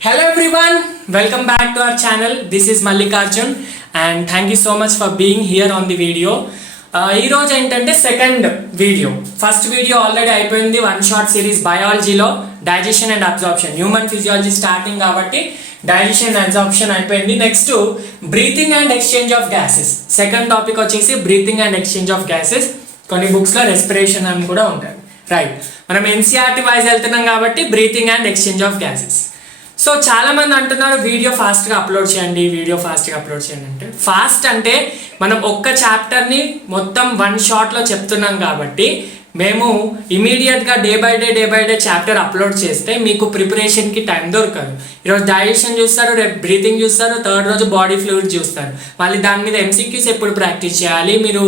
Hello everyone, welcome back to our channel. This is Mallikarjun and thank you so much for being here on the video. ఈ రోజు ఏంటంటే second video. First video already అయిపోయింది, one short series బయాలజీలో digestion and absorption, human physiology starting కాబట్టి digestion and absorption అయిపోయింది. Next breathing and exchange of gases, second topic వచ్చేసి breathing and exchange of gases. కొన్ని బుక్స్లో రెస్పిరేషన్ అని కూడా ఉంటుంది, రైట్? మనం ఎన్సీఆర్టీ వైజ్ వెళ్తున్నాం కాబట్టి breathing and exchange of gases. So చాలా మంది అంటున్నారు వీడియో ఫాస్ట్గా అప్లోడ్ చేయండి అంటే ఫాస్ట్ అంటే మనం ఒక్క చాప్టర్ని మొత్తం వన్ షాట్లో చెప్తున్నాం కాబట్టి మేము ఇమీడియట్గా day by day chapter upload చేస్తే మీకు ప్రిపరేషన్కి టైం దొరకదు. ఈరోజు డైజెషన్ చూస్తారు, రేపు బ్రీతింగ్ చూస్తారు, థర్డ్ రోజు బాడీ ఫ్లూయిడ్ చూస్తారు. మళ్ళీ దాని మీద ఎంసీక్యూస్ ఎప్పుడు ప్రాక్టీస్ చేయాలి, మీరు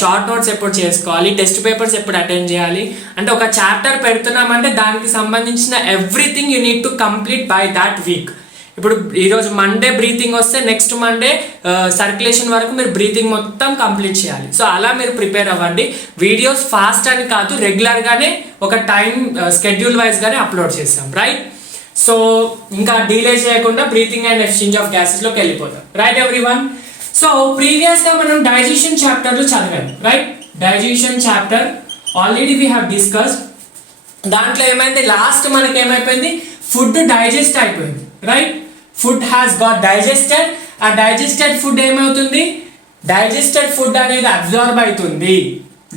షార్ట్ నోట్స్ ఎప్పుడు చేసుకోవాలి, టెస్ట్ పేపర్స్ ఎప్పుడు అటెండ్ చేయాలి అంటే ఒక చాప్టర్ పెడుతున్నామంటే దానికి సంబంధించిన everything you need to complete by that week. ఇప్పుడు ఈరోజు మండే బ్రీతింగ్ వస్తే నెక్స్ట్ మండే సర్క్యులేషన్ వరకు మీరు బ్రీతింగ్ మొత్తం కంప్లీట్ చేయాలి. సో అలా మీరు ప్రిపేర్ అవ్వండి. వీడియోస్ ఫాస్ట్ అని కాదు, రెగ్యులర్గానే ఒక టైం స్కెడ్యూల్ వైజ్గానే అప్లోడ్ చేస్తాం, రైట్? సో ఇంకా డీలే చేయకుండా బ్రీతింగ్ అండ్ ఎక్స్చేంజ్ ఆఫ్ గ్యాసెస్లోకి వెళ్ళిపోతాం, రైట్ ఎవ్రీవన్? సో ప్రీవియస్గా మనం డైజెషన్ చాప్టర్లో చదివాము, right? Digestion chapter already we have discussed. దాంట్లో ఏమైంది, లాస్ట్ మనకి ఏమైపోయింది, ఫుడ్ డైజెస్ట్ అయిపోయింది, right? Food has got digested. ఆ డైజెస్టెడ్ ఫుడ్ ఏమవుతుంది, డైజెస్టెడ్ ఫుడ్ అనేది అబ్జార్బ్ అవుతుంది.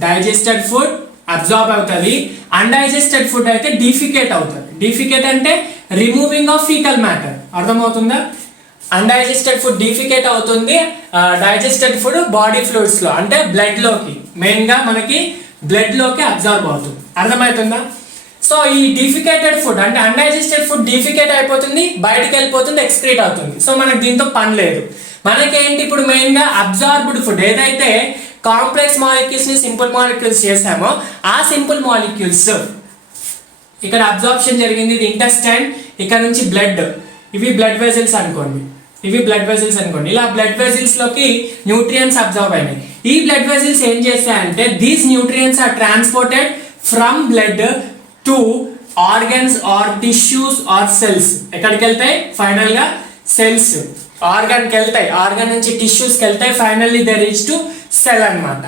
డైజెస్టెడ్ ఫుడ్ అబ్జార్బ్ అవుతుంది. అన్డైజెస్టెడ్ ఫుడ్ అయితే డిఫికేట్ అవుతుంది. డిఫికేట్ అంటే రిమూవింగ్ ఆఫ్ ఫీకల్ మ్యాటర్, అర్థమవుతుందా? అన్డైజెస్టెడ్ ఫుడ్ డిఫికేట్ అవుతుంది, డైజెస్టెడ్ ఫుడ్ బాడీ ఫ్లూయిడ్స్లో అంటే బ్లడ్లోకి, మెయిన్గా మనకి బ్లడ్లోకి అబ్జార్బ్ అవుతుంది, అర్థమవుతుందా? సో ఈ డిఫికేటెడ్ ఫుడ్ అంటే అన్డైజెస్టెడ్ ఫుడ్ డిఫికేట్ అయిపోతుంది, బయటకు వెళ్ళిపోతుంది, ఎక్స్క్రీట్ అవుతుంది. సో మనకు దీంతో పని లేదు. మనకేంటి ఇప్పుడు మెయిన్గా అబ్జార్బ్డ్ ఫుడ్, ఏదైతే కాంప్లెక్స్ మాలిక్యూల్స్ని సింపుల్ మాలిక్యూల్స్ చేసామో ఆ సింపుల్ మాలిక్యూల్స్ ఇక్కడ అబ్జార్ప్షన్ జరిగింది. ఇది ఇంటెస్టైన్, ఇక్కడ నుంచి బ్లడ్, ఇవి బ్లడ్ వెజల్స్ అనుకోండి, ఇలా బ్లడ్ వెజల్స్లోకి న్యూట్రియంట్స్ అబ్జార్బ్ అయినాయి. ఈ బ్లడ్ వెజల్స్ ఏం చేస్తాయంటే these nutrients are transported from blood to organs or tissues or cells. ఎక్కడికి వెళ్తాయి? ఫైనల్ గా సెల్స్, ఆర్గన్కి వెళ్తాయి, ఆర్గన్ నుంచి టిష్యూస్కి వెళ్తాయి, finally they reach to cell అనమాట.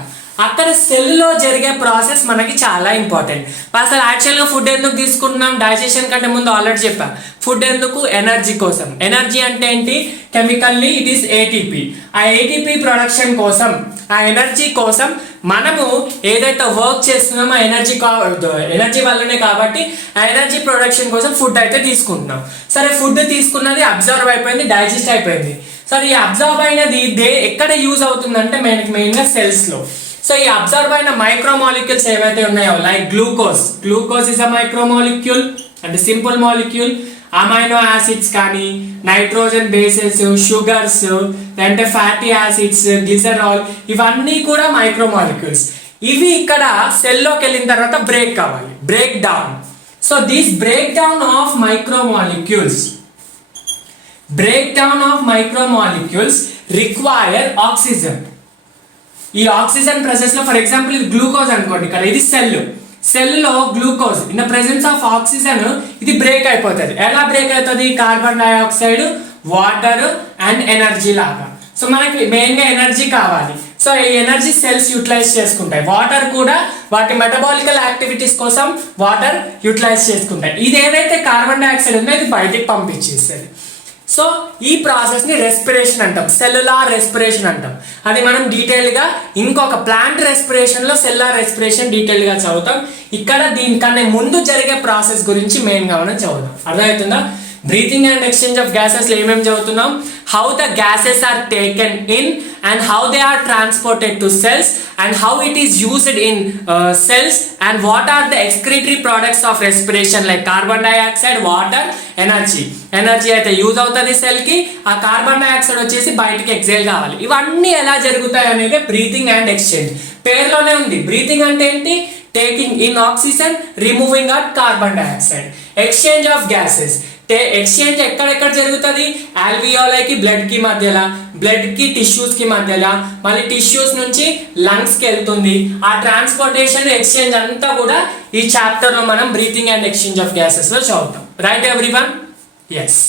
అక్కడ సెల్లో జరిగే ప్రాసెస్ మనకి చాలా ఇంపార్టెంట్. అసలు యాక్చువల్గా ఫుడ్ ఎందుకు తీసుకుంటున్నాం? డైజెషన్ కంటే ముందు ఆల్రెడీ చెప్పా. ఫుడ్ ఎందుకు? ఎనర్జీ కోసం. ఎనర్జీ అంటే ఏంటి? Chemically it is ATP. ఆ ఏటీపీ ప్రొడక్షన్ కోసం, ఆ ఎనర్జీ కోసం మనము ఏదైతే వర్క్ చేస్తున్నామో ఎనర్జీ వల్లనే కాబట్టి ఆ ఎనర్జీ ప్రొడక్షన్ కోసం ఫుడ్ అయితే తీసుకుంటున్నాం. సరే, ఫుడ్ తీసుకున్నది అబ్జర్వ్ అయిపోయింది, డైజెస్ట్ అయిపోయింది. సరే, ఈ అబ్జర్వ్ అయినది ఎక్కడ యూజ్ అవుతుందంటే మెయిన్గా సెల్స్లో. సో ఈ అబ్జర్వ్ అయిన మైక్రోమాలిక్యూల్స్ ఏవైతే ఉన్నాయో, లైక్ గ్లూకోజ్ ఇస్ అ మైక్రోమాలిక్యూల్ అంటే సింపుల్ మాలిక్యూల్. అమైనో యాసిడ్స్ కానీ, నైట్రోజన్ బేసెస్, షుగర్స్, అంటే ఫ్యాటీ యాసిడ్స్, గ్లిసరాల్, ఇవన్నీ కూడా మైక్రోమాలిక్యూల్స్. ఇవి ఇక్కడ సెల్లోకి వెళ్ళిన తర్వాత బ్రేక్ కావాలి, break down. So this break down of మైక్రోమాలిక్యూల్స్ require oxygen. ఈ ఆక్సిజన్ ప్రాసెస్ లో ఫర్ ఎగ్జాంపుల్ ఇది గ్లూకోజ్ అనుకోండి, ఇక్కడ ఇది సెల్లో glucose in the presence of oxygen ఇది బ్రేక్ అయిపోతుంది. ఎలా బ్రేక్ అవుతుంది? Carbon dioxide, water and energy లాగా. సో మనకి మెయిన్గా ఎనర్జీ కావాలి. సో ఈ ఎనర్జీ సెల్స్ యూటిలైజ్ చేసుకుంటాయి. వాటర్ కూడా వాటి మెటబాలికల్ యాక్టివిటీస్ కోసం వాటర్ యూటిలైజ్ చేసుకుంటాయి. ఇది ఏదైతే కార్బన్ డైఆక్సైడ్ ఉందో ఇది బయటికి పంపించేస్తుంది. సో ఈ ప్రాసెస్ని రెస్పిరేషన్ అంటాం, సెల్యులార్ రెస్పిరేషన్ అంటాం. అది మనం డీటెయిల్గా ఇంకొక ప్లాంట్ రెస్పిరేషన్లో సెల్యులార్ రెస్పిరేషన్ డీటెయిల్గా చదువుతాం. ఇక్కడ దీనికన్నా ముందు జరిగే ప్రాసెస్ గురించి మెయిన్గా మనం చదువుతాం, అర్థమవుతుందా? బ్రీతింగ్ అండ్ ఎక్స్చేంజ్ ఆఫ్ గ్యాసెస్లో ఏమేమి చదువుతున్నాం? How the gases are taken in and how they are transported to cells and how it is used in cells and what are the excretory products of respiration like carbon dioxide, water, energy అయితే use అవుతుంది cell కి. ఆ carbon dioxide వచ్చేసి బయటికి exhale కావాలి. ఇవన్నీ ఎలా జరుగుతాయి అనేది బ్రీతింగ్ అండ్ ఎక్స్చేంజ్ పేరులోనే ఉంది. బ్రీతింగ్ అంటే ఏంటి? Taking in oxygen, removing out carbon dioxide. Exchange of gases, exchange ఎక్కడెక్కడ జరుగుతుంది? ఆల్వియోలైకి బ్లడ్ కి మధ్యలో, బ్లడ్ కి టిష్యూస్ కి మధ్యలో, మళ్ళీ టిష్యూస్ నుంచి లంగ్స్ కి వెళ్తుంది. ఆ ట్రాన్స్పోర్టేషన్ ఎక్స్చేంజ్ అంతా కూడా ఈ చాప్టర్ లో మనం breathing and exchange of gases లో చదువుతాం, right everyone? Yes.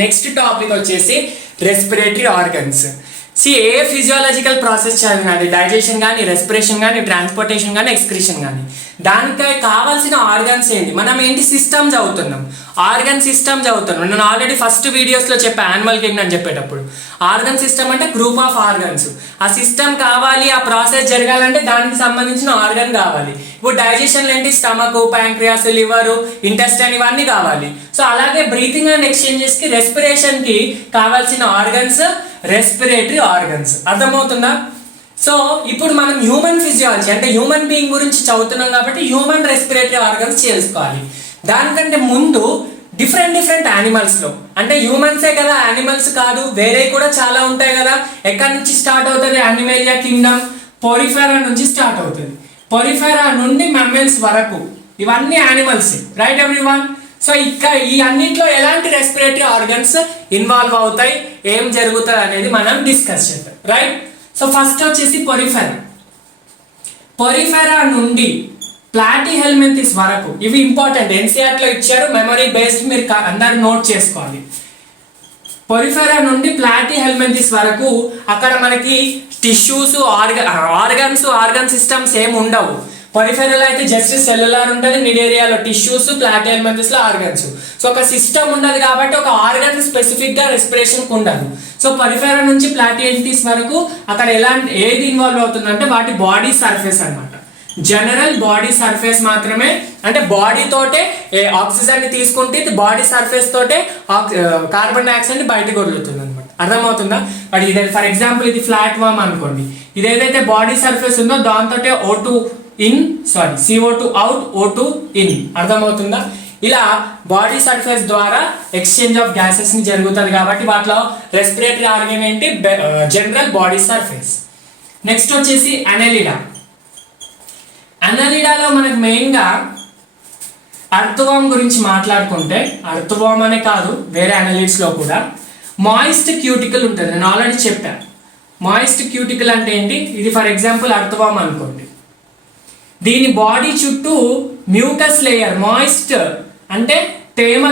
Next topic వచ్చేసి రెస్పిరేటరీ ఆర్గన్స్. ఏ ఫిజియాలజికల్ ప్రాసెస్ చదివినా, అది డైజెషన్ కానీ, రెస్పిరేషన్ కానీ, ట్రాన్స్పోర్టేషన్ కానీ, ఎక్స్క్రీషన్ కానీ, దానికి కావాల్సిన ఆర్గన్స్ ఏంటి? మనం ఏంటి సిస్టమ్ చదువుతున్నాం, ఆర్గన్ సిస్టమ్ చదువుతున్నాం. నేను ఆల్రెడీ ఫస్ట్ వీడియోస్లో చెప్పాను యానిమల్ కింగ్డమ్ చెప్పేటప్పుడు. ఆర్గన్ సిస్టమ్ అంటే గ్రూప్ ఆఫ్ ఆర్గన్స్. ఆ సిస్టమ్ కావాలి, ఆ ప్రాసెస్ జరగాలంటే దానికి సంబంధించిన ఆర్గన్ కావాలి. ఇప్పుడు డైజెషన్లో ఏంటి? స్టమక్, ప్యాంక్రియాస్, లివర్, ఇంటెస్టైన్ ఇవన్నీ కావాలి. సో అలాగే బ్రీతింగ్ అండ్ ఎక్స్చేంజెస్కి, రెస్పిరేషన్కి కావాల్సిన ఆర్గన్స్ రెస్పిరేటరీ ఆర్గన్స్. అర్థమవుతుందా? సో ఇప్పుడు మనం హ్యూమన్ ఫిజియాలజీ అంటే హ్యూమన్ బీయింగ్ గురించి చదువుతున్నాం కాబట్టి హ్యూమన్ రెస్పిరేటరీ ఆర్గన్స్ చేసుకోవాలి. దానికంటే ముందు డిఫరెంట్ యానిమల్స్లో, అంటే హ్యూమన్సే కదా, యానిమల్స్ కాదు, వేరే కూడా చాలా ఉంటాయి కదా. ఎక్కడి నుంచి స్టార్ట్ అవుతుంది? యానిమేలియా కింగ్డమ్ పొరిఫెరా నుంచి స్టార్ట్ అవుతుంది. పొరిఫెరా నుండి మమ్మల్స్ వరకు ఇవన్నీ యానిమల్స్, రైట్ ఎవ్రీవన్? సో ఈ అన్నింటిలో ఎలాంటి రెస్పిరేటరీ ఆర్గన్స్ ఇన్వాల్వ్ అవుతాయి, ఏం జరుగుతుంది అనేది మనం డిస్కస్ చేద్దాం, రైట్? సో ఫస్ట్ వచ్చేసి పొరిఫెరా నుండి ప్లాటిహెల్మింథస్ వరకు, ఇవి ఇంపార్టెంట్, ఎన్సీఆర్టీలో ఇచ్చారు, మెమరీ బేస్డ్ మీరు అందరు నోట్ చేసుకోవాలి. పొరిఫెరా నుండి ప్లాటిహెల్మింథస్ వరకు అక్కడ మనకి టిష్యూస్, ఆర్గన్ సిస్టమ్స్ ఏమి ఉండవు. పొరిఫెరాలో అయితే జస్ట్ సెల్యులార్ ఉంటుంది, మిడ్ ఏరియాలో టిష్యూస్, ప్లాటిహెల్మింథస్లో ఆర్గన్స్. సో ఒక సిస్టమ్ ఉండదు కాబట్టి ఒక ఆర్గన్ స్పెసిఫిక్గా రెస్పిరేషన్కి ఉండదు. సో పొరిఫెరా నుంచి ప్లాటిహెల్మింథస్ వరకు అక్కడ ఏది ఇన్వాల్వ్ అవుతుందంటే వాటి బాడీ సర్ఫేస్ అనమాట. జనరల్ బాడీ సర్ఫేస్ మాత్రమే, అంటే బాడీ తోటే ఆక్సిజన్ ని తీసుకుంటే బాడీ సర్ఫేస్ తోటే కార్బన్ డైఆక్సైడ్ ని బయటకు వదులుతుంది అనమాట. అర్థమవుతుందా? బట్ ఇదే ఫర్ ఎగ్జాంపుల్ ఇది ఫ్లాట్ వామ్ అనుకోండి, ఇది ఏదైతే బాడీ సర్ఫేస్ ఉందో దాంతో CO2 అవుట్, O2 ఇన్. అర్థమవుతుందా? ఇలా బాడీ సర్ఫేస్ ద్వారా ఎక్స్చేంజ్ ఆఫ్ గ్యాసెస్ ని జరుగుతుంది కాబట్టి వాటిలో రెస్పిరేటరీ ఆర్గన్ ఏంటి? General body surface. నెక్స్ట్ వచ్చేసి అనలిడాలో మనకు మెయిన్గా అర్థవామ్ గురించి మాట్లాడుకుంటే, అర్థవామ్ అనే కాదు వేరే అనలిడ్స్లో కూడా మాయిస్ట్ క్యూటికల్ ఉంటుంది. నేను ఆల్రెడీ చెప్పాను. మాయిస్ట్ క్యూటికల్ అంటే ఏంటి? ఇది ఫర్ ఎగ్జాంపుల్ అర్థవామ్ అనుకోండి, దీని బాడీ చుట్టూ మ్యూకస్ లేయర్, మాయిస్ట్ అంటే తేమ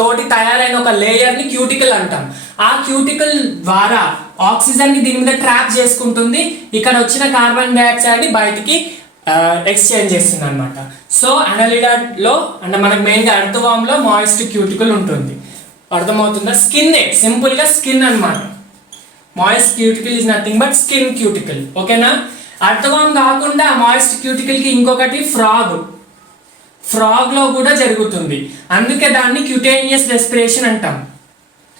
తోటి తయారైన ఒక లేయర్ని క్యూటికల్ అంటాం. ఆ క్యూటికల్ ద్వారా ఆక్సిజన్ ని దీని మీద ట్రాప్ చేసుకుంటుంది, ఇక్కడ వచ్చిన కార్బన్ డైఆక్సైడ్ ని బయటికి ఎక్స్చేంజ్ చేస్తుంది అనమాట. సో అనలిడాలో అంటే మనకు మెయిన్గా అర్థవామ్లో మాయిస్ట్ క్యూటికల్ ఉంటుంది. అర్థమవుతుందా? స్కిన్, సింపుల్గా స్కిన్ అనమాట. Moist cuticle is nothing but skin cuticle. ఓకేనా? అర్థవామ్ కాకుండా మాయిస్ట్ క్యూటికల్కి ఇంకొకటి ఫ్రాగ్లో కూడా జరుగుతుంది. అందుకే దాన్ని క్యూటేనియస్ రెస్పిరేషన్ అంటాం.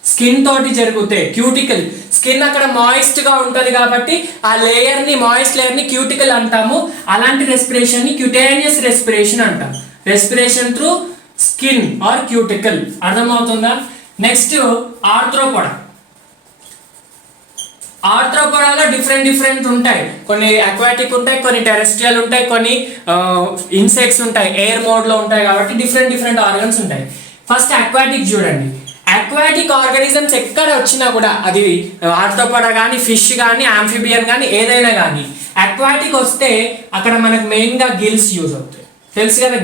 స్కిన్ తోటి జరిగితే క్యూటికల్, స్కిన్ అక్కడ మాయిస్ట్ గా ఉంటుంది కాబట్టి ఆ లేయర్ ని, మాయిస్ట్ లేయర్ ని క్యూటికల్ అంటాము. అలాంటి రెస్పిరేషన్ ని క్యూటేనియస్ రెస్పిరేషన్ అంటాం. Respiration through skin or cuticle. అర్థమవుతుందా? నెక్స్ట్ ఆర్థ్రోపోడాలో డిఫరెంట్ ఉంటాయి. కొన్ని అక్వాటిక్ ఉంటాయి, కొన్ని టెరెస్ట్రియల్ ఉంటాయి, కొన్ని ఇన్సెక్ట్స్ ఉంటాయి, ఎయిర్ మోడ్ లో ఉంటాయి. కాబట్టి డిఫరెంట్ ఆర్గన్స్ ఉంటాయి. ఫస్ట్ అక్వాటిక్ చూడండి. అక్వాటిక్ ఆర్గానిజమ్స్ ఎక్కడ వచ్చినా కూడా, అది ఆర్థ్రోపోడా కానీ, ఫిష్ కానీ, ఆంఫిబియన్ కానీ, ఏదైనా కానీ అక్వాటిక్ వస్తే అక్కడ మనకు మెయిన్గా గిల్స్ యూజ్ అవుతాయి. తెలుసు కదా,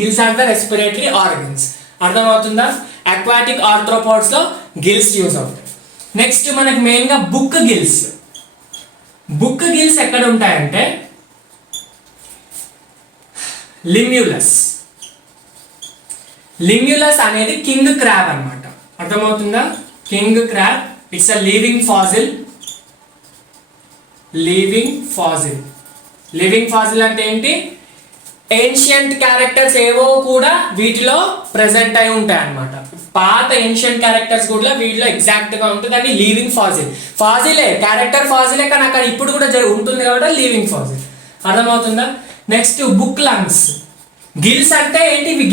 gills are the respiratory organs. అర్థమవుతుందా? అక్వాటిక్ ఆర్థ్రోపోడ్స్లో గిల్స్ యూజ్ అవుతాయి. నెక్స్ట్ మనకు మెయిన్గా బుక్ గిల్స్ ఎక్కడ ఉంటాయంటే లిమ్యులస్ అనేది కింగ్ క్రాబ్ అన్నమాట. అర్థమవుతుందా? King crab, it's a living fossil అంటే ఏంటి? ఏన్షియంట్ క్యారెక్టర్స్ ఏవో కూడా వీటిలో ప్రెసెంట్ అయి ఉంటాయి అన్నమాట. పాత ఏన్షియంట్ క్యారెక్టర్స్ కూడా వీటిలో ఎగ్జాక్ట్ గా ఉంటుంది. అని లివింగ్ ఫాజిలే క్యారెక్టర్ ఫాజిలే, కానీ అక్కడ ఇప్పుడు కూడా ఉంటుంది కాబట్టి లివింగ్ ఫాజిల్. అర్థమవుతుందా? Next book lungs. గిల్స్ అంటే ఏంటి? ఇవి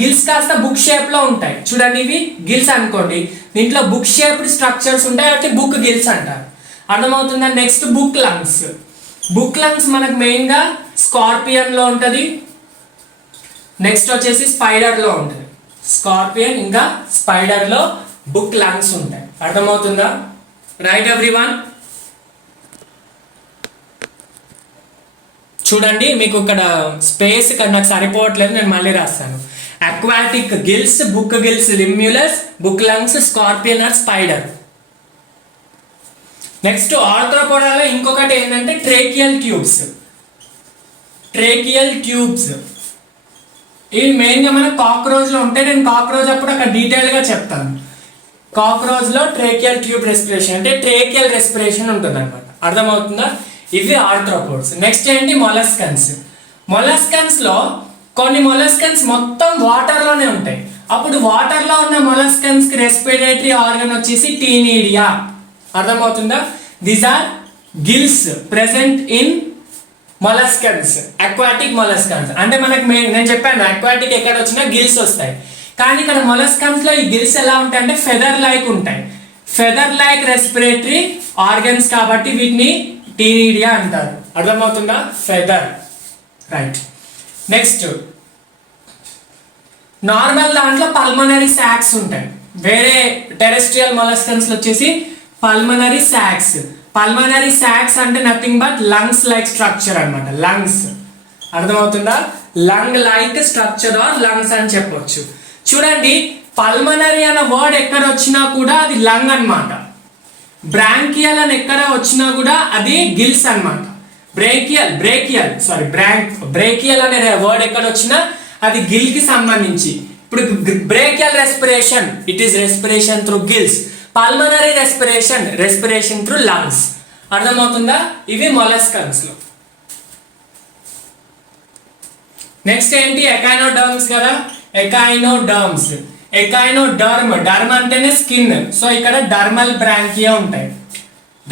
గిల్స్ కాస్త బుక్ షేప్ లో ఉంటాయి. చూడండి, ఇవి గిల్స్ అనుకోండి, దీంట్లో బుక్ షేప్డ్ స్ట్రక్చర్స్ ఉంటాయి కాబట్టి బుక్ గిల్స్ అంటారు. అర్థమవుతుందా? నెక్స్ట్ బుక్ లంగ్స్ మనకు మెయిన్ గా స్కార్పియన్ లో ఉంటుంది. నెక్స్ట్ వచ్చేసి స్పైడర్ లో ఉంటుంది. స్కార్పియన్ ఇంకా స్పైడర్ లో బుక్ లంగ్స్ ఉంటాయి. అర్థమవుతుందా? Right everyone? చూడండి మీకు ఇక్కడ స్పేస్ నాకు సరిపోవట్లేదు, నేను మళ్ళీ రాస్తాను. Aquatic gills, book gills limulus, book lungs scorpion or spider. Next ఆర్థ్రోపోడాలో ఇంకొకటి ఏంటంటే ట్రేకియల్ ట్యూబ్స్. ట్రేకియల్ ట్యూబ్స్ ఇవి మెయిన్గా మన కాక్రోచ్లో ఉంటాయి. నేను కాక్రోచ్ అప్పుడు అక్కడ డీటెయిల్గా చెప్తాను. కాక్రోచ్లో ట్రేకియల్ ట్యూబ్ రెస్పిరేషన్ అంటే ట్రేకియల్ రెస్పిరేషన్ ఉంటుంది అనమాట. అర్థమవుతుందా? ఇవి ఆర్థ్రోపోడ్స్. నెక్స్ట్ ఏంటి మొలస్కన్స్. మొలస్కన్స్లో కొన్ని మొలస్కన్స్ మొత్తం వాటర్లోనే ఉంటాయి. అప్పుడు వాటర్లో ఉన్న మొలస్కన్స్కి రెస్పిరేటరీ ఆర్గన్ వచ్చేసి టీనిడియా. అర్థమవుతుందా? These are gills present in molluscans, aquatic molluscans. అంటే మనకి నేను చెప్పాను అక్వాటిక్ ఎక్కడ వచ్చినా గిల్స్ వస్తాయి, కానీ ఇక్కడ మొలస్కన్స్ లో ఈ గిల్స్ ఎలా ఉంటాయి అంటే ఫెదర్ లైక్ ఉంటాయి. ఫెదర్ లైక్ రెస్పిరేటరీ ఆర్గన్స్ కాబట్టి వీటిని టీనిడియా అంటారు. అర్థమవుతుందా? ఫెదర్. రైట్. నెక్స్ట్ నార్మల్ దాంట్లో పల్మనరీ సాక్స్ ఉంటాయి. వేరే టెరెస్ట్రియల్ మొలస్కన్స్ వచ్చేసి పల్మనరీ సాక్స్. పల్మనరీ సాక్స్ అంటే nothing but lungs like structure అన్నమాట. లంగ్స్. అర్థమవుతుందా? Lung like structure or lungs అని చెప్పొచ్చు. చూడండి పల్మనరీ అన్న వర్డ్ ఎక్కడ వచ్చినా కూడా అది లంగ్ అన్నమాట. బ్రాంకియల్ అని ఎక్కడ వచ్చినా కూడా అది గిల్స్ అన్నమాట. బ్రేకియల్ అనే వర్డ్ ఎక్కడ వచ్చినా అది గిల్ కి సంబంధించి. ఇప్పుడు brachial respiration it is respiration through gills. Pulmonary respiration through lungs. అర్థమవుతుందా? ఇవి మొలస్కన్స్ లో. నెక్స్ట్ ఏంటి? ఎకైనోడర్మ్స్ కదా. ఎకైనోడర్మ్స్. డర్మ్ అంటేనే స్కిన్. సో ఇక్కడ డర్మల్ బ్రాంకియా ఉంటాయి.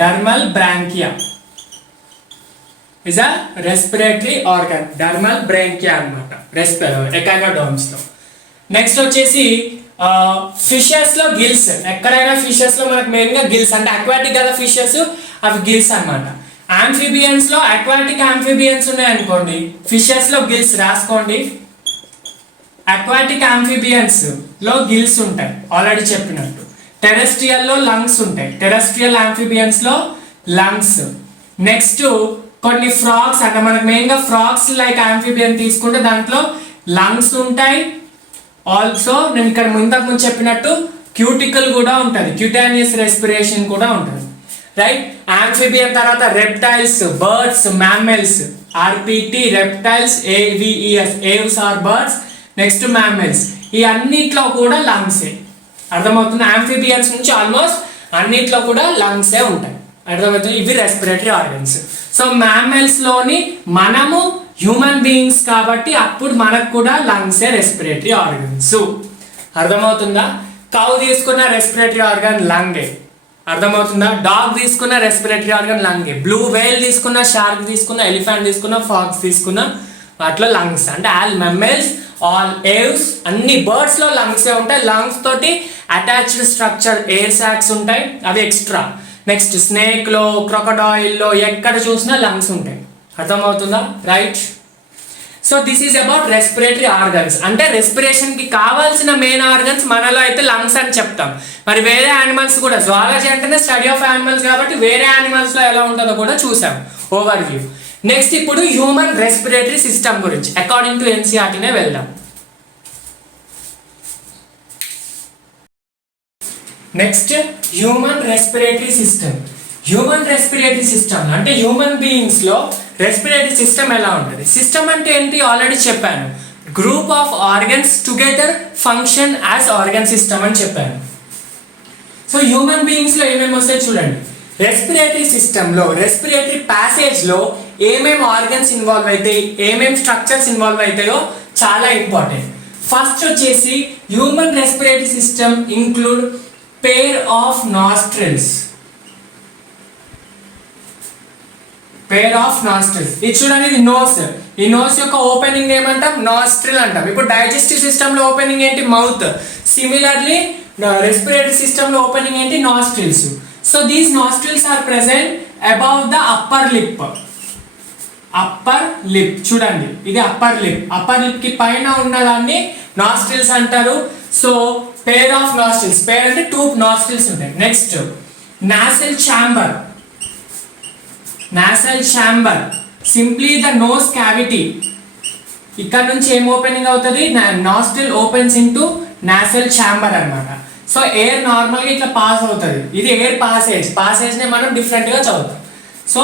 డర్మల్ bronchia is a respiratory organ. డర్మల్ bronchia అనమాట ఎకైనోడర్మ్స్ లో. నెక్స్ట్ వచ్చేసి ఫిషెస్ లో గిల్స్. ఎక్కడైనా ఫిషెస్ లో మనకు మెయిన్ గా గిల్స్ అంటే అక్వాటిక్ కదా ఫిషెస్, అవి గిల్స్ అన్నమాట. ఆంఫిబియన్స్ లో అక్వాటిక్ ఆంఫిబియన్స్ ఉన్నాయనుకోండి, ఫిషెస్ లో గిల్స్ రాసుకోండి. అక్వాటిక్ ఆంఫిబియన్స్ లో గిల్స్ ఉంటాయి ఆల్రెడీ చెప్పినట్టు. టెరెస్ట్రియల్ లో లంగ్స్ ఉంటాయి. టెరెస్ట్రియల్ ఆంఫిబియన్స్ లో లంగ్స్. నెక్స్ట్ కొన్ని ఫ్రాగ్స్ అంటే మనకు మెయిన్ గా ఫ్రాగ్స్ లైక్ ఆంఫిబియన్ తీసుకుంటే దాంట్లో లంగ్స్ ఉంటాయి. ఆల్సో నేను ఇక్కడ ఇంతకు ముందు చెప్పినట్టు క్యూటికల్ కూడా ఉంటుంది, క్యూటానియస్ రెస్పిరేషన్ కూడా ఉంటుంది. రైట్. ఆంఫిబియన్ తర్వాత reptiles, birds, mammals. RPT reptiles, AVES aves are birds. Next mammals. ఈ అన్నిట్లో కూడా లంగ్సే. అర్థమవుతుంది? ఆంఫిబియన్స్ నుంచి ఆల్మోస్ట్ అన్నిట్లో కూడా లంగ్సే ఉంటాయి. అర్థమవుతుంది? ఇవి రెస్పిరేటరీ ఆర్గన్స్. సో మ్యామ్మల్స్ లోని మనము హ్యూమన్ బీయింగ్స్ కాబట్టి అప్పుడు మనకు కూడా లంగ్సే రెస్పిరేటరీ ఆర్గన్స్. అర్థమవుతుందా? కౌ తీసుకున్న రెస్పిరేటరీ ఆర్గన్ లంగే. అర్థమవుతుందా? డాగ్ తీసుకున్న రెస్పిరేటరీ ఆర్గన్ లంగే. బ్లూ వేల్ తీసుకున్న, షార్క్ తీసుకున్న, ఎలిఫెంట్ తీసుకున్న, ఫాక్స్ తీసుకున్న వాటిలో లంగ్స్. అంటే ఆల్ మెమ్మల్స్, ఆల్ ఏవ్స్, అన్ని బర్డ్స్ లో లంగ్సే ఉంటాయి. లంగ్స్ తోటి అటాచ్డ్ స్ట్రక్చర్ ఎయిర్ సాక్స్ ఉంటాయి, అవి ఎక్స్ట్రా. నెక్స్ట్ స్నేక్ లో, క్రొకడాయిల్ లో ఎక్కడ చూసినా లంగ్స్ ఉంటాయి. అర్థమవుతుందా? Right. So this is about respiratory organs. అంటే రెస్పిరేషన్ కి కావాల్సిన మెయిన్ ఆర్గన్స్ మనలో అయితే లంగ్స్ అని చెప్తాం. మరి వేరే యానిమల్స్ కూడా, జువాలజీ అంటేనే స్టడీ ఆఫ్ యానిమల్స్ కాబట్టి వేరే యానిమల్స్ లో ఎలా ఉంటుందో కూడా చూసాం ఓవర్ వ్యూ. నెక్స్ట్ ఇప్పుడు హ్యూమన్ రెస్పిరేటరీ సిస్టమ్ గురించి అకార్డింగ్ టు ఎన్సీఆర్టీనే వెళ్దాం. Next human respiratory system. Human respiratory system అంటే హ్యూమన్ బీయింగ్స్ లో రెస్పిరేటరీ సిస్టమ్ ఎలా ఉంటుంది? సిస్టమ్ అంటే ఏంటి ఆల్రెడీ చెప్పాను. Group of organs together function as organ system అని చెప్పాను. సో హ్యూమన్ బీయింగ్స్ లో ఏమేమి వస్తాయి చూడండి. రెస్పిరేటరీ సిస్టమ్ లో రెస్పిరేటరీ ప్యాసేజ్ లో ఏమేమి ఆర్గన్స్ ఇన్వాల్వ్ అవుతాయి, ఏమేమి స్ట్రక్చర్స్ ఇన్వాల్వ్ అవుతాయో చాలా ఇంపార్టెంట్. ఫస్ట్ వచ్చేసి human respiratory system include pair of nostrils. ఇది చూడండి, ఇది నోస్. ఈ నోస్ యొక్క ఓపెనింగ్ ఏమంటాం? నాస్ట్రిల్ అంటాం. ఇప్పుడు డైజెస్టివ్ సిస్టమ్ లో ఓపెనింగ్ ఏంటి? మౌత్. సిమిలర్లీ రెస్పిరేటరీ సిస్టమ్ లో ఓపెనింగ్ ఏంటి? Nostrils. So these nostrils are present above the upper lip. Upper lip చూడండి, ఇది అప్పర్ లిప్. అప్పర్ లిప్ కి పైన ఉన్నదాన్ని నాస్ట్రిల్స్ అంటారు. So pair of nostrils. Pair అంటే 2 నాస్ట్రిల్స్ ఉంటాయి. Next nasal chamber. Simply the nose cavity. ఇక్కడ నుంచి ఏం ఓపెనింగ్ అవుతుంది, nostril opens into nasal chamber అన్నమాట. సో ఎయిర్ నార్మల్గా ఇట్లా పాస్ అవుతుంది, ఇది ఎయిర్ పాసేజ్ని మనం డిఫరెంట్గా చదువుతాం. సో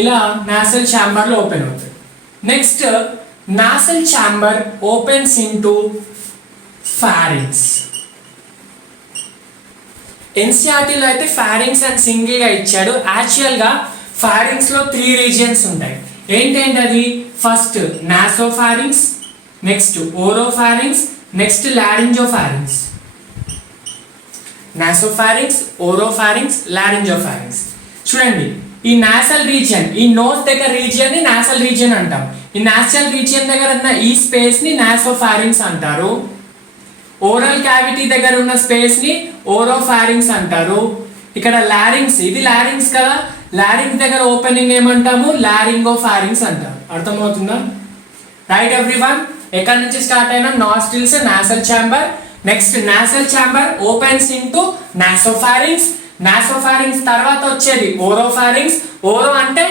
ఇలా నాసల్ ఛాంబర్లో ఓపెన్ అవుతుంది. Next nasal chamber opens into pharynx. ఎన్సిఆర్టీలో అయితే ఫారింగ్స్ అని సింగిల్గా ఇచ్చాడు. యాక్చువల్గా ఫారింగ్స్లో 3 రీజియన్స్ ఉంటాయి. ఏంటంటే అది first nasopharynx, next oropharynx, next laryngopharynx. Nasopharynx, oropharynx, laryngopharynx. చూడండి ఈ నాసల్ రీజియన్, ఈ నోస్ దగ్గర రీజియన్ ని నాసల్ రీజియన్ అంటాం. ఈ నాసల్ రీజియన్ దగ్గర ఉన్న ఈ స్పేస్ ని నాసోఫారింగ్స్ అంటారు. ఓరల్ క్యావిటీ దగ్గర ఉన్న స్పేస్ ని ఓరోఫారింగ్స్ అంటారు. ఇక్కడ లారింగ్స్, ఇది లారింగ్స్ కదా, లారింగ్స్ దగ్గర ఓపెనింగ్ ఏమంటాము, లారింగోఫారింగ్స్ అంటారు. అర్థమవుతుందా? Right everyone. ఎక్కడి నుంచి స్టార్ట్ అయినా nostrils, nasal chamber. Next nasal chamber opens into nasopharynx. Nasopharynx తర్వాత వచ్చేది ఓరోఫారింగ్స్. ఓరో అంటే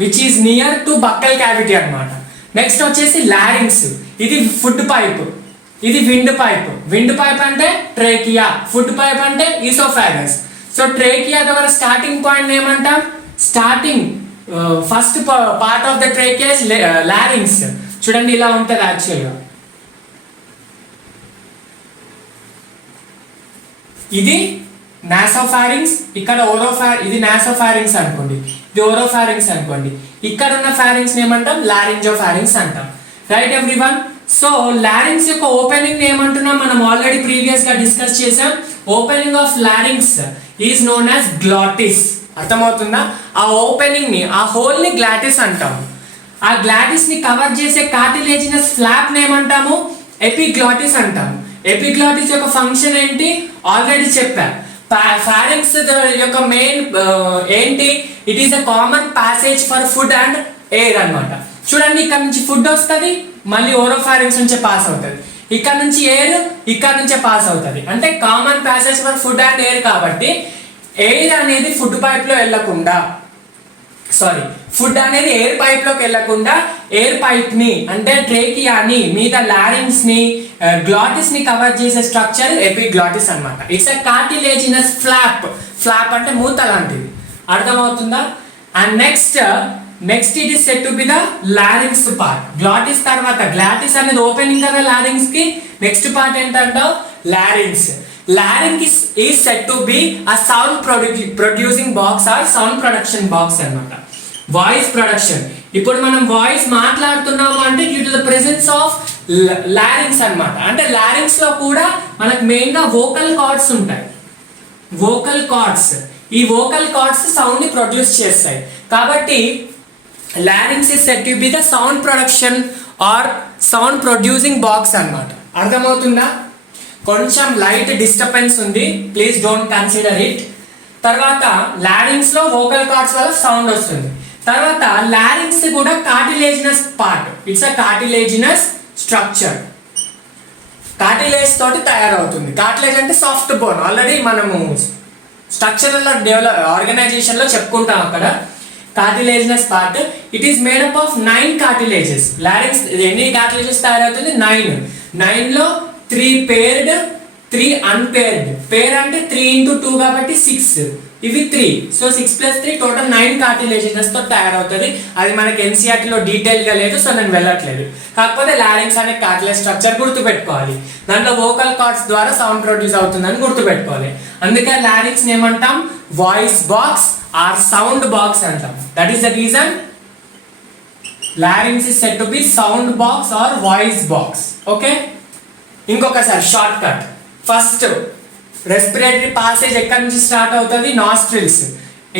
which is near to buccal cavity అన్నమాట. నెక్స్ట్ వచ్చేసి లారింగ్స్, ఇది ఫుడ్ పైప్, ఇది విండ్ పైప్. విండ్ పైప్ అంటే ట్రేకియా, ఫుడ్ పైప్ అంటే ఈసోఫాగస్. సో ట్రేకియా దగ్గర స్టార్టింగ్ పాయింట్ ఏమంటాం, starting first part of the trachea is larynx. చూడండి ఇలా ఉంటుంది యాక్చువల్గా. ఇది నాసోఫారింగ్స్, ఇక్కడ ఇది నాసోఫారింగ్స్ అనుకోండి, ఇది ఓరోఫారింగ్స్ అనుకోండి. ఇక్కడ ఉన్న ఫారింగ్స్ ఏమంటాం, లారింజోఫారింగ్స్ అంటాం. Right everyone. సో లారింగ్స్ యొక్క ఓపెనింగ్ ఏమంటున్నాం మనం ఆల్రెడీ ప్రీవియస్ గా డిస్కస్ చేసాం. Opening of లారింగ్స్ is known as glottis. అర్థమవుతుందా? ఆ ఓపెనింగ్ ని, ఆ హోల్ ని గ్లాటిస్ అంటాం. ఆ గ్లాటిస్ ని కవర్ చేసే కార్టిలేజినస్ ఫ్లాప్ ని ఏమంటాము, ఎపిగ్లాటిస్ అంటాము. ఎపిగ్లాటిస్ యొక్క ఫంక్షన్ ఏంటి ఆల్రెడీ చెప్పా. ఫారింగ్స్ యొక్క మెయిన్ ఏంటి, it is a common passage for food and air అన్నమాట. చూడండి ఇక్కడ నుంచి ఫుడ్ వస్తుంది, మళ్ళీ ఓరోఫారింగ్స్ నుంచే పాస్ అవుతుంది. ఇక్కడ నుంచి ఎయిర్ ఇక్కడ నుంచే పాస్ అవుతుంది. అంటే common passage for food and air కాబట్టి ఎయిర్ అనేది ఫుడ్ పైప్ లో వెళ్ళకుండా, ఫుడ్ అనేది ఎయిర్ పైప్ లోకి వెళ్ళకుండా ఎయిర్ పైప్ ని అంటే ట్రేకియాని మీద లారింగ్స్ ని గ్లాటిస్ ని కవర్ చేసే స్ట్రక్చర్ ఎపిగ్లాటిస్ అన్నమాట. It's a cartilaginous flap. Flap అంటే మూత లాంటిది. అర్థమవుతుందా? And next it is said to be the larynx part. Glottis తర్వాత, గ్లాటిస్ అనేది ఓపెనింగ్ కదా లారింగ్స్ కి, నెక్స్ట్ పార్ట్ ఏంటంటావు, larynx. Larynx is said to be a sound producing box or sound production box అన్నమాట. Voice production. ఇప్పుడు మనం voice మాట్లాడుతున్నాము అంటే due to the presence of larynx అన్నమాట. అంటే లారింగ్స్ లో కూడా మనకు మెయిన్ గా వోకల్ కార్డ్స్ ఉంటాయి. వోకల్ కార్డ్స్, ఈ వోకల్ కార్డ్స్ సౌండ్ ని ప్రొడ్యూస్ చేస్తాయి. కాబట్టి larynx is said to be the sound production or sound producing box అన్నమాట. అర్థమవుతుందా? కొంచెం లైట్ డిస్టర్బెన్స్ ఉంది, ప్లీజ్ డోంట్ కన్సిడర్ ఇట్. తర్వాత లారింగ్స్ లో వోకల్ కార్డ్స్ వల్ల సౌండ్ వస్తుంది. తర్వాత లారింగ్స్ కూడా cartilaginous part. It's a cartilaginous structure. Cartilage తోటి తయారవుతుంది. కార్టిలేజ్ అంటే సాఫ్ట్ బోన్. ఆల్రెడీ మనము స్ట్రక్చరల్ ఆర్గనైజేషన్ లో చెప్పుకుంటాం అక్కడ. Cartilaginous part, it is made up of 9 cartilages. లారింగ్స్ ఎన్ని కార్టిలేజెస్ తయారవుతుంది, 9 లో 3 paired, 3 unpaired. పేర్ అంటే 3 into 2 కాబట్టి 6, ఇవి 3. సో 6 + 3 టోటల్ 9 కార్టిలేజెస్ తో తయారవుతుంది. అది మనకి ఎన్సీఆర్టీ లో డీటెయిల్ గా లేదు, సో నేను వెళ్ళట్లేదు. కాకపోతే లారింగ్స్ అనే కార్టిలేజ్ స్ట్రక్చర్ గుర్తుపెట్టుకోవాలి. దాంట్లో వోకల్ కార్డ్స్ ద్వారా సౌండ్ ప్రొడ్యూస్ అవుతుందని గుర్తుపెట్టుకోవాలి. అందుకే లారింగ్స్ ఏమంటాం, voice box or sound box అంటాం. That is the reason larynx is said to be sound box or voice box. Okay, ఇంకొకసారి short cut. First respiratory passage ఎక్కడి నుంచి స్టార్ట్ అవుతుంది, నాస్ట్రిల్స్.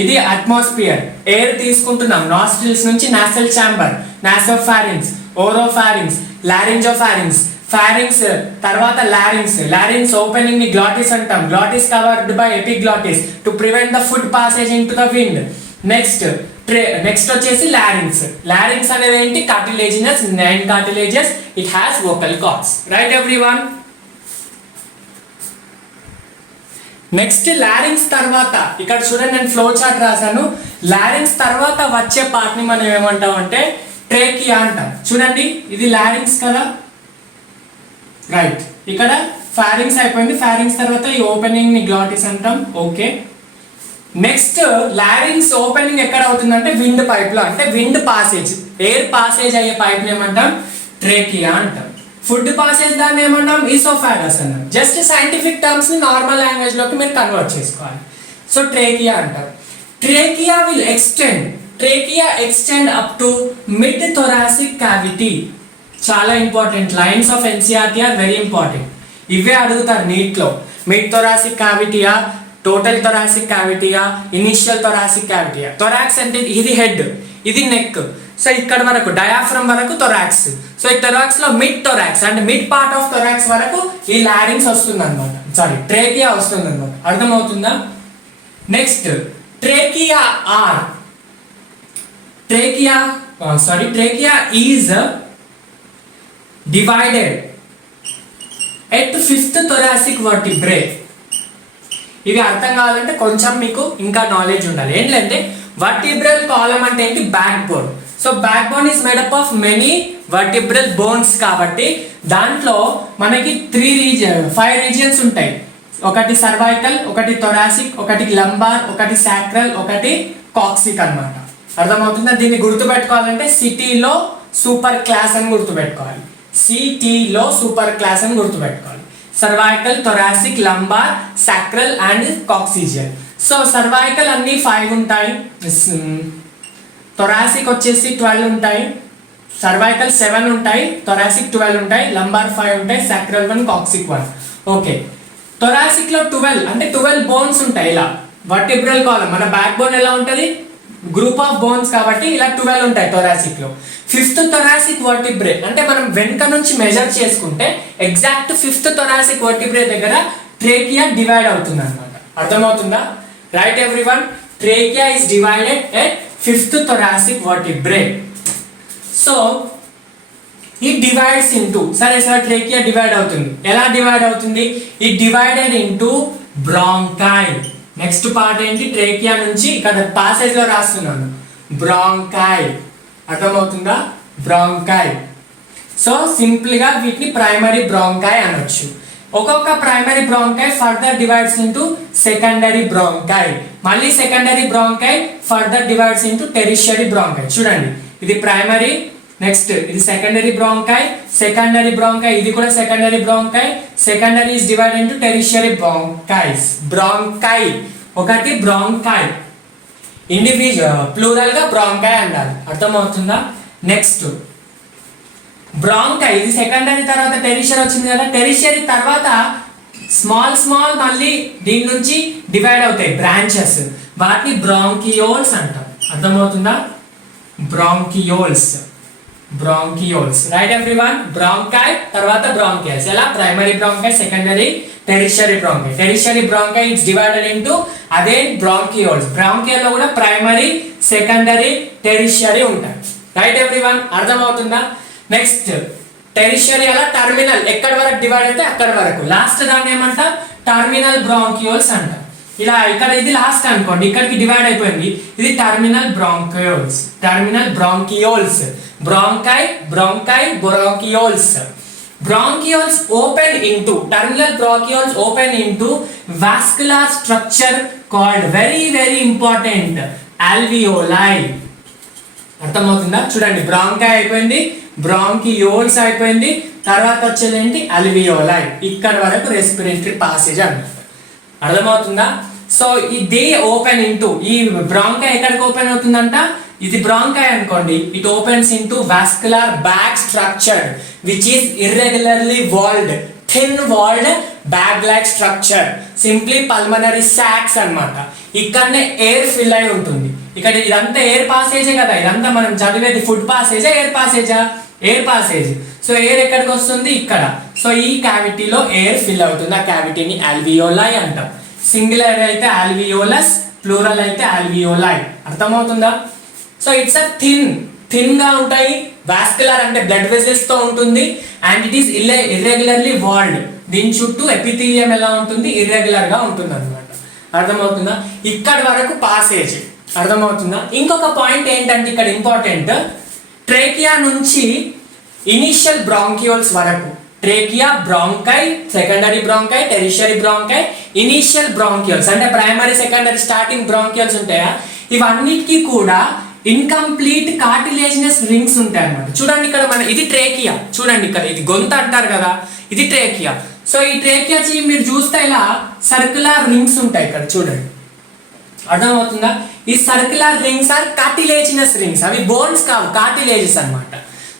ఇది అట్మాస్ఫియర్, ఎయిర్ తీసుకుంటున్నాం నాస్ట్రిల్స్ నుంచి. Nasal chamber, nasopharynx, oropharynx, laryngopharynx, pharynx తర్వాత larynx. Larynx opening ని glottis అంటాం. Glottis covered by epiglottis to prevent the food passage in to the wind. Next వచ్చేసి లారింగ్స్. లారింగ్స్ అనేది ఏంటి, cartilaginous, 9 cartilages. It has vocal cords. Right everyone. Next లారింగ్స్ తర్వాత ఇక్కడ చూడండి నేను ఫ్లో చార్ట్ రాశాను. లారింగ్స్ తర్వాత వచ్చే పార్ట్ ని మనం ఏమంటాం అంటే ట్రేకియా అంటాం. చూడండి ఇది లారింగ్స్ కదా, రైట్. ఇక్కడ ఫారింగ్స్ అయిపోయింది, ఫారింగ్స్ తర్వాత ఈ ఓపెనింగ్ ని గ్లాటిస్ అంటాం. ఓకే, నెక్స్ట్ లారింగ్స్ ఓపెనింగ్ ఎక్కడ అవుతుందంటే విండ్ పైప్ లో, అంటే విండ్ పాసేజ్, ఎయిర్ పాసేజ్ అయ్యే పైప్ ని ఏమంటాం ట్రేకియా అంటాం. ఫుడ్ పాసేజ్ దాన్ని ఏమంటాం ఈసోఫాగస్ అన్నాం. జస్ట్ సైంటిఫిక్ టర్మ్స్ ని నార్మల్ లాంగ్వేజ్ లోకి మీరు కన్వర్ట్ చేసుకోవాలి. సో ట్రేకియా అంటాం. Trachea will extend up to mid thoracic cavity. చాలా important, lines of NCERT are very important. ఇవే అడుగుతారు నీట్ లో. మిడ్ థొరాసిక్ క్యావిటీయా, టోటల్ థొరాసిక్ క్యావిటీయా, ఇనిషియల్ థొరాసిక్ క్యావిటీయా. థొరాక్స్ అంటే ఇది హెడ్, ఇది నెక్. సో ఇక్కడ వరకు డయాఫ్రమ్ వరకు థొరాక్స్. సో ఈ థొరాక్స్ లో మిడ్ థొరాక్స్ అంటే మిడ్ పార్ట్ ఆఫ్ థొరాక్స్ వరకు ఈ లారింగ్స్ వస్తుంది అనమాట, సారీ ట్రేకియా వస్తుంది అనమాట. అర్థమవుతుందా? Next trachea or trachea is divided at fifth thoracic vertebrae. ఇవి అర్థం కావాలంటే కొంచెం మీకు ఇంకా నాలెడ్జ్ ఉండాలి. ఏంటంటే వర్టిబ్రల్ కాలమ్ అంటే ఏంటి, back bone. So back bone is made up of many vertebral bones కాబట్టి దాంట్లో మనకి 5 రీజియన్స్ ఉంటాయి. ఒకటి సర్వైకల్, ఒకటి థొరాసిక్, ఒకటి లంబార్, ఒకటి సాక్రల్, ఒకటి కాక్సిక్ అన్నమాట. అర్థమవుతుందా? దీన్ని గుర్తుపెట్టుకోవాలంటే సిటీలో సూపర్ క్లాస్ అని గుర్తుపెట్టుకోవాలి. సిటీలో సూపర్ క్లాస్ అని గుర్తుపెట్టుకోవాలి. Cervical, thoracic, lumbar, sacral and coccygeal. So cervical అన్ని 5 ఉంటాయి, థొరాసిక్ వచ్చేసి 12 ఉంటాయి, సర్వైకల్ 7 ఉంటాయి, థొరాసిక్ 12 ఉంటాయి, లంబార్ 5 ఉంటాయి, సాక్రల్ 1, కాక్సిక్ 1. ఓకే, థొరాసిక్ లో 12 అంటే 12 బోన్స్ ఉంటాయి. ఇలా వర్టిబ్రల్ కాలమ్, మన బ్యాక్ బోన్ ఎలా ఉంటుంది, గ్రూప్ ఆఫ్ బోన్స్ కాబట్టి ఇలా 12 ఉంటాయి థొరాసిక్ లో. ఫిఫ్త్ థొరాసిక్ వర్టిబ్రే అంటే మనం వెనుక నుంచి మెజర్ చేసుకుంటే ఎగ్జాక్ట్ ఫిఫ్త్ థొరాసిక్ వర్టిబ్రే దగ్గర ట్రేకియా డివైడ్ అవుతుంది అన్నమాట. అర్థమవుతుందా? Right everyone, trachea is divided at fifth thoracic vertebrae. So it divides into, సరే సార్ ట్రేకియా డివైడ్ అవుతుంది, ఎలా డివైడ్ అవుతుంది? it divided into bronchi. Next part ఏంటి, ట్రేకియా నుంచి ఇక్కడ పాసేజ్ లో రాస్తున్నాను bronchi. అర్థమవుతుందా? bronchi. సో సింపుల్ గా వీటిని ప్రైమరీ బ్రాంకై అనొచ్చు. ఒక్కొక్క primary bronchi further divides into secondary bronchi, మళ్ళీ secondary bronchi further divides into tertiary bronchi. చూడండి ఇది ప్రైమరీ, నెక్స్ట్ ఇది సెకండరీ బ్రాంకై, ఇది కూడా secondary bronchi. Secondary is divided into tertiary bronchi. Bronchi ఒకటి బ్రాంకై, ఇండివిజువల్ ప్లూరల్ గా బ్రాంకై అన్నారు. అర్థమవుతుందా? నెక్స్ట్ బ్రాంకై, ఇది సెకండరీ తర్వాత టెరిషియరీ వచ్చింది కదా, టెరిషియరీ తర్వాత స్మాల్ మళ్ళీ దీని నుంచి డివైడ్ అవుతాయి బ్రాంచెస్, వాటిని బ్రాంకియోల్స్ అంటాం. అర్థమవుతుందా? Bronchioles, right everyone. బ్రాంకై తర్వాత బ్రాంకియల్స్. ఎలా? Primary bronchi, secondary, tertiary bronchi it's divided into అదే బ్రాంకియోల్స్. బ్రాంకియల్ లో కూడా ప్రైమరీ, సెకండరీ, టెరిషియరీ ఉంటాయి. రైట్ ఎవ్రీవన్, అర్థమవుతుందా? నెక్స్ట్ టెరిషియరీ అలా టర్మినల్, ఎక్కడి వరకు డివైడ్ అయితే అక్కడి వరకు. లాస్ట్ దాన్ని ఏమంటాం? టర్మినల్ బ్రాంకియోల్స్ అంటాం. ఇలా ఇక్కడ ఇది లాస్ట్ అనుకోండి, ఇక్కడికి డివైడ్ అయిపోయింది, ఇది terminal bronchioles. Bronchioles open into, terminal bronchioles open into vascular structure called, very important, alveoli. అర్థమవుతుందా? చూడండి బ్రాంకై అయిపోయింది, బ్రాంకియోల్స్ అయిపోయింది, తర్వాత వచ్చేది ఏంటి, అల్వియోలై. ఇక్కడ వరకు రెస్పిరేటరీ పాసేజ్ అన్నమాట. అర్థమవుతుందా? సో ఇది ఓపెన్ ఇంటూ, ఈ బ్రాంకై ఎక్కడికి ఓపెన్ అవుతుందంట, ఇది బ్రాంకై అనుకోండి, it opens into vascular bag structure which is irregularly walled, thin walled bag like structure, simply pulmonary sacs అన్నమాట. ఇక్కడనే ఎయిర్ ఫిల్ అయి ఉంటుంది. ఇక్కడ ఇదంతా ఎయిర్ పాసేజే కదా, ఇదంతా మనం చదివేది ఫుడ్ పాసేజా, ఎయిర్ పాసేజ్. సో ఎయిర్ ఎక్కడికి వస్తుంది, ఇక్కడ. సో ఈ క్యావిటీలో ఎయిర్ ఫిల్ అవుతుంది, ఆ క్యావిటీని అల్వియోలై అంటాం. సింగులర్ అయితే అల్వియోలస్, ప్లూరల్ అయితే అల్వియోలై. అర్థమవుతుందా? సో ఇట్స్ అ థిన్ గా ఉంటాయి, వాస్కులర్ అంటే బ్లడ్ వెసల్స్ తో ఉంటుంది, and it is irregularly walled. దీని చుట్టూ ఎపిథీలియం ఎలా ఉంటుంది, ఇర్రెగ్యులర్ గా ఉంటుంది అన్నమాట. అర్థమవుతుందా? ఇక్కడి వరకు పాసేజ్, అర్థమవుతుందా? ఇంకొక పాయింట్ ఏంటంటే ఇక్కడ ఇంపార్టెంట్, ట్రేకియా నుంచి ఇనిషియల్ బ్రాంకియోల్స్ వరకు, trachea, bronchi, secondary bronchi, tertiary bronchi, initial bronchioles అంటే ప్రైమరీ, సెకండరీ, స్టార్టింగ్ బ్రాంకియోల్స్ ఉంటాయా, ఇవన్నిటికీ కూడా ఇన్కంప్లీట్ కార్టిలేజినస్ రింగ్స్ ఉంటాయి అన్నమాట. చూడండి ఇక్కడ ఇది ట్రేకియా, చూడండి ఇక్కడ ఇది గొంతు అంటారు కదా, ఇది ట్రేకియా. సో ఈ ట్రేకియా మీరు చూస్తే ఇలా సర్క్యులర్ రింగ్స్ ఉంటాయి ఇక్కడ చూడండి, అర్థమవుతుందా? ఈ circular rings are cartilaginous rings, అవి బోన్స్ కావు, కార్టిలేజెస్ అన్నమాట.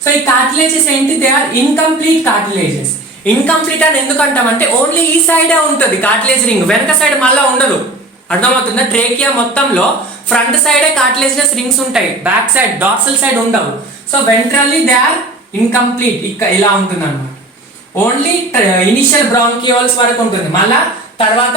సో ఈ కార్టిలేజెస్ ఏంటి, they are incomplete cartilages. Incomplete అని ఎందుకంటామంటే ఓన్లీ ఈ సైడే ఉంటుంది కార్టిలేజ్ రింగ్, వెనక సైడ్ మళ్ళీ ఉండదు, అర్థమవుతుందా? ట్రేకియా మొత్తంలో ఫ్రంట్ సైడే కార్టిలేజినస్ రింగ్స్ ఉంటాయి, బ్యాక్ సైడ్ డార్సల్ సైడ్ ఉండవు. So ventrally they are incomplete, ఇలా ఉంటుంది అన్నమాట. ఓన్లీ ఇనిషియల్ బ్రాంకియోల్స్ వరకు ఉంటుంది, మళ్ళా తర్వాత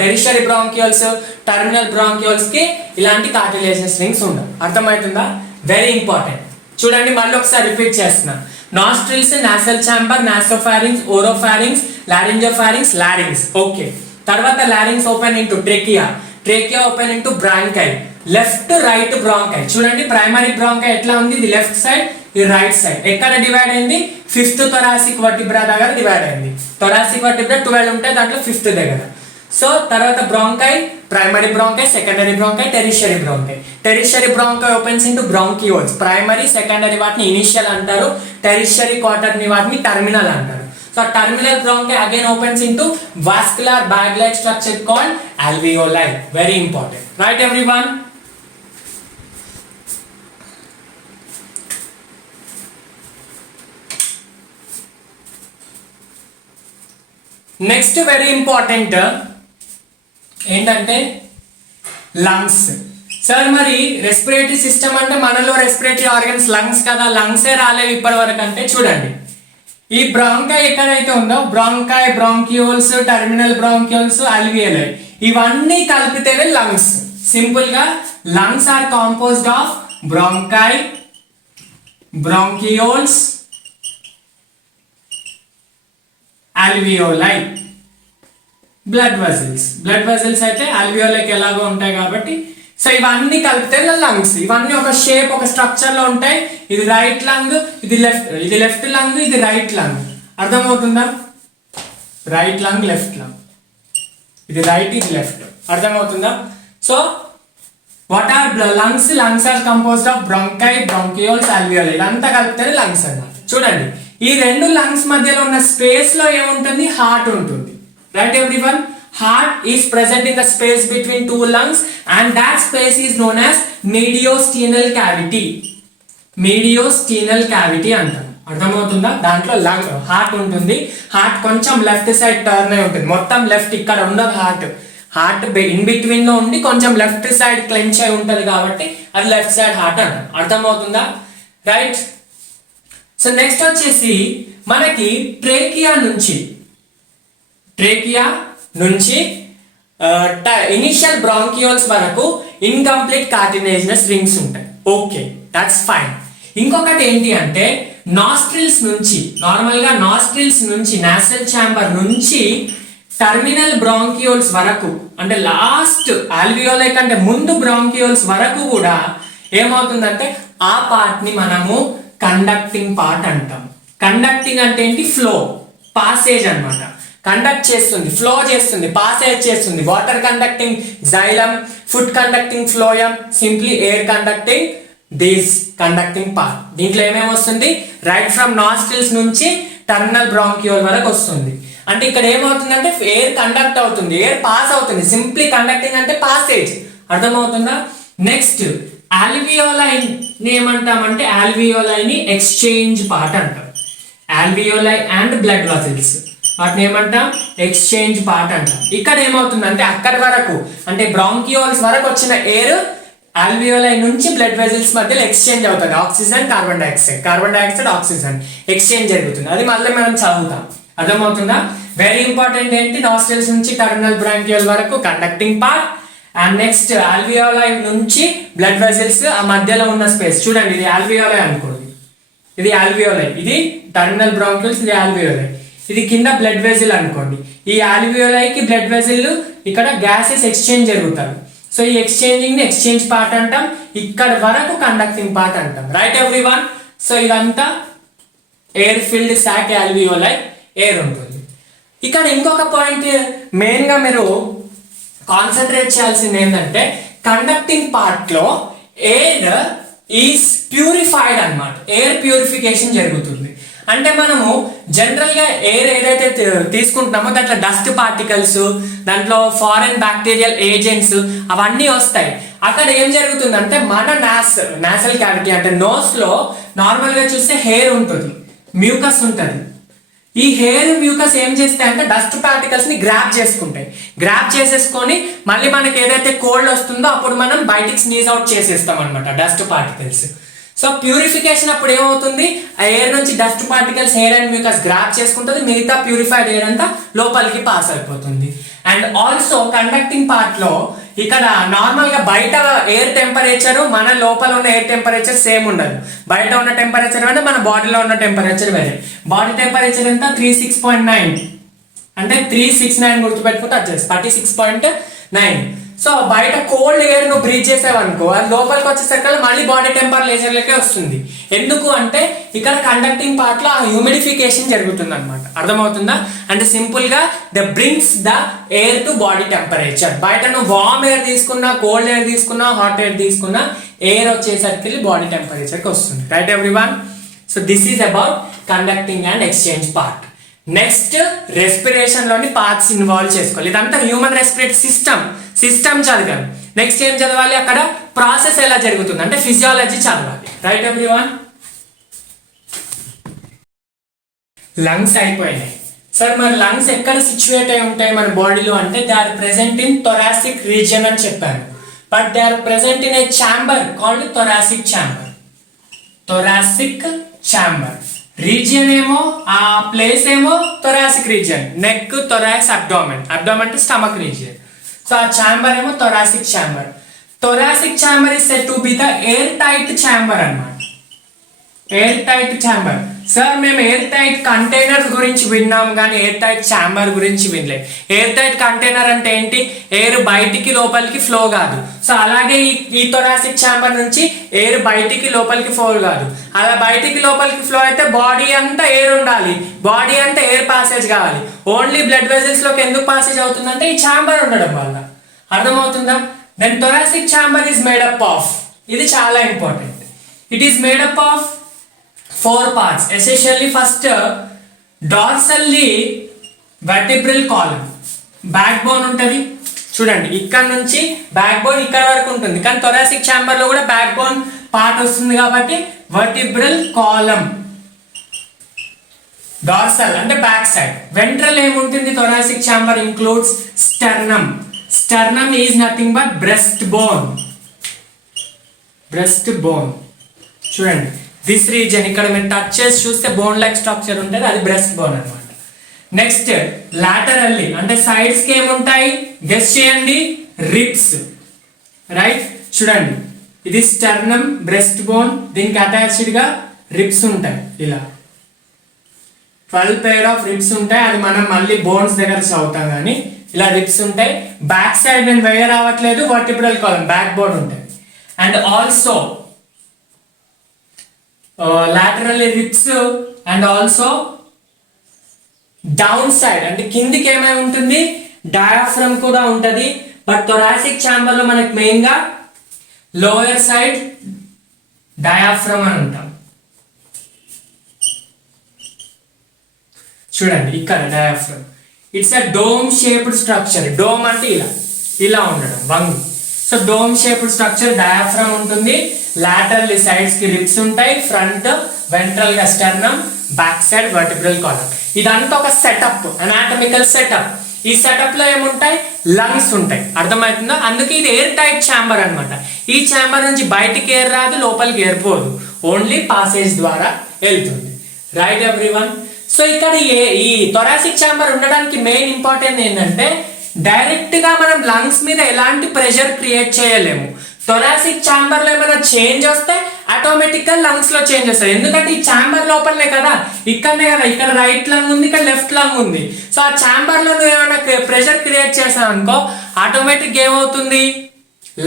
టెరిషరీ బ్రాంకియోల్స్, టర్మినల్ బ్రాంకియోల్స్ కి ఇలాంటి కార్టిలేజినస్ రింగ్స్ ఉండవు, అర్థమవుతుందా? Very important. చూడండి మళ్ళీ ఒకసారి రిపీట్ చేస్తున్నా, nostrils, nasal chamber, nasopharynx, oropharynx, laryngopharynx, larynx. Okay, తర్వాత larynx open into trachea, trachea open into bronchi, left right bronchi. చూడండి ప్రైమరీ బ్రాంకై ఎట్లా ఉంది, ఇది లెఫ్ట్ సైడ్, ఇది రైట్ సైడ్. ఎక్కడ డివైడ్ అయింది, 5th థొరాసిక్ వర్టిబ్రా దగ్గర డివైడ్ అయింది. థొరాసిక్ వర్టిబ్రా 12 ఉంటాయి, దాంట్లో 5th దగ్గర. సో తర్వాత bronchi, primary bronchi, secondary bronchi, tertiary bronchi. Tertiary bronchi opens into bronchioles. Primary, secondary వాటిని ఇనిషియల్ అంటారు, టెరిషరీ క్వార్టర్ ని వాటిని టర్మినల్ అంటారు. So terminal bronchi again opens into vascular bag like structure called alveoli. Very important, right everyone? Next very important ఏంటంటే lungs. Sir మరి respiratory system అంటే మనలో respiratory organs lungs కదా, లంగ్సే రాలేవు ఇప్పటి వరకు అంటే చూడండి, ఈ బ్రాంకై ఎక్కడైతే ఉందో bronchi, bronchioles, terminal bronchioles, alveoli, ఇవన్నీ కలిపితేనే లంగ్స్. సింపుల్ గా lungs are composed of bronchi, bronchioles, alveoli, blood vessels. blood vessels అయితే alveoli ఎలాగో ఉంటాయి కాబట్టి, సో ఇవన్నీ కలిపితే లంగ్స్. ఇవన్నీ ఒక షేప్, ఒక స్ట్రక్చర్ లో ఉంటాయి. ఇది రైట్ లంగ్, ఇది లెఫ్ట్ లంగ్, ఇది రైట్ లంగ్, అర్థమవుతుందా? రైట్ లంగ్, లెఫ్ట్ లంగ్, ఇది రైట్, ఇది లెఫ్ట్, అర్థమవుతుందా? So what are lungs? Lungs are composed of bronchi, bronchioles, alveoli, ఇదంతా కలిపితే లంగ్స్ అన్నమాట. చూడండి ఈ రెండు లంగ్స్ మధ్యలో ఉన్న స్పేస్ లో ఏముంటుంది, హార్ట్ ఉంటుంది, right everyone? Heart is present in the space between two lungs and that space is known as mediastinal cavity. Mediastinal cavity అంటారు, అర్థమవుతుందా? దాంట్లో లంగ్ హార్ట్ ఉంటుంది. హార్ట్ కొంచెం లెఫ్ట్ సైడ్ టర్న్ అయి ఉంటుంది, మొత్తం లెఫ్ట్, ఇక్కడ ఉండదు హార్ట్. హార్ట్ ఇన్ బిట్వీన్ లో ఉండి కొంచెం లెఫ్ట్ సైడ్ క్లెంచ్ అయి ఉంటుంది కాబట్టి అది లెఫ్ట్ సైడ్ హార్ట్ అంటారు, అర్థమవుతుందా? రైట్. సో నెక్స్ట్ వచ్చేసి మనకి ట్రేకియా నుంచి ఇనిషియల్ బ్రాంకియోల్స్ వరకు ఇన్కంప్లీట్ కార్టిలేజినస్ రింగ్స్ ఉంటాయి. Okay, that's fine. ఇంకొకటి ఏంటి అంటే నాస్ట్రిల్స్ నుంచి, నార్మల్ గా నాస్ట్రిల్స్ నుంచి, నాసల్ ఛాంబర్ నుంచి టర్మినల్ బ్రాంకియోల్స్ వరకు, అంటే లాస్ట్ ఆల్వియోలై కంటే ముందు బ్రాంకియోల్స్ వరకు కూడా ఏమవుతుందంటే ఆ పార్ట్ ని మనము కండక్టింగ్ పార్ట్ అంటాం. కండక్టింగ్ అంటే ఏంటి, ఫ్లో, పాసేజ్ అన్నమాట. కండక్ట్ చేస్తుంది, ఫ్లో చేస్తుంది, పాసేజ్ చేస్తుంది. Water conducting xylem, food conducting phloem, simply air conducting this conducting part. దీంట్లో ఏమేమి వస్తుంది, రైట్ ఫ్రమ్ నాస్ట్రిల్స్ నుంచి టర్మినల్ బ్రాంకియోల్ వరకు వస్తుంది. అంటే ఇక్కడ ఏమవుతుందంటే ఎయిర్ కండక్ట్ అవుతుంది, ఎయిర్ పాస్ అవుతుంది. సింప్లీ కండక్టింగ్ అంటే పాసేజ్, అర్థమవుతుందా? నెక్స్ట్ ఆల్వియోలై ఏమంటామంటే ఆల్వియోలైని ఎక్స్చేంజ్ పార్ట్ అంటాం. ఆల్వియోలై అండ్ బ్లడ్ వెసల్స్ వాటిని ఏమంటాం, ఎక్స్చేంజ్ పార్ట్ అంటాం. ఇక్కడ ఏమవుతుందంటే అక్కడి వరకు, అంటే బ్రాంకియోల్స్ వరకు వచ్చిన ఎయిర్ ఆల్వియోలై నుంచి బ్లడ్ వెసల్స్ మధ్యలో ఎక్స్చేంజ్ అవుతుంది. Oxygen, carbon dioxide, carbon dioxide, oxygen exchange జరుగుతుంది. అది మళ్ళీ మనం చదువుతాం, అర్థమవుతుందా? వెరీ ఇంపార్టెంట్ ఏంటి, నాస్ట్రిల్స్ నుంచి టర్మినల్ బ్రాంకియోల్ వరకు conducting part, and next alveoli నుంచి బ్లడ్ వెసల్స్, ఆ మధ్యలో ఉన్న స్పేస్. చూడండి ఇది ఆల్వియోలై అనుకోండి, ఇది ఆల్వియోలై, ఇది టర్మినల్ బ్రాంకియోల్స్, ఇది ఆల్వియోలై. ఇది కింద బ్లడ్ వెజిల్ అనుకోండి. ఈ ఆల్వియోలైకి బ్లడ్ వెజిల్ ఇక్కడ గ్యాసెస్ ఎక్స్చేంజ్ జరుగుతాయి. సో ఈ ఎక్స్చేంజింగ్ ని ఎక్స్చేంజ్ పార్ట్ అంటాం. ఇక్కడ వరకు కండక్టింగ్ పార్ట్ అంటాం. Right everyone. సో ఇదంతా ఎయిర్ ఫిల్డ్ సాక్ ఆల్వియోలై ఎయిర్ ఉంటుంది. ఇక్కడ ఇంకొక పాయింట్ మెయిన్ గా మీరు కాన్సన్ట్రేట్ చేయాల్సింది ఏంటంటే కండక్టింగ్ పార్ట్ లో ఎయిర్ ఈస్ ప్యూరిఫైడ్ అన్నమాట. ఎయిర్ ప్యూరిఫికేషన్ జరుగుతుంది. అంటే మనము జనరల్ గా ఎయిర్ ఏదైతే తీసుకుంటున్నామో దాంట్లో డస్ట్ పార్టికల్స్, దాంట్లో ఫారెన్ బ్యాక్టీరియల్ ఏజెంట్స్ అవన్నీ వస్తాయి. అక్కడ ఏం జరుగుతుందంటే మన నాసల్ క్యావిటీ అంటే నోస్ లో నార్మల్ గా చూస్తే హెయిర్ ఉంటుంది, మ్యూకస్ ఉంటుంది. ఈ హెయిర్ మ్యూకస్ ఏం చేస్తాయి అంటే డస్ట్ పార్టికల్స్ ని గ్రాప్ చేసుకుంటాయి. గ్రాప్ చేసేసుకొని మళ్ళీ మనకి ఏదైతే కోల్డ్ వస్తుందో అప్పుడు మనం బయటికి స్నీజ్ అవుట్ చేసేస్తాం అనమాట డస్ట్ పార్టికల్స్. సో ప్యూరిఫికేషన్ అప్పుడు ఏమవుతుంది, ఆ ఎయిర్ నుంచి dust particles hair and mucus grab చేసుకుంటుంది, మిగతా ప్యూరిఫైడ్ ఎయిర్ అంతా లోపలికి పాస్ అయిపోతుంది. అండ్ ఆల్సో కండక్టింగ్ పార్ట్ లో ఇక్కడ నార్మల్ గా బయట ఎయిర్ టెంపరేచర్ మన లోపల ఉన్న ఎయిర్ టెంపరేచర్ సేమ్ ఉండదు. బయట ఉన్న టెంపరేచర్ అంటే మన బాడీలో ఉన్న టెంపరేచర్ వేరే. బాడీ టెంపరేచర్ ఎంత 36.9 అంటే 369 గుర్తుపెట్టుకుంటే వచ్చేసి 36.9. సో బయట కోల్డ్ ఎయిర్ నువ్వు బ్రీత్ చేసావనుకో అది లోపలికి వచ్చేసరికి మళ్ళీ బాడీ టెంపరేచర్లకే వస్తుంది. ఎందుకు అంటే ఇక్కడ కండక్టింగ్ పార్ట్ లో ఆ హ్యూమిడిఫికేషన్ జరుగుతుంది అనమాట. అర్థమవుతుందా? అంటే సింపుల్ గా the brings the air to body temperature. బయట నువ్వు వార్మ్ ఎయిర్ తీసుకున్నా, కోల్డ్ ఎయిర్ తీసుకున్నా, హాట్ ఎయిర్ తీసుకున్నా ఎయిర్ వచ్చేసరికి బాడీ టెంపరేచర్కి వస్తుంది. Right everyone. So this is about conducting and exchange part. Next respiration లోని పార్ట్స్ ఇన్వాల్వ్ చేసుకోవాలి. ఇదంతా హ్యూమన్ రెస్పిరేటరీ సిస్టమ్ చదివాను. నెక్స్ట్ ఏం చదవాలి, అక్కడ ప్రాసెస్ ఎలా జరుగుతుంది అంటే ఫిజియాలజీ చదవాలి. Right everyone. లంగ్స్ అయిపోయినాయి. సార్ మరి లంగ్స్ ఎక్కడ సిచ్యువేట్ అయి ఉంటాయి మన బాడీలో అంటే they are present in thoracic region అని చెప్పాను. But they are present in a chamber called thoracic chamber. Thoracic chamber region ఏమో ఆ ప్లేస్ ఏమో thoracic region, neck, thorax, abdomen. Abdomen అంటే స్టమక్ రీజియన్. సో ఆ ఛాంబర్ ఏమో thoracic chamber. Thoracic chamber is said to be the air tight chamber అన్నమాట. Air tight chamber. Sir మేము air tight containers గురించి విన్నాం కానీ ఎయిర్ టైట్ ఛాంబర్ గురించి వినలేదు. ఎయిర్ టైట్ కంటైనర్ అంటే ఏంటి, ఎయిర్ బయటికి లోపలికి ఫ్లో కాదు. సో అలాగే ఈ థొరాసిక్ ఛాంబర్ నుంచి ఎయిర్ బయటికి లోపలికి ఫ్లో కాదు. అలా బయటికి లోపలికి ఫ్లో అయితే బాడీ అంతా ఎయిర్ ఉండాలి, బాడీ అంతా ఎయిర్ పాసేజ్ కావాలి. ఓన్లీ బ్లడ్ వెజల్స్ లోకి ఎందుకు పాసేజ్ అవుతుందంటే ఈ ఛాంబర్ ఉండడం వల్ల. అర్థమవుతుందా? Then thoracic chamber is made up of, ఇది చాలా important, it is made up of 4 parts. Essentially first dorsally vertebral column, back bone ఉంటుంది చూడండి. ఇక్కడ నుంచి బ్యాక్ బోన్ ఇక్కడ వరకు ఉంటుంది, కానీ థొరాసిక్ ఛాంబర్ లో కూడా బ్యాక్ బోన్ పార్ట్ వస్తుంది కాబట్టి వర్టిబ్రల్ కాలమ్. డార్సల్ అంటే బ్యాక్ సైడ్. వెంట్రల్ ఏముంటుంది thoracic chamber includes sternum. Sternum is nothing but breast bone. Breast bone చూడండి, దిస్ రీజన్ ఇక్కడ మీరు టచ్ చేసి చూస్తే బోన్ లైక్ స్ట్రక్చర్ ఉంటుంది, అది బ్రెస్ట్ బోన్ అనమాట. నెక్స్ట్ లాటరల్లీ అంటే సైడ్స్ కి ఏముంటాయి గెస్ చేయండి, రిబ్స్. రైట్, చూడండి ఇది స్టర్నమ్, బ్రెస్ట్ బోన్, దీనికి అటాచ్డ్ గా రిబ్స్ ఉంటాయి. ఇలా 12 pair ఆఫ్ రిబ్స్ ఉంటాయి. అది మనం మళ్ళీ బోన్స్ దగ్గర చదువుతాం కానీ ఇలా రిబ్స్ ఉంటాయి. బ్యాక్ సైడ్ నేను వేయ రావట్లేదు, వర్టిబ్రల్ కాలమ్ బ్యాక్ బోన్ ఉంటుంది. And also laterally ribs and also down side అంటే కిందికి ఏమై ఉంటుంది డయాఫ్రమ్ కూడా ఉంటుంది. బట్ థొరాసిక్ ఛాంబర్ లో మనకి మెయిన్ గా లోయర్ సైడ్ డయాఫ్రమ్ అని ఉంటాం. చూడండి ఇక్కడ diaphragm, it's a dome shaped structure. Dome అంటే ఇలా ఉండడం వంగు. So dome shaped structure diaphragm ఉంటుంది. లాటరల్ సైడ్స్ కి రిబ్స్ ఉంటాయి, ఫ్రంట్ వెంట్రల్ గా sternum, back side vertebral column. ఇదంతా ఒక సెటప్, అనాటమికల్ సెటప్. ఈ సెటప్ లో ఏముంటాయి లంగ్స్ ఉంటాయి. అర్థమవుతుందా? అందుకే ఇది ఎయిర్ టైట్ ఛాంబర్ అనమాట. ఈ ఛాంబర్ నుంచి బయటికి ఎయిర్ రాదు, లోపలికి ఎయిర్ పోదు, ఓన్లీ పాసేజ్ ద్వారా వెళ్తుంది. Right everyone. సో ఇక్కడ ఈ థొరాసిక్ ఛాంబర్ ఉండడానికి మెయిన్ ఇంపార్టెంట్ ఏంటంటే డైరెక్ట్ గా మనం లంగ్స్ మీద ఎలాంటి ప్రెషర్ క్రియేట్ చేయలేము. థొరాసిక్ ఛాంబర్ లో ఏమైనా చేంజ్ వస్తే ఆటోమేటిక్ గా లంగ్స్ లో చేంజ్ వస్తాయి. ఎందుకంటే ఈ ఛాంబర్ లోపలనే కదా, ఇక్కడనే కదా, ఇక్కడ రైట్ లంగ్ ఉంది, ఇక్కడ లెఫ్ట్ లంగ్ ఉంది. సో ఆ ఛాంబర్ లో నువ్వు ఏమైనా ప్రెషర్ క్రియేట్ చేసావు అనుకో, ఆటోమేటిక్ ఏమవుతుంది,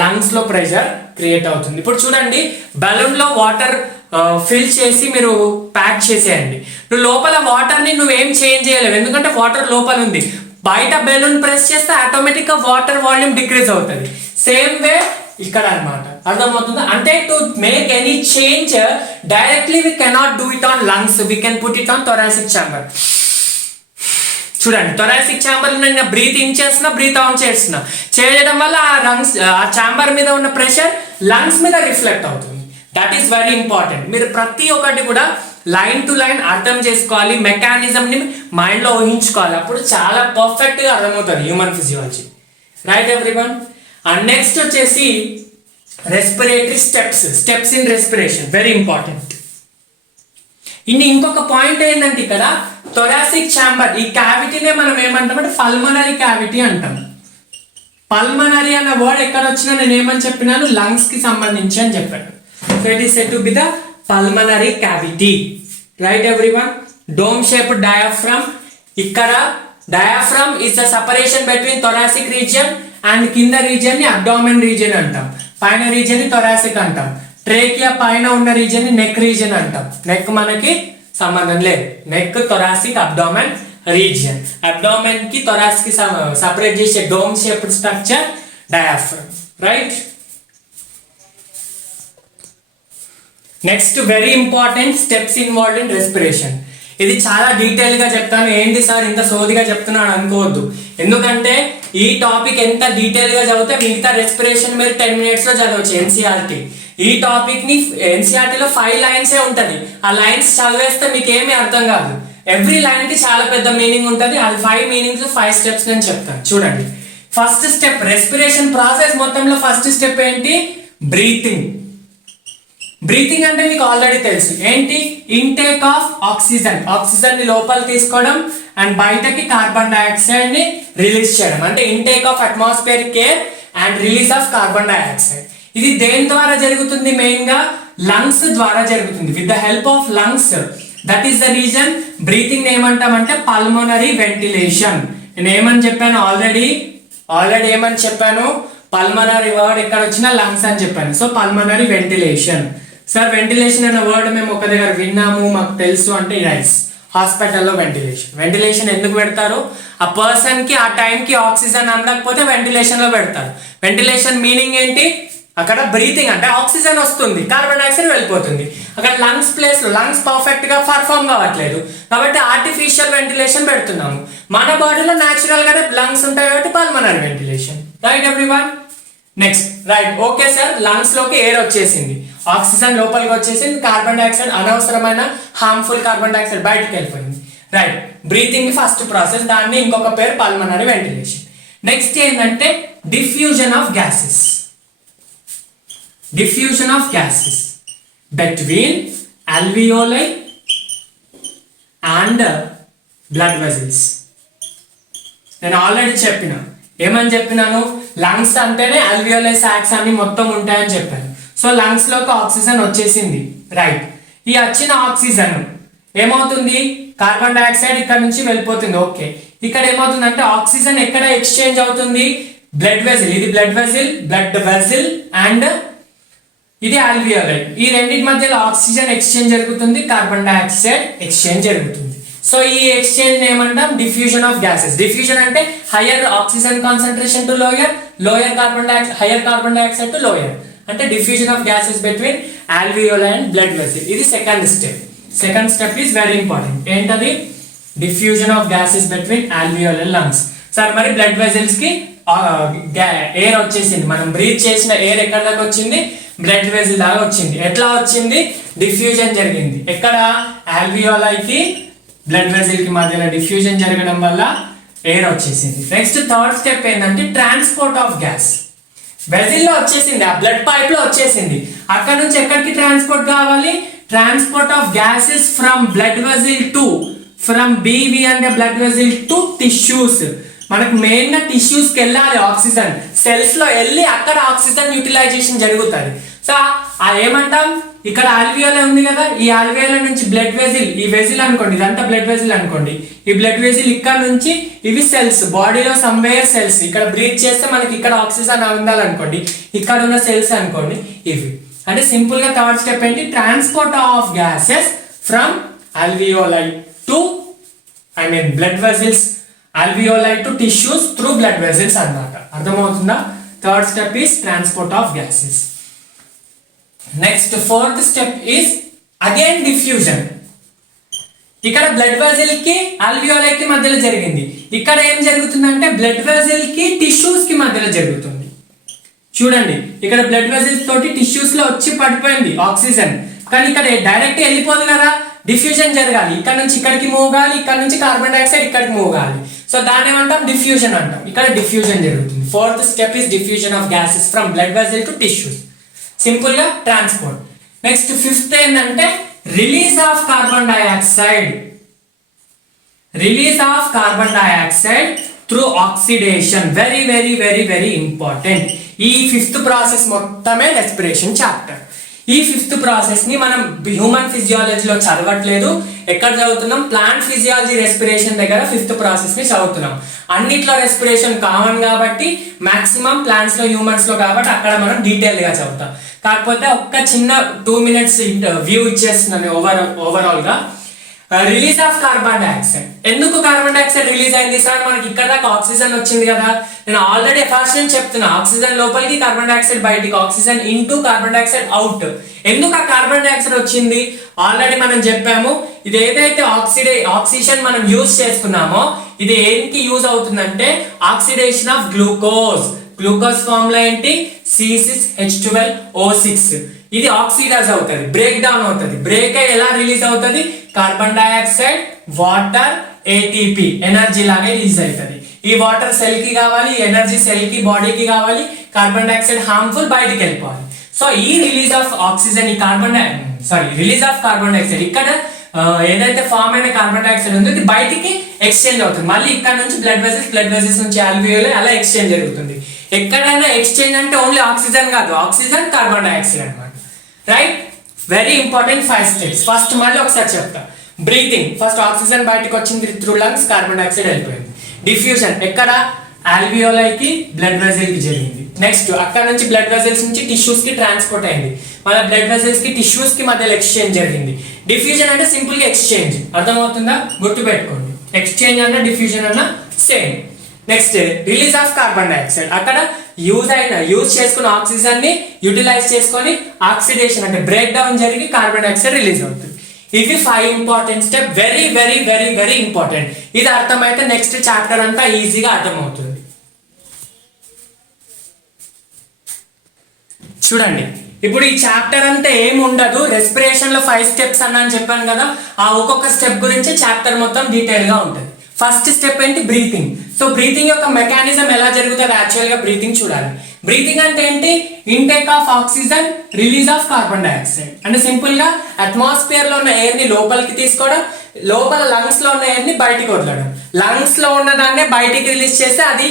లంగ్స్ లో ప్రెషర్ క్రియేట్ అవుతుంది. ఇప్పుడు చూడండి, బలూన్ లో వాటర్ ఫిల్ చేసి మీరు ప్యాక్ చేసేయండి. నువ్వు లోపల వాటర్ ని నువ్వేం చేంజ్ చేయలేవు, ఎందుకంటే వాటర్ లోపల ఉంది. బయట బెలూన్ ప్రెస్ చేస్తే ఆటోమేటిక్ గా వాటర్ వాల్యూమ్ డిక్రీజ్ అవుతుంది. సేమ్ వే ఇక్కడ అన్నమాట, అర్థమవుతుందా? అంటే to make any change directly we cannot do it on lungs, we can put it on thoracic chamber. చూడండి, థొరాసిక్ ఛాంబర్ నేను బ్రీత్ ఇన్ చేస్తున్నా, బ్రీత్ అవుట్ చేస్తున్నా, చేయడం వల్ల ఆ లంగ్స్, ఆ ఛాంబర్ మీద ఉన్న ప్రెషర్ లంగ్స్ మీద రిఫ్లెక్ట్ అవుతుంది. That is very important. మీరు ప్రతి ఒక్కటి కూడా లైన్ టు లైన్ అర్థం చేసుకోవాలి, మెకానిజం ని మైండ్ లో ఊహించుకోవాలి, అప్పుడు చాలా పర్ఫెక్ట్ గా అర్థమవుతుంది human physiology. Right everyone. And next వచ్చేసి respiratory steps in respiration, very important. ఇంకొక పాయింట్ ఏంటంటే, ఇక్కడ థొరాసిక్ ఛాంబర్, ఈ క్యావిటీనే మనం ఏమంటామంటే పల్మనరీ క్యావిటీ అంటాం. పల్మనరీ అన్న వర్డ్ ఎక్కడ వచ్చినా నేను ఏమని చెప్పినాను, లంగ్స్ కి సంబంధించి అని చెప్పాను. So it is said to be the pulmonary cavity. Right everyone. Dome shaped diaphragm, ఇక్కడ diaphragm is the separation between thoracic region and కింద రీజియన్ ని అబ్డామెన్ రీజియన్ అంటాం, పైన రీజియన్ ని థొరాసిక్ అంటాం. ట్రేకియా పైన ఉన్న రీజియన్ ని నెక్ రీజియన్ అంటాం. నెక్ మనకి సంబంధం లేదు, neck thoracic abdomen region. Abdomen కి థొరాసిక్ కి సపరేట్ చేసే dome shaped structure diaphragm. Right. Next very important steps involved in respiration. ఇది చాలా డీటెయిల్ గా చెప్తాను. ఏంటి సార్ ఇంత సోదిగా చెప్తున్నాడు అనుకోవద్దు, ఎందుకంటే ఈ టాపిక్ ఎంత డీటెయిల్ గా చదివితే మిగతా రెస్పిరేషన్ మీరు 10 minutes లో చదవచ్చు ఎన్సీఆర్టీ. ఈ టాపిక్ ని ఎన్సీఆర్టీలో 5 lines ఉంటుంది. ఆ లైన్స్ చదివేస్తే మీకు ఏమీ అర్థం కాదు. ఎవ్రీ లైన్ కి చాలా పెద్ద మీనింగ్ ఉంటుంది. అది 5 meanings 5 steps నేను చెప్తాను. చూడండి, ఫస్ట్ స్టెప్ రెస్పిరేషన్ ప్రాసెస్ మొత్తంలో ఫస్ట్ స్టెప్ ఏంటి, బ్రీతింగ్. బ్రీతింగ్ అంటే మీకు ఆల్రెడీ తెలుసు, ఏంటి, ఇంటేక్ ఆఫ్ ఆక్సిజన్, ఆక్సిజన్ ని లోపల తీసుకోవడం అండ్ బయటకి కార్బన్ డైఆక్సైడ్ ని రిలీజ్ చేయడం, అంటే intake of atmospheric air and release of carbon dioxide. ఇది దేని ద్వారా జరుగుతుంది, మెయిన్ గా లంగ్స్ ద్వారా జరుగుతుంది, with the help of lungs. That is the reason breathing ఏమంటామంటే పల్మోనరీ వెంటిలేషన్. నేను ఏమని చెప్పాను ఆల్రెడీ ఏమని చెప్పాను, పల్మనరీ వర్డ్ ఎక్కడ వచ్చినా లంగ్స్ అని చెప్పాను. So pulmonary ventilation. Sir ventilation అనే వర్డ్ మేము ఒక దగ్గర విన్నాము, మాకు తెలుసు అంటే రైస్, హాస్పిటల్లో వెంటిలేషన్ ఎందుకు పెడతారు, ఆ పర్సన్ కి ఆ టైంకి ఆక్సిజన్ అందకపోతే వెంటిలేషన్ లో పెడతారు. వెంటిలేషన్ మీనింగ్ ఏంటి, అక్కడ బ్రీతింగ్ అంటే ఆక్సిజన్ వస్తుంది, కార్బన్ డైఆక్సైడ్ వెళ్ళిపోతుంది. అక్కడ లంగ్స్ ప్లేస్ లో లంగ్స్ పర్ఫెక్ట్ గా పర్ఫామ్ కావట్లేదు కాబట్టి ఆర్టిఫిషియల్ వెంటిలేషన్ పెడుతున్నాము. మన బాడీలో న్యాచురల్ గానే లంగ్స్ ఉంటాయి కాబట్టి pulmonary ventilation. Right everyone. Next right, okay sir, lungs లోకి ఎయిర్ వచ్చేసింది, ఆక్సిజన్ లోపలికి వచ్చేసింది, కార్బన్ డైఆక్సైడ్ అనవసరమైన హార్మ్ఫుల్ కార్బన్ డైఆక్సైడ్ బయటకు వెళ్ళిపోయింది. రైట్, బ్రీతింగ్ ఫస్ట్ ప్రాసెస్, దాన్ని ఇంకొక పేరు పల్మనరీ వెంటిలేషన్. నెక్స్ట్ ఏంటంటే diffusion of gases. Diffusion of gases between alveoli and blood vessels. నేను ఆల్రెడీ చెప్పిన, ఏమని చెప్పినాను, లంగ్స్ అంటేనే alveoli sacs అన్ని మొత్తం ఉంటాయని చెప్పాను. సో లంగ్స్ లోకి ఆక్సిజన్ వచ్చేసింది. రైట్, ఈ వచ్చిన ఆక్సిజన్ ఏమవుతుంది, కార్బన్ డైఆక్సైడ్ ఇక్కడ నుంచి వెళ్ళిపోతుంది. ఓకే, ఇక్కడ ఏమవుతుందంటే ఆక్సిజన్ ఎక్కడ ఎక్స్చేంజ్ అవుతుంది, బ్లడ్ వెజిల్. ఇది బ్లడ్ వెజిల్ అండ్ ఇది alveoli. ఈ రెండింటి మధ్యలో ఆక్సిజన్ ఎక్స్చేంజ్ జరుగుతుంది, కార్బన్ డైఆక్సైడ్ ఎక్స్చేంజ్ జరుగుతుంది. సో ఈ ఎక్స్చేంజ్ ఏమంటాం, డిఫ్యూజన్ ఆఫ్ గ్యాసెస్. డిఫ్యూజన్ అంటే higher oxygen concentration to lower carbon dioxide, higher carbon dioxide to lower, అంటే diffusion of gases between alveoli and blood vessel. ఇది second step. Second step is very important. ఏంటది, diffusion of gases between alveoli and lungs. Sir మరి blood vessels కి air వచ్చేసింది, మనం breath చేసిన air ఎక్కడ దాకా వచ్చింది, బ్లడ్ వెజిల్ దాకా వచ్చింది. ఎట్లా వచ్చింది, డిఫ్యూజన్ జరిగింది. ఎక్కడ, alveoli కి బ్లడ్ వెజిల్ కి మధ్యలో డిఫ్యూజన్ జరగడం వల్ల ఎయిర్ వచ్చేసింది. నెక్స్ట్ థర్డ్ స్టెప్ ఏంటంటే ట్రాన్స్పోర్ట్ ఆఫ్ గ్యాస్. వెజిల్ లో వచ్చేసింది, ఆ బ్లడ్ పైప్ లో వచ్చేసింది, అక్కడ నుంచి ఎక్కడికి ట్రాన్స్పోర్ట్ కావాలి, transport of gases from blood వెజిల్ to, from BV అంటే బ్లడ్ వెజిల్ టు టిష్యూస్. మనకు మెయిన్ గా టిష్యూస్కి వెళ్ళాలి ఆక్సిజన్, సెల్స్ లో వెళ్ళి అక్కడ ఆక్సిజన్ యూటిలైజేషన్ జరుగుతుంది. సో ఆ ఏమంటాం, ఇక్కడ ఆల్వియోలే ఉంది కదా, ఈ ఆల్వియోల నుంచి బ్లడ్ వెజిల్, ఈ వెజిల్ అనుకోండి, ఇదంతా బ్లడ్ వెజిల్ అనుకోండి, ఈ బ్లడ్ వెజిల్ ఇక్కడ నుంచి ఇవి సెల్స్, బాడీలో సమ్వేర్ సెల్స్, ఇక్కడ బ్రీత్ చేస్తే మనకి ఇక్కడ ఆక్సిజన్ ఉండాలనుకోండి, ఇక్కడ ఉన్న సెల్స్ అనుకోండి ఇవి. అంటే సింపుల్ గా థర్డ్ స్టెప్ ఏంటి, transport of gases from alveoli to blood vessels, alveoli to tissues through blood vessels అన్నమాట. అర్థమవుతుందా? Third step is transport of gases. Next fourth step is again diffusion. ఇక్కడ బ్లడ్ వెసల్ కి alveoli కి మధ్యలో జరిగింది, ఇక్కడ ఏం జరుగుతుందంటే బ్లడ్ వెసల్ కి టిష్యూస్ కి మధ్యలో జరుగుతుంది. చూడండి, ఇక్కడ బ్లడ్ వెసల్స్ తోటి టిష్యూస్ లో వచ్చి పడిపోయింది ఆక్సిజన్, కానీ ఇక్కడ డైరెక్ట్ వెళ్ళిపోదు కదా, డిఫ్యూజన్ జరగాలి, ఇక్కడ నుంచి ఇక్కడికి మూవ్ కావాలి, ఇక్కడ నుంచి కార్బన్ డైఆక్సైడ్ ఇక్కడికి మూవ్ కావాలి. సో దాన్ని ఏమంటాం, డిఫ్యూజన్ అంటాం. ఇక్కడ డిఫ్యూజన్ జరుగుతుంది. Fourth step is diffusion of gases from blood vessel to tissues, simple గా ట్రాన్స్పోర్ట్. నెక్స్ట్ ఫిఫ్త్ ఏంటంటే release of carbon dioxide, release of carbon dioxide through oxidation. Very very very very important. ఈ fifth process మొత్తమే respiration chapter. ఈ fifth process ని మనం human ఫిజియాలజీలో చదవట్లేదు, ఎక్కడ చదువుతున్నాం, ప్లాంట్ ఫిజియాలజీ రెస్పిరేషన్ దగ్గర ఫిఫ్త్ ప్రాసెస్ ని చదువుతున్నాం. అన్నిట్లో రెస్పిరేషన్ కామన్ కాబట్టి మాక్సిమం ప్లాంట్స్ లో హ్యూమన్స్ లో కాబట్టి అక్కడ మనం డీటెయిల్ గా చదువుతాం. కాకపోతే ఒక్క చిన్న 2 minutes వ్యూ ఇచ్చేస్తున్నాను ఓవరాల్ గా. Release of carbon dioxide. ఎందుకు కార్బన్ డైఆక్సైడ్ రిలీజ్ అయింది సార్, మనకి ఇక్కడ దాకా ఆక్సిజన్ వచ్చింది కదా. నేను ఆల్రెడీ ఫస్ట్ నుంచి చెప్తున్నా, ఆక్సిజన్ లోపలికి కార్బన్ డైఆక్సైడ్ బయటికి, oxygen into carbon dioxide out. ఎందుకు ఆ కార్బన్ డైఆక్సైడ్ వచ్చింది ఆల్రెడీ మనం చెప్పాము. ఇది ఏదైతే ఆక్సిజన్ మనం యూజ్ చేసుకున్నామో ఇది ఏంటి యూజ్ అవుతుందంటే oxidation of glucose. Glucose formula ఏంటి, C6H12O6. ఇది ఆక్సిడైజ్ అవుతుంది, బ్రేక్ డౌన్ అవుతుంది. బ్రేక్ అయ్యి ఎలా రిలీజ్ అవుతుంది, carbon dioxide, water, ATP energy లాగే రిలీజ్ అవుతుంది. ఈ వాటర్ సెల్ కి కావాలి, ఎనర్జీ సెల్ కి బాడీకి కావాలి, కార్బన్ డైఆక్సైడ్ హార్మ్ఫుల్ బయటికి వెళ్ళిపోవాలి. సో ఈ రిలీజ్ ఆఫ్ ఆక్సిజన్, ఈ రిలీజ్ ఆఫ్ కార్బన్ డైఆక్సైడ్ ఇక్కడ ఏదైతే ఫామ్ అయిన కార్బన్ డైఆక్సైడ్ ఉందో ఇది బయటికి ఎక్స్చేంజ్ అవుతుంది. మళ్ళీ ఇక్కడ నుంచి బ్లడ్ వెసల్స్ నుంచి ఆల్వియోలై అలా ఎక్స్చేంజ్ జరుగుతుంది. ఎక్కడైనా ఎక్స్చేంజ్ అంటే ఓన్లీ ఆక్సిజన్ కాదు, ఆక్సిజన్ కార్బన్ డైఆక్సైడ్ అనమాట. Right, very important 5 steps. First మళ్ళీ ఒకసారి చెప్తా. బ్రీతింగ్, ఫస్ట్ ఆక్సిజన్ బయటకు వచ్చింది త్రూ లంగ్స్, కార్బన్ డైఆక్సైడ్ వెళ్ళిపోయింది. డిఫ్యూజన్ ఎక్కడ, ఆల్వియోలైకి బ్లడ్ వెసల్ కి జరిగింది. నెక్స్ట్ అక్కడ నుంచి బ్లడ్ వెసల్స్ నుంచి టిష్యూస్ కి ట్రాన్స్పోర్ట్ అయింది, మళ్ళీ బ్లడ్ వెసల్స్ కి టిష్యూస్ కి మధ్యలో ఎక్స్చేంజ్ జరిగింది. డిఫ్యూజన్ అంటే సింపుల్ గా ఎక్స్చేంజ్, అర్థమవుతుందా, గుర్తుపెట్టుకోండి. ఎక్స్చేంజ్ అన్న డిఫ్యూజన్ అన్న same. Next release of carbon dioxide, అక్కడ యూజ్ చేసుకున్న ఆక్సిజన్ ని యూటిలైజ్ చేసుకొని ఆక్సిడేషన్ అంటే బ్రేక్ డౌన్ జరిగి కార్బన్ డైఆక్సైడ్ రిలీజ్ అవుతుంది. ఇవి 5 important step, very very very very important. ఇది అర్థమైతే నెక్స్ట్ చాప్టర్ అంతా ఈజీగా అర్థమవుతుంది. చూడండి, ఇప్పుడు ఈ చాప్టర్ అంతా ఏమి ఉండదు, రెస్పిరేషన్ లో 5 steps అని చెప్పాను కదా, ఆ ఒక్కొక్క స్టెప్ గురించి చాప్టర్ మొత్తం డీటెయిల్ గా ఉంటుంది. ఫస్ట్ స్టెప్ ఏంటి, బ్రీతింగ్. సో బ్రీతింగ్ యొక్క మెకానిజం ఎలా జరుగుతుంది, యాక్చువల్ గా బ్రీతింగ్ చూడాలి. బ్రీతింగ్ అంటే ఏంటి, intake of oxygen, release of carbon dioxide. అంటే సింపుల్ గా అట్మాస్ఫియర్ లో ఉన్న ఎయిర్ ని లోపలికి తీసుకోవడం, లోపల లంగ్స్ లో ఉన్న ఎయిర్ ని బయటికి వదలడం. లంగ్స్ లో ఉన్న దాన్ని బయటికి రిలీజ్ చేస్తే అది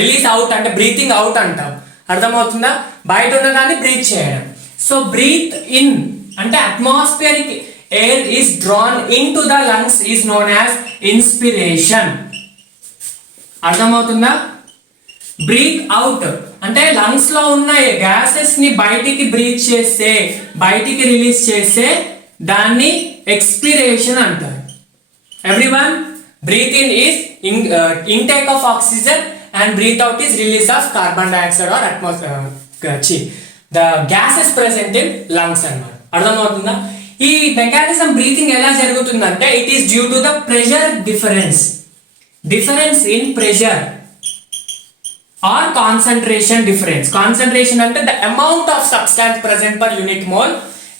రిలీజ్ అవుట్ అంటే బ్రీతింగ్ అవుట్ అంటాం. అర్థమవుతుందా, బయట ఉన్న దాన్ని బ్రీత్ చేయడం. సో బ్రీత్ ఇన్ అంటే atmospheric air is drawn into the lungs is known as inspiration. అర్థమవుతుందా, బ్రీత్ అవుట్ అంటే లంగ్స్ లో ఉన్న గ్యాసెస్ ని బయటికి బ్రీత్ చేస్తే, బయటికి రిలీజ్ చేస్తే దాన్ని ఎక్స్పిరేషన్ అంటారు. Everyone, breath in is intake of oxygen and breath out is release of carbon dioxide or the gases present in lungs అన్నమాట. అర్థమవుతుందా, ఈ మెకానిజం బ్రీతింగ్ ఎలా జరుగుతుందంటే it is due to the pressure difference in pressure or concentration difference. Concentration అంటే the amount of substance present per unit mole.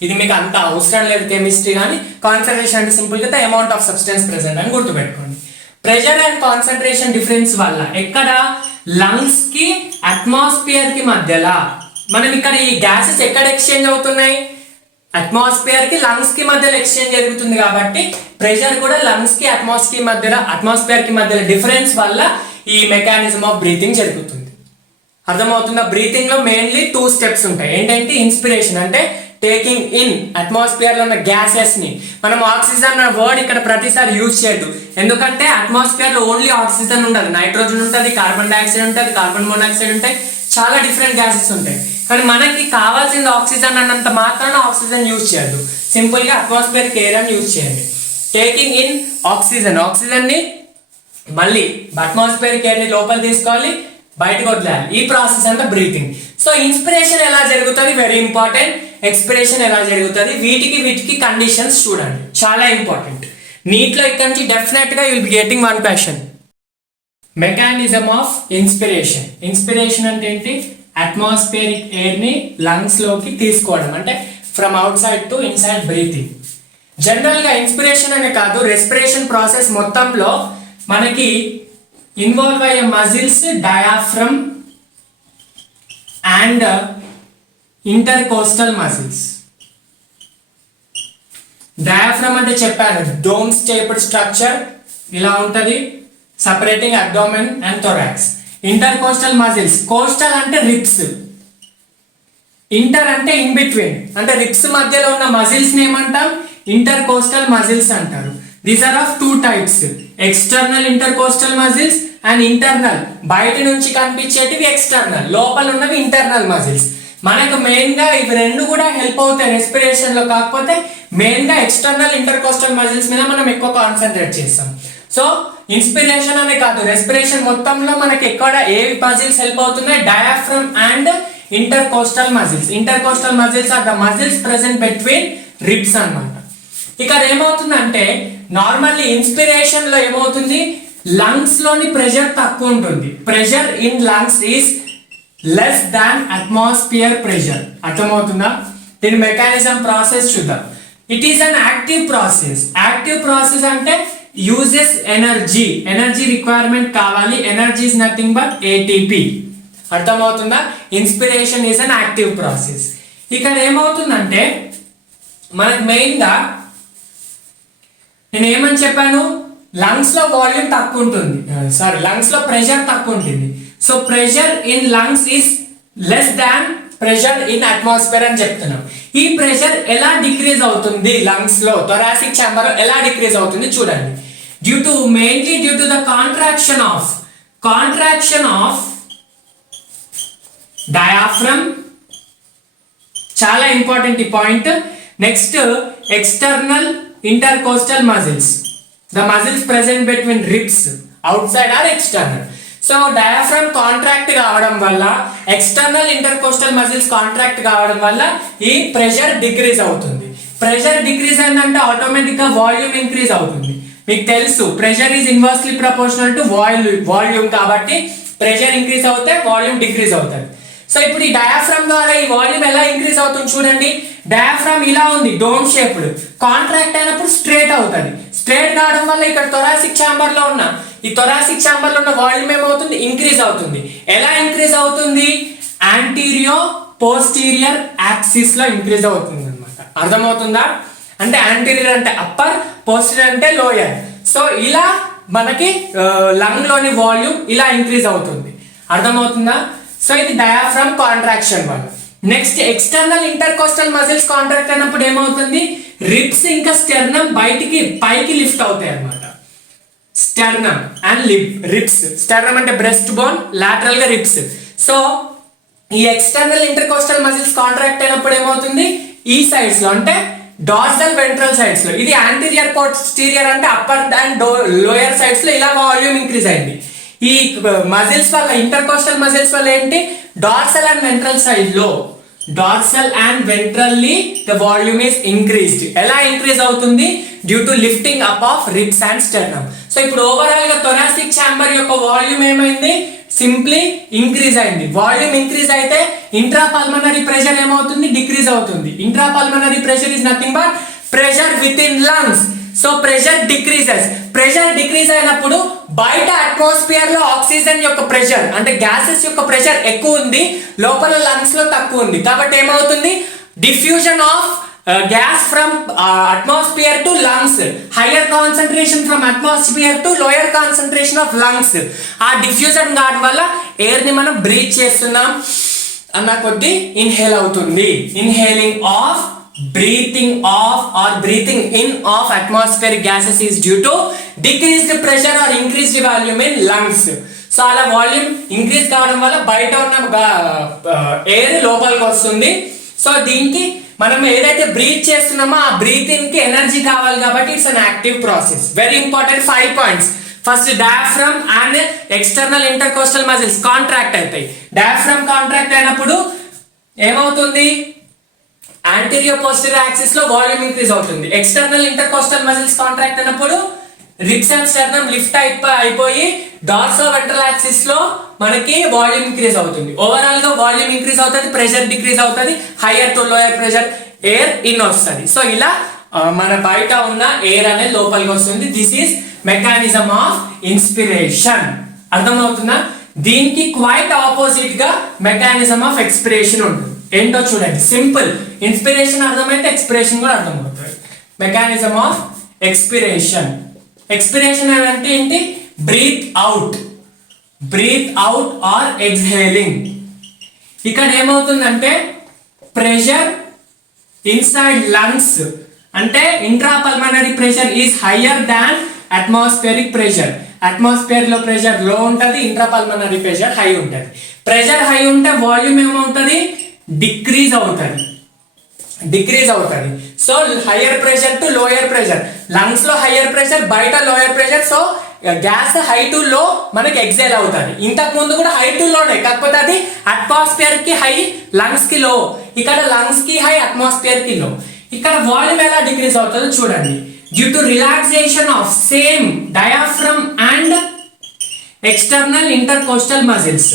ఇది మీకు అంత అవసరం లేదు కెమిస్ట్రీ, కానీ కాన్సంట్రేషన్ అంటే సింపుల్ గా the amount of substance present అని గుర్తుపెట్టుకోండి. ప్రెషర్ అండ్ కాన్సంట్రేషన్ డిఫరెన్స్ వల్ల ఎక్కడ, లంగ్స్ కి అట్మాస్ఫియర్ కి మధ్యలో. మనం ఇక్కడ ఈ గ్యాసెస్ ఎక్కడ ఎక్స్చేంజ్ అవుతున్నాయి, అట్మాస్ఫియర్ కి లంగ్స్ కి మధ్యలో ఎక్స్చేంజ్ జరుగుతుంది కాబట్టి ప్రెషర్ కూడా లంగ్స్ కి అట్మాస్ఫియర్ కి మధ్యలో డిఫరెన్స్ వల్ల ఈ మెకానిజం ఆఫ్ బ్రీతింగ్ జరుగుతుంది. అర్థమవుతుందా? బ్రీతింగ్ లో మెయిన్లీ 2 స్టెప్స్ ఉంటాయి. ఏంటంటే ఇన్స్పిరేషన్ అంటే టేకింగ్ ఇన్ అట్మాస్ఫియర్ లో ఉన్న గ్యాసెస్ ని. మనం ఆక్సిజన్ అనే వర్డ్ ఇక్కడ ప్రతిసారి యూజ్ చేయొద్దు, ఎందుకంటే అట్మాస్ఫియర్ లో ఓన్లీ ఆక్సిజన్ ఉండదు, నైట్రోజన్ ఉంటుంది, కార్బన్ డైఆక్సైడ్ ఉంటుంది, కార్బన్ మోనాక్సైడ్ ఉంటాయి, చాలా డిఫరెంట్ గ్యాసెస్ ఉంటాయి. కానీ మనకి కావాల్సింది ఆక్సిజన్ అన్నంత మాత్రాన ఆక్సిజన్ యూజ్ చేయొద్దు, సింపుల్ గా అట్మాస్ఫియర్ ఎయిర్ అని యూజ్ చేయండి. టేకింగ్ ఇన్ ఆక్సిజన్ ని మళ్ళీ అట్మాస్ఫియర్ ఎయిర్ ని లోపల తీసుకోవాలి, బయటకు వదిలేయాలి. ఈ ప్రాసెస్ అంతా బ్రీతింగ్. సో ఇన్స్పిరేషన్ ఎలా జరుగుతుంది, వెరీ ఇంపార్టెంట్. ఎక్స్పిరేషన్ ఎలా జరుగుతుంది, వీటికి కండిషన్స్ చూడండి, చాలా ఇంపార్టెంట్. నీట్లో ఇక్కడ నుంచి డెఫినెట్ గా you'll be getting 1 question. Mechanism of inspiration. Inspiration అంటే ఏంటి? అట్మాస్ఫియరిక్ ఎయిర్ ని లంగ్స్ లోకి తీసుకోవడం, అంటే from out side to inside breathing. General గా ఇన్స్పిరేషన్ అనే కాదు, రెస్పిరేషన్ ప్రాసెస్ మొత్తంలో మనకి ఇన్వాల్వ్ అయ్యే muscles diaphragm and intercostal muscles. Diaphragm అంటే చెప్పాను, డోమ్ స్టేప్డ్ స్ట్రక్చర్ ఇలా ఉంటది, separating abdomen and thorax. Intercostal muscles, coastal అంటే రిబ్స్, ఇంటర్ అంటే ఇన్ బిట్వీన్, అంటే రిబ్స్ మధ్యలో ఉన్న మజిల్స్ ని ఏమంటాం? ఇంటర్కోస్టల్ మజిల్స్ అంటారు. These are of 2 types, external intercostal muscles and internal, బయట నుంచి కనిపించేటివి ఎక్స్టర్నల్, లోపల ఉన్నవి ఇంటర్నల్ మజిల్స్. మనకు మెయిన్ గా ఇవి రెండు కూడా హెల్ప్ అవుతాయి రెస్పిరేషన్ లో, కాకపోతే మెయిన్ గా ఎక్స్టర్నల్ ఇంటర్కోస్టల్ మజిల్స్ మీద మనం ఎక్కువ కాన్సన్ట్రేట్ చేస్తాం. సో ఇన్స్పిరేషన్ అనే కాదు, రెస్పిరేషన్ మొత్తంలో మనకి ఎక్కడ ఏ మజిల్స్ హెల్ప్ అవుతున్నాయి? Diaphragm and intercostal muscles. Intercostal muscles are the muscles present between ribs అన్నమాట. ఇక్కడ ఏమవుతుందంటే నార్మల్లీ ఇన్స్పిరేషన్ లో ఏమవుతుంది? లంగ్స్ లోని ప్రెషర్ తక్కువ ఉంటుంది. Pressure in lungs is less than atmosphere pressure. అర్థమవుతుందా? దీని మెకానిజం ప్రాసెస్ చూద్దాం. It is an active process. Active process అంటే యూజెస్ ఎనర్జీ, ఎనర్జీ రిక్వైర్మెంట్ కావాలి. Energy is nothing but ATP. అర్థమవుతుందా? Inspiration is an active process. ఇక్కడ ఏమవుతుందంటే మనకు main గా నేను ఏమని చెప్పాను? లంగ్స్ లో వాల్యూమ్ తక్కువ ఉంటుంది, సారీ లంగ్స్ లో ప్రెషర్ తక్కువ ఉంటుంది. So pressure in lungs is less than pressure in atmosphere అని చెప్తున్నాం. ఈ ప్రెషర్ ఎలా డిక్రీజ్ అవుతుంది లంగ్స్ లో, థొరాసిక్ ఛాంబర్ లో ఎలా డిక్రీజ్ అవుతుంది చూడండి. Mainly due to the contraction of diaphragm, చాలా ఇంపార్టెంట్ ఈ point. Next external intercostal muscles, the muscles present between ribs, outside or external. So diaphragm contract కావడం వల్ల, ఎక్స్టర్నల్ ఇంటర్కోస్టల్ మజిల్స్ కాంట్రాక్ట్ కావడం వల్ల ఈ ప్రెషర్ డిక్రీజ్ అవుతుంది. ప్రెషర్ డిక్రీజ్ అయిందంటే automatic గా వాల్యూమ్ ఇంక్రీజ్ అవుతుంది. మీకు తెలుసు pressure is inversely proportional to volume, కాబట్టి ప్రెషర్ ఇంక్రీజ్ అవుతే వాల్యూమ్ డిక్రీజ్ అవుతుంది. సో ఇప్పుడు ఈ డయాఫ్రమ్ ద్వారా ఈ వాల్యూమ్ ఎలా ఇంక్రీజ్ అవుతుంది చూడండి. డయాఫ్రమ్ ఇలా ఉంది, డోమ్ షేప్డ్, కాంట్రాక్ట్ అయినప్పుడు స్ట్రేట్ అవుతుంది. స్ట్రేట్ కావడం వల్ల ఇక్కడ థొరాసిక్ ఛాంబర్ లో ఉన్న వాల్యూమ్ ఏమవుతుంది? ఇంక్రీజ్ అవుతుంది. ఎలా ఇంక్రీజ్ అవుతుంది? యాంటీరియో పోస్టీరియర్ యాక్సిస్ లో ఇంక్రీజ్ అవుతుంది అన్నమాట. అర్థమవుతుందా? అంటే యాంటీరియర్ అంటే అప్పర్, పోస్టీరియర్ అంటే లోయర్. సో ఇలా మనకి లంగ్ లోని వాల్యూమ్ ఇలా ఇంక్రీజ్ అవుతుంది. అర్థమవుతుందా? సో ఇది డయాఫ్రమ్ కాంట్రాక్షన్ వల్ల. Next external intercostal muscles contract అయినప్పుడు ఏమవుతుంది? రిబ్స్ ఇంకా స్టెర్నమ్ పైకి లిఫ్ట్ అవుతాయి అన్నమాట. స్టెర్నమ్ అండ్ రిబ్స్, స్టెర్నమ్ అంటే బ్రెస్ట్ బోన్, లాటరల్ గా రిబ్స్. సో ఈ ఎక్స్టర్నల్ ఇంటర్కోస్టల్ మజిల్స్ కాంట్రాక్ట్ అయినప్పుడు ఏమవుతుంది? ఈ సైడ్స్ లో అంటే డార్సల్ వెంట్రల్ సైడ్స్ లో, ఇది యాంటీరియర్ పోస్టీరియర్ అంటే అప్పర్ అండ్ లోయర్ సైడ్స్ లో ఇలా వాల్యూమ్ ఇంక్రీజ్ అయింది. ఈ మజిల్స్ వల్ల, ఇంటర్కోస్టల్ మజిల్స్ వల్ల ఏంటి? డార్సల్ అండ్ వెంట్రల్ సైడ్ లో, dorsal and ventrally the volume is increased. ఎలా ఇంక్రీజ్ అవుతుంది? Due to lifting up of ribs and sternum. So ఇప్పుడు ఓవరాల్ గా థొరాసిక్ ఛాంబర్ యొక్క వాల్యూమ్ ఏమైంది? సింప్లీ ఇంక్రీజ్ అయింది. వాల్యూమ్ ఇంక్రీజ్ అయితే ఇంట్రాపల్మనరీ ప్రెషర్ ఏమవుతుంది? డిక్రీజ్ అవుతుంది. Intrapulmonary pressure is nothing but pressure with in lungs. So pressure decreases. Pressure decrease అయినప్పుడు బయట అట్మాస్ఫియర్ లో ఆక్సిజన్ యొక్క ప్రెషర్ అంటే గ్యాసెస్ యొక్క ప్రెషర్ ఎక్కువ ఉంది, లోపల లంగ్స్ లో తక్కువ ఉంది. కాబట్టి ఏమవుతుంది? Diffusion of gas from atmosphere to lungs, higher concentration from atmosphere to lower concentration of lungs. ఆ డిఫ్యూజన్ కావడం వల్ల ఎయిర్ ని మనం బ్రీత్ చేస్తున్నాం అన్న కొద్దీ ఇన్హేల్ అవుతుంది. Inhaling of, breathing off or breathing in of atmospheric gases is due to decreased pressure or increased volume in lungs. So అలా వాల్యూమ్ ఇంక్రీజ్ కావడం వల్ల బయట ఉన్న ఎయిర్ లోపలికి వస్తుంది. సో దీనికి మనం ఏదైతే బ్రీత్ చేస్తున్నామో ఆ బ్రీతింగ్ కి ఎనర్జీ కావాలి కాబట్టి it's an active process. Very important 5 points. First diaphragm and external intercostal muscles contract అవుతాయి. డయాఫ్రమ్ కాంట్రాక్ట్ అయినప్పుడు ఏమవుతుంది, యాంటీరియర్ పోస్టీరియర్ యాక్సిస్ లో వాల్యూమ్ ఇంక్రీజ్ అవుతుంది. ఎక్స్టర్నల్ ఇంటర్కోస్టల్ మజిల్స్ కాంట్రాక్ట్ అయినప్పుడు రిబ్స్ అండ్ స్టెర్నమ్ లిఫ్ట్ అయిపోయి డార్సో వెంట్రల్ యాక్సిస్ లో మనకి volume increase అవుతుంది. ఓవరాల్ గా వాల్యూమ్ ఇంక్రీజ్ అవుతుంది, ప్రెషర్ డిక్రీజ్ అవుతుంది, hire to lower pressure air in వస్తుంది. సో ఇలా మన బయట ఉన్న ఎయిర్ అనేది లోపలికి వస్తుంది. This is mechanism of inspiration. అర్థమవుతుందా? దీనికి క్వైట్ ఆపోజిట్ గా మెకానిజం ఆఫ్ ఎక్స్పిరేషన్ ఉంటుంది. ఏంటో చూడండి, సింపుల్. ఇన్స్పిరేషన్ అర్థమైతే ఎక్స్పిరేషన్ కూడా అర్థమవుతుంది. Mechanism of expiration. ఎక్స్పిరేషన్ అంటే ఏంటి? Breath out, breath out or exhaling. ఇక్కడ ఏమవుతుందంటే ప్రెషర్ ఇన్సైడ్ లంగ్స్ అంటే intrapulmonary pressure is higher than atmospheric pressure. Atmosphere లో ప్రెషర్ లో ఉంటుంది, ఇంట్రాపల్మనరీ ప్రెషర్ హై ఉంటుంది. ప్రెషర్ హై ఉంటే వాల్యూమ్ ఏమవుతుంది? డిక్రీజ్ అవుతుంది, డిక్రీజ్ అవుతుంది. So higher pressure to lower pressure, lungs లో హయ్యర్ ప్రెషర్, బయట lower pressure. So gas high to low మనకి ఎక్సైల్ అవుతుంది. ఇంతకు ముందు కూడా హై టు లోనే, కాకపోతే అది అట్మాస్ఫియర్ కి హై, లంగ్స్ కి లో. ఇక్కడ లంగ్స్ కి హై, అట్మాస్ఫియర్ కి లో. ఇక్కడ వాల్యూమ్ ఎలా డిక్రీజ్ అవుతుందో చూడండి. Due to relaxation of same diaphragm and external intercostal muscles.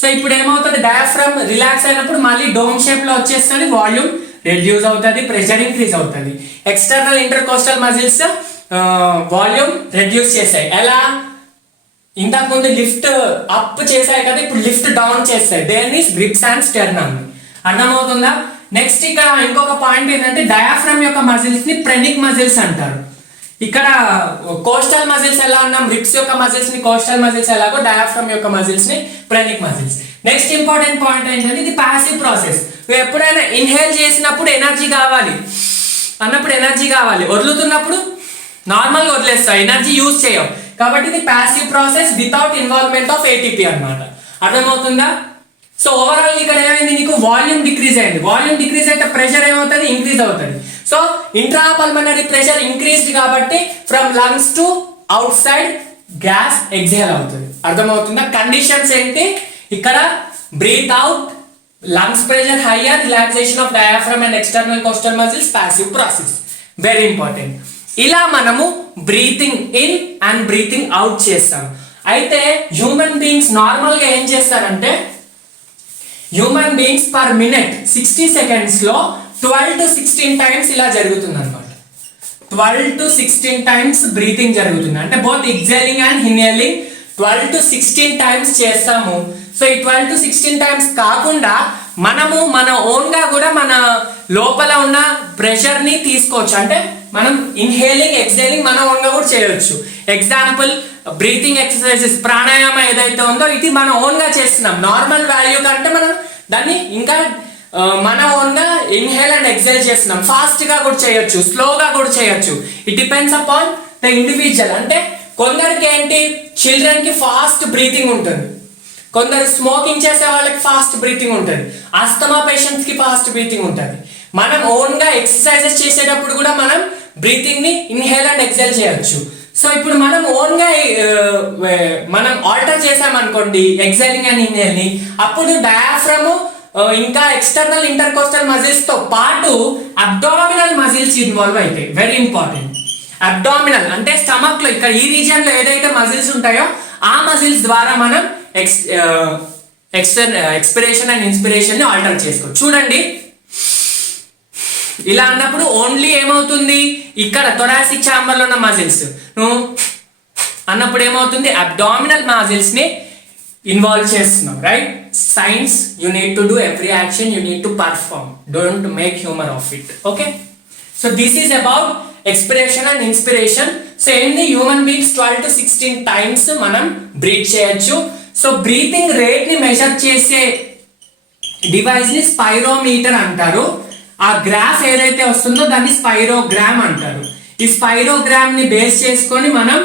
So ఇప్పుడు ఏమవుతుంది, డయాఫ్రమ్ రిలాక్స్ అయినప్పుడు మళ్ళీ డోమ్ షేప్ లో వచ్చేస్తుంది, వాల్యూమ్ రెడ్యూస్ అవుతుంది, ప్రెషర్ ఇంక్రీజ్ అవుతుంది. External intercostal muscles volume reduce చేస్తాయి. ఎలా? ఇంతకు ముందు లిఫ్ట్ అప్ చేసాయి కదా, ఇప్పుడు లిఫ్ట్ డౌన్ చేస్తాయి. There means ribs and sternum. అర్థమవుతుందా? నెక్స్ట్ ఇక్కడ ఇంకొక పాయింట్ ఏంటంటే డయాఫ్రమ్ యొక్క మజిల్స్ ని ప్రెనిక్ మజిల్స్ అంటారు. ఇక్కడ కోస్టల్ మజిల్స్ ఎలా అన్నాం, రిబ్స్ యొక్క మజిల్స్ ని కోస్టల్ మజిల్స్ ఎలాగో డయాఫ్రమ్ యొక్క మజిల్స్ ని ప్రెనిక్ మజిల్స్. నెక్స్ట్ ఇంపార్టెంట్ పాయింట్ ఏంటంటే ఇది ప్యాసివ్ ప్రాసెస్. ఎప్పుడైనా ఇన్హేల్ చేసినప్పుడు ఎనర్జీ కావాలి అన్నప్పుడు ఎనర్జీ కావాలి, వదులుతున్నప్పుడు నార్మల్ గా వదిలేస్తాం, ఎనర్జీ యూజ్ చేయం. కాబట్టి ఇది passive process without involvement of ATP అన్నమాట. అర్థమవుతుందా? సో ఓవరాల్ ఇక్కడ ఏమైంది, నీకు వాల్యూమ్ డిక్రీజ్ అయింది. వాల్యూమ్ డిక్రీజ్ అయితే ప్రెషర్ ఏమవుతుంది? ఇంక్రీజ్ అవుతుంది. సో ఇంట్రాపల్మనరీ ప్రెషర్ ఇంక్రీజ్డ్ కాబట్టి from lungs to outside gas exhale అవుతుంది. అర్థమవుతుందా? కండిషన్స్ ఏంటి ఇక్కడ? Breathe out, lungs pressure higher, relaxation of diaphragm and external costal muscles, passive process. Very important. ఇలా మనము breathing in and breathing out చేస్తాం. అయితే human beings normal గా ఏం చేస్తారంటే, human beings per minute 60 seconds లో 12 to 16 టైమ్స్ ఇలా జరుగుతుంది అనమాట. 12 to 16 టైమ్స్ బ్రీతింగ్ జరుగుతుంది. అంటే both exhaling and inhaling 12 to 16 times చేస్తాము. సో ఈ 12 to 16 టైమ్స్ కాకుండా మనము మన ఓన్ గా కూడా మన లోపల ఉన్న ప్రెషర్ ని తీసుకోవచ్చు. అంటే మనం ఇన్హేలింగ్ ఎక్సైలింగ్ మన ఓన్ గా కూడా చేయొచ్చు. ఎగ్జాంపుల్ బ్రీతింగ్ ఎక్సర్సైజెస్, ప్రాణాయామ ఏదైతే ఉందో ఇది మనం ఓన్ గా చేస్తున్నాం. నార్మల్ వాల్యూ కంటే మనం దాన్ని ఇంకా మన ఓన్ గా ఇన్హేల్ అండ్ ఎక్సైల్ చేస్తున్నాం. ఫాస్ట్ గా కూడా చేయొచ్చు, స్లోగా కూడా చేయొచ్చు. It depends upon the individual. అంటే కొందరికి ఏంటి, చిల్డ్రన్ కి ఫాస్ట్ బ్రీతింగ్ ఉంటుంది, కొందరు స్మోకింగ్ చేసే వాళ్ళకి ఫాస్ట్ బ్రీతింగ్ ఉంటుంది, ఆస్తమా పేషెంట్స్ కి ఫాస్ట్ బ్రీతింగ్ ఉంటుంది. మనం ఓన్ గా ఎక్సర్సైజెస్ చేసేటప్పుడు కూడా మనం బ్రీతింగ్ ని ఇన్హేల్ అండ్ ఎక్సైల్ చేయొచ్చు. సో ఇప్పుడు మనం ఓన్ గా మనం ఆల్టర్ చేసామనుకోండి ఎక్సైలింగ్ అండ్ ఇన్హేల్ ని, అప్పుడు డయాఫ్రమ్ ఇంకా ఎక్స్టర్నల్ ఇంటర్కోస్టల్ మజిల్స్ తో పాటు అబ్డామినల్ మజిల్స్ ఇన్వాల్వ్ అవుతాయి. Very important. అబ్డామినల్ అంటే స్టమక్ లో ఇక్కడ ఈ రీజియన్ లో ఏదైతే మజిల్స్ ఉంటాయో ఆ మజిల్స్ ద్వారా మనం ఎక్స్పిరేషన్ అండ్ ఇన్స్పిరేషన్ ని ఆల్టర్ చేసుకోవచ్చు. చూడండి, ఇలా అన్నప్పుడు ఓన్లీ ఏమవుతుంది, ఇక్కడ థొరాసిక్ ఛాంబర్ లో ఉన్న మజిల్స్ అన్నప్పుడు ఏమవుతుంది, అబ్డామినల్ మజిల్స్ ని ఇన్వాల్వ్ చేస్తున్నాం. Right? Science, you need to do every action, you need to perform, don't make humour of it. Okay. So this is about expiration and inspiration. So ఏంటి, human beings 12 to 16 times మనం breath చేయొచ్చు. So breathing rate ని measure చేసే device ని spirometer అంటారు. ఆ graph ఏదైతే వస్తుందో దాన్ని స్పైరోగ్రామ్ అంటారు. ఈ స్పైరోగ్రామ్ ని బేస్ చేసుకొని మనం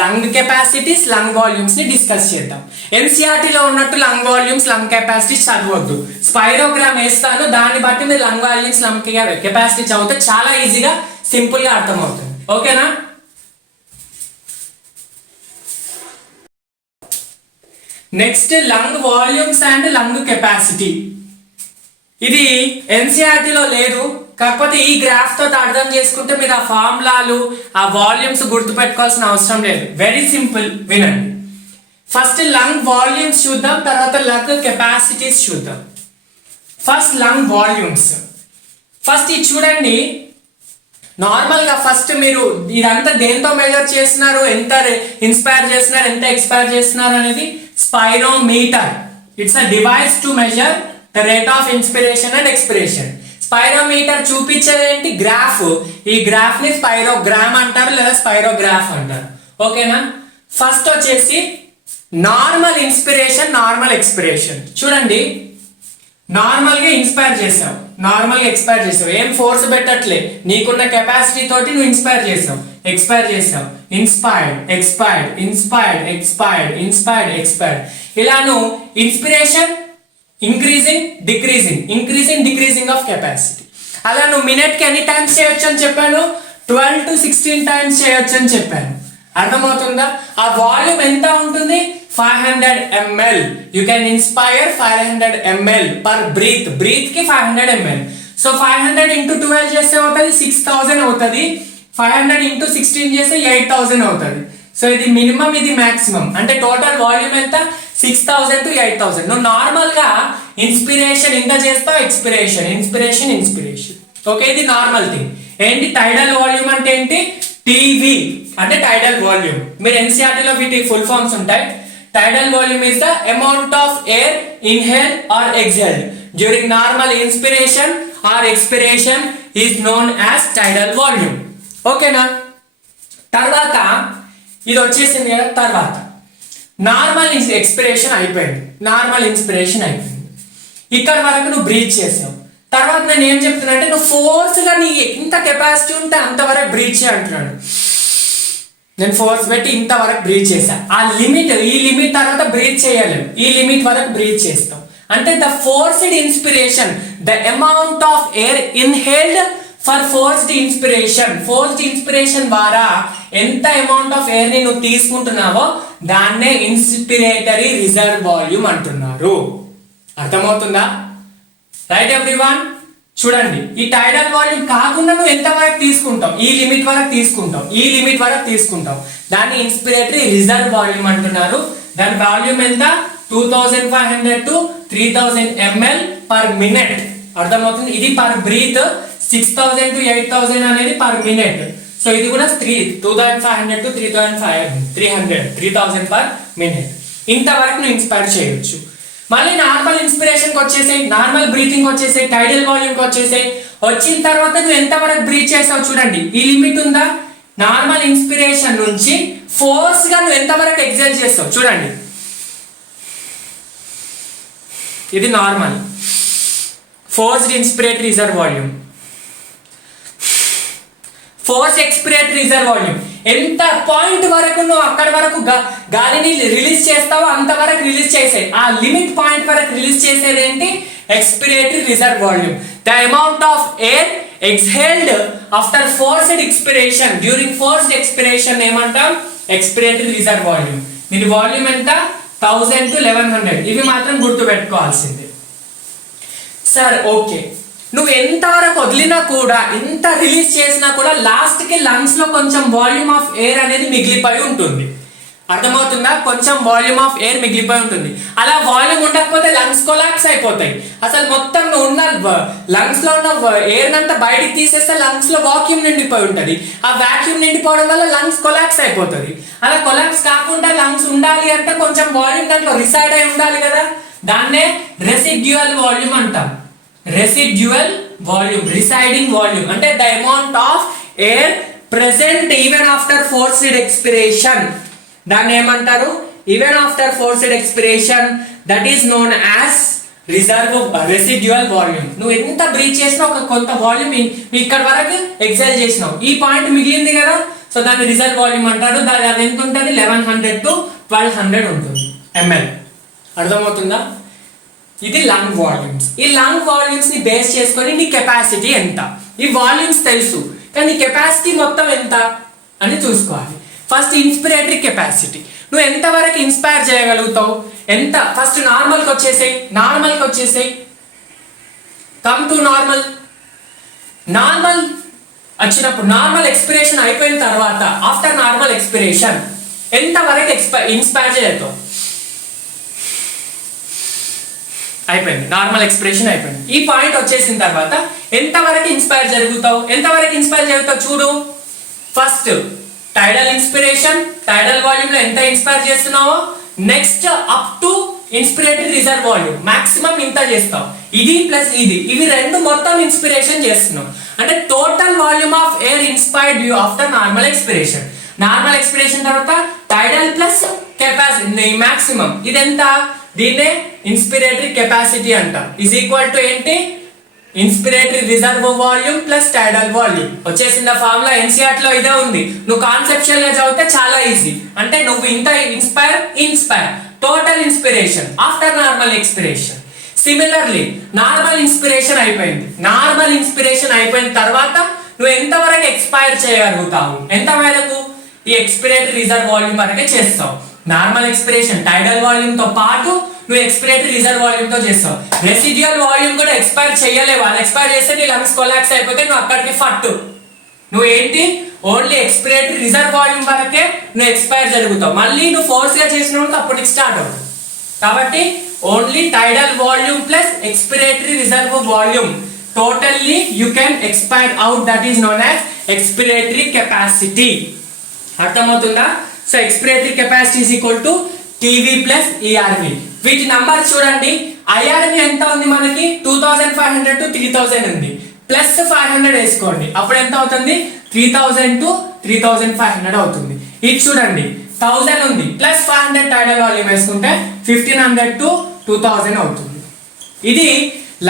లంగ్ కెపాసిటీస్, లంగ్ వాల్యూమ్స్ ని డిస్కస్ చేద్దాం. ఎన్సీఆర్టీ లో ఉన్నట్టు లంగ్ వాల్యూమ్స్, లంగ్ కెపాసిటీస్ చదవద్దు. స్పైరోగ్రామ్ వేస్తాను, దాన్ని బట్టి మీరు లంగ్ వాల్యూమ్స్, లంగ్ కెపాసిటీ చదివితే చాలా ఈజీగా సింపుల్ గా అర్థమవుతుంది. ఓకేనా? Next lung volumes and lung capacity. ఇది ఎన్సీఆర్టీలో లేదు, కాకపోతే ఈ గ్రాఫ్ తో అర్థం చేసుకుంటే మీరు ఆ ఫార్ములాలు, ఆ వాల్యూమ్స్ గుర్తు పెట్టుకోవాల్సిన అవసరం లేదు. వెరీ సింపుల్, వినండి. ఫస్ట్ లంగ్ వాల్యూమ్స్ చూద్దాం, తర్వాత లంగ్ కెపాసిటీస్ చూద్దాం. First lung volumes. ఫస్ట్ ఇది చూడండి. నార్మల్ గా ఫస్ట్ మీరు ఇదంతా దేంతో మెజర్ చేస్తున్నారు, ఎంత ఇన్స్పైర్ చేస్తున్నారు, ఎంత ఎక్స్పైర్ చేస్తున్నారు అనేది spirometer. It's a device to measure the rate of inspiration and expiration. Spirometer చూపించేది ఏంటి, గ్రాఫ్. ఈ గ్రాఫ్ ని స్పైరోగ్రామ్ అంటారు లేదా స్పైరోగ్రాఫ్ అంటారు. ఓకేనా? ఫస్ట్ వచ్చేసి నార్మల్ ఇన్స్పిరేషన్, నార్మల్ ఎక్స్పిరేషన్. చూడండి, నార్మల్ గా ఇన్స్పైర్ చేసావు, నార్మల్ గా ఎక్స్పైర్ చేసావు, ఏం ఫోర్స్ పెట్టట్లే, నీకున్న కెపాసిటీ తోటి నువ్వు ఇన్స్పైర్ చేసావు, ఎక్స్పైర్ చేసావు. Inspired, expired, inspired, expired, inspired, expired. ఇలా నువ్వు inspiration increasing, decreasing, increasing, decreasing of capacity. అలా నువ్వు మినిట్ కి ఎన్ని టైమ్స్ చేయొచ్చు అని చెప్పాను, 12 to 16 టైమ్స్ చేయొచ్చు అని చెప్పాను. అర్థమవుతుందా? ఆ వాల్యూమ్ ఎంత ఉంటుంది, 500 ml. You can inspire 500 ml per breath. Breath కి 500 ml. సో 500 into 12 చేస్తే అవుతుంది 6000 అవుతుంది. 500 into 16 చేస్తే 8000 అవుతుంది. సో ఇది మినిమం, ఇది మాక్సిమం. అంటే టోటల్ వాల్యూమ్ ఎంత, 6000 to 8000. నువ్వు నార్మల్ గా ఇన్స్పిరేషన్ ఇంత చేస్తావు, ఎక్స్పిరేషన్, ఇన్స్పిరేషన్, ఇన్స్పిరేషన్. ఓకే, ఇది నార్మల్ థింగ్. ఏంటి టైడల్ వాల్యూమ్ అంటే ఏంటి, టీవీ అంటే టైడల్ వాల్యూమ్. మీరు ఎన్సీఆర్టీలో వీటి ఫుల్ ఫార్మ్స్ ఉంటాయి. Tidal volume is the amount of air inhale or exhale during normal inspiration or expiration is known as tidal volume. ఓకేనా? తర్వాత ఇది వచ్చేసింది కదా. తర్వాత నార్మల్ ఎక్స్పిరేషన్ అయిపోయింది, నార్మల్ ఇన్స్పిరేషన్ అయిపోయింది. ఇక్కడ వరకు నువ్వు బ్రీత్ చేసావు. తర్వాత నేను ఏం చెప్తున్నా అంటే, నువ్వు ఫోర్స్ గా నీ ఎంత కెపాసిటీ ఉంటే అంతవరకు బ్రీత్ చేయ అంటున్నాడు. నేను ఫోర్స్ పెట్టి ఇంతవరకు బ్రీత్ చేశా. ఆ లిమిట్, ఈ లిమిట్ తర్వాత బ్రీత్ చేయలేము, ఈ లిమిట్ వరకు బ్రీత్ చేస్తాం. అంటే the forced inspiration, the amount of air inhaled for forced inspiration. Forced inspiration ద్వారా ఎంత అమౌంట్ ఆఫ్ ఎయిర్ ని నువ్వు తీసుకుంటున్నావో దాన్నే ఇన్స్పిరేటరీ రిజర్వ్ వాల్యూమ్ అంటున్నారు. అర్థమవుతుందా? Right everyone? చూడండి, ఈ టైడల్ వాల్యూమ్ కాకుండా నువ్వు ఎంత వరకు తీసుకుంటావు, ఈ లిమిట్ వరకు తీసుకుంటావు, ఈ లిమిట్ వరకు తీసుకుంటావు, దాన్ని ఇన్స్పిరేటరీ రిజర్వ్ వాల్యూమ్ అంటున్నారు. దాని వాల్యూమ్ ఎంత, 2500 to 3000 ml పర్ మినిట్. అర్థమవుతుంది? ఇది పర్ బ్రీత్. 6000 to 8000 అనేది పర్ మినిట్. సో ఇది కూడా 2500 to 3000 పర్ మినిట్. ఇంతవరకు నువ్వు ఇన్స్పైర్ చేయొచ్చు. మళ్ళీ నార్మల్ ఇన్స్పిరేషన్ కి వచ్చేసి, నార్మల్ బ్రీతింగ్ వచ్చేసి, టైడల్ వాల్యూమ్ కి వచ్చేసి, వచ్చిన తర్వాత నువ్వు ఎంత వరకు బ్రీత్ చేసావు చూడండి. ఈ లిమిట్ ఉందా, నార్మల్ ఇన్స్పిరేషన్ నుంచి ఫోర్స్ గా నువ్వు ఎంత వరకు ఎగ్జైట్ చేస్తావు చూడండి. ఇది normal forced inspiratory reserve volume. Force expiratory reserve volume ఎంత పాయింట్ వరకు నువ్వు అక్కడ వరకు గాలిని రిలీజ్ చేస్తావో అంతవరకు రిలీజ్ చేసేది. ఆ లిమిట్ పాయింట్ వరకు రిలీజ్ చేసేది ఏంటి, expiratory reserve volume. The amount of air exhaled after forced expiration, during forced expiration ఏమంటాం, ఎక్స్పిరేటరీ రిజర్వ్ వాల్యూమ్. దీని వాల్యూమ్ ఎంత, 1000 to 1100. ఇవి మాత్రం గుర్తు పెట్టుకోవాల్సిందే. సార్ ఓకే, నువ్వు ఎంతవరకు వదిలినా కూడా, ఎంత రిలీజ్ చేసినా కూడా లాస్ట్ కి లంగ్స్ లో కొంచెం వాల్యూమ్ ఆఫ్ ఎయిర్ అనేది మిగిలిపోయి ఉంటుంది. అర్థమవుతుందా? కొంచెం వాల్యూమ్ ఆఫ్ ఎయిర్ మిగిలిపోయి ఉంటుంది. అలా వాల్యూమ్ ఉండకపోతే లంగ్స్ కొలాప్స్ అయిపోతాయి. అసలు మొత్తం ఉన్న లంగ్స్ లో ఉన్న ఎయిర్ అంతా బయటికి తీసేస్తే లంగ్స్ లో వాక్యూమ్ నిండిపోయి ఉంటుంది. ఆ వాక్యూమ్ నిండిపోవడం వల్ల లంగ్స్ కొలాప్స్ అయిపోతుంది. అలా కొలాప్స్ కాకుండా లంగ్స్ ఉండాలి అంటే కొంచెం వాల్యూమ్ దాంట్లో రిసైడ్ అయి ఉండాలి కదా. దాన్నే రెసిడ్యువల్ వాల్యూమ్ అంటాం. రెసిడ్యువల్ వాల్యూమ్, రిసైడింగ్ వాల్యూమ్ అంటే the amount of air present even after forced expiration. దాన్ని ఏమంటారు? Even after forced expiration, that is known as residual volume. నువ్వు ఎంత బ్రీత్ చేసినా ఒక కొంత వాల్యూమ్ ఇక్కడ వరకు ఎక్సైల్ చేసినావు, ఈ పాయింట్ మిగిలింది కదా, సో దాన్ని రిజర్వ్ వాల్యూమ్ అంటారు. దాని అది ఎంత ఉంటుంది? 1100 to 1200 ఉంటుంది ml. అర్థమవుతుందా? ఇది లంగ్ వాల్యూమ్స్. ఈ లంగ్ వాల్యూమ్స్ ని బేస్ చేసుకొని నీ కెపాసిటీ ఎంత. ఈ వాల్యూమ్స్ తెలుసు కానీ నీ కెపాసిటీ మొత్తం ఎంత అని చూసుకోవాలి. ఫస్ట్ ఇన్స్పిరేటరీ కెపాసిటీ, నువ్వు ఎంత వరకు ఇన్స్పైర్ చేయగలుగుతావు, ఎంత. ఫస్ట్ నార్మల్కి వచ్చేసేయి, కమ్ టు నార్మల్ వచ్చినప్పుడు, నార్మల్ ఎక్స్పిరేషన్ అయిపోయిన తర్వాత, ఆఫ్టర్ నార్మల్ ఎక్స్పిరేషన్ ఎంత వరకు ఇన్స్పైర్ చేయగలుగుతావు? అయిపోయింది, నార్మల్ ఎక్స్ప్రెషన్ అయిపోయింది. ఈ పాయింట్ వచ్చేసిన తర్వాత ఎంతవరకు ఇన్స్పైర్ జరుగుతావు చూడు. ఫస్ట్ టైడల్ ఇన్స్పిరేషన్, టైడల్ వాల్యూమ్ లో ఎంత ఇన్స్పైర్ చేస్తున్నావో, next up to inspiratory reserve volume maximum ఇంత చేస్తావు. ఇది ప్లస్ ఇవి రెండు మొత్తం ఇన్స్పిరేషన్ చేస్తున్నావు. అంటే total volume of air inspired you after normal expiration. Normal expiration తర్వాత టైడల్ ప్లస్ కెపాసిటీ మాక్సిమం, ఇదెంత? దీన్నే ఇన్స్పిరేటరీ కెపాసిటీ అంటాం. ఈజ్ ఈక్వల్ టు ఏంటి? Inspiratory reserve volume plus టైడల్ volume. వచ్చేసిన ఫార్ములా ఎన్సీఆర్టీ లో ఇదే ఉంది. నువ్వు కాన్సెప్చువల్ గా చదివితే చాలా ఈజీ. అంటే నువ్వు ఇంత inspire total inspiration after normal expiration. Similarly normal inspiration అయిపోయిన తర్వాత నువ్వు ఎంతవరకు ఎక్స్పైర్ చేయగలుగుతావు, ఎంతవరకు? ఈ ఎక్స్పిరేటరీ రిజర్వ్ వాల్యూమ్ వరకే చేస్తావు. నార్మల్ ఎక్స్పిరేషన్ టైడల్ వాల్యూమ్ తో పాటు నువ్వు ఎక్స్పిరేటరీ రిజర్వ్ వాల్యూమ్ తో చేస్తావు. రెసిడ్యువల్ వాల్యూమ్ కూడా ఎక్స్పైర్ చేయలేవు. అది ఎక్స్పైర్ చేస్తే నీ లంగ్స్ కొలాప్స్ అయిపోతే నువ్వు అక్కడికి ఫట్టు. నువ్వు ఏంటి? ఓన్లీ ఎక్స్పిరేటరీ రిజర్వ్ వాల్యూమ్ వరకే నువ్వు ఎక్స్పైర్ జరుగుతావు. మళ్ళీ నువ్వు ఫోర్స్ గా చేసినప్పుడు అప్పుడు నీకు స్టార్ట్ అవుతుంది. కాబట్టి only tidal volume plus expiratory reserve volume totally you can expire out, that is known as expiratory capacity. అర్థమవుతుందా? So expiratory capacity is equal to TV plus ERV. వీటి నంబర్ చూడండి. ఐఆర్వి ఎంత ఉంది మనకి? 2500 to 3000 ఉంది. Plus 500 వేసుకోండి, అప్పుడు ఎంత అవుతుంది? 3000 to 3500 అవుతుంది. ఇది చూడండి 1000 ఉంది, ప్లస్ 500 టైడల్ వాల్యూమ్ వేసుకుంటే 1500 to 2000 అవుతుంది. ఇది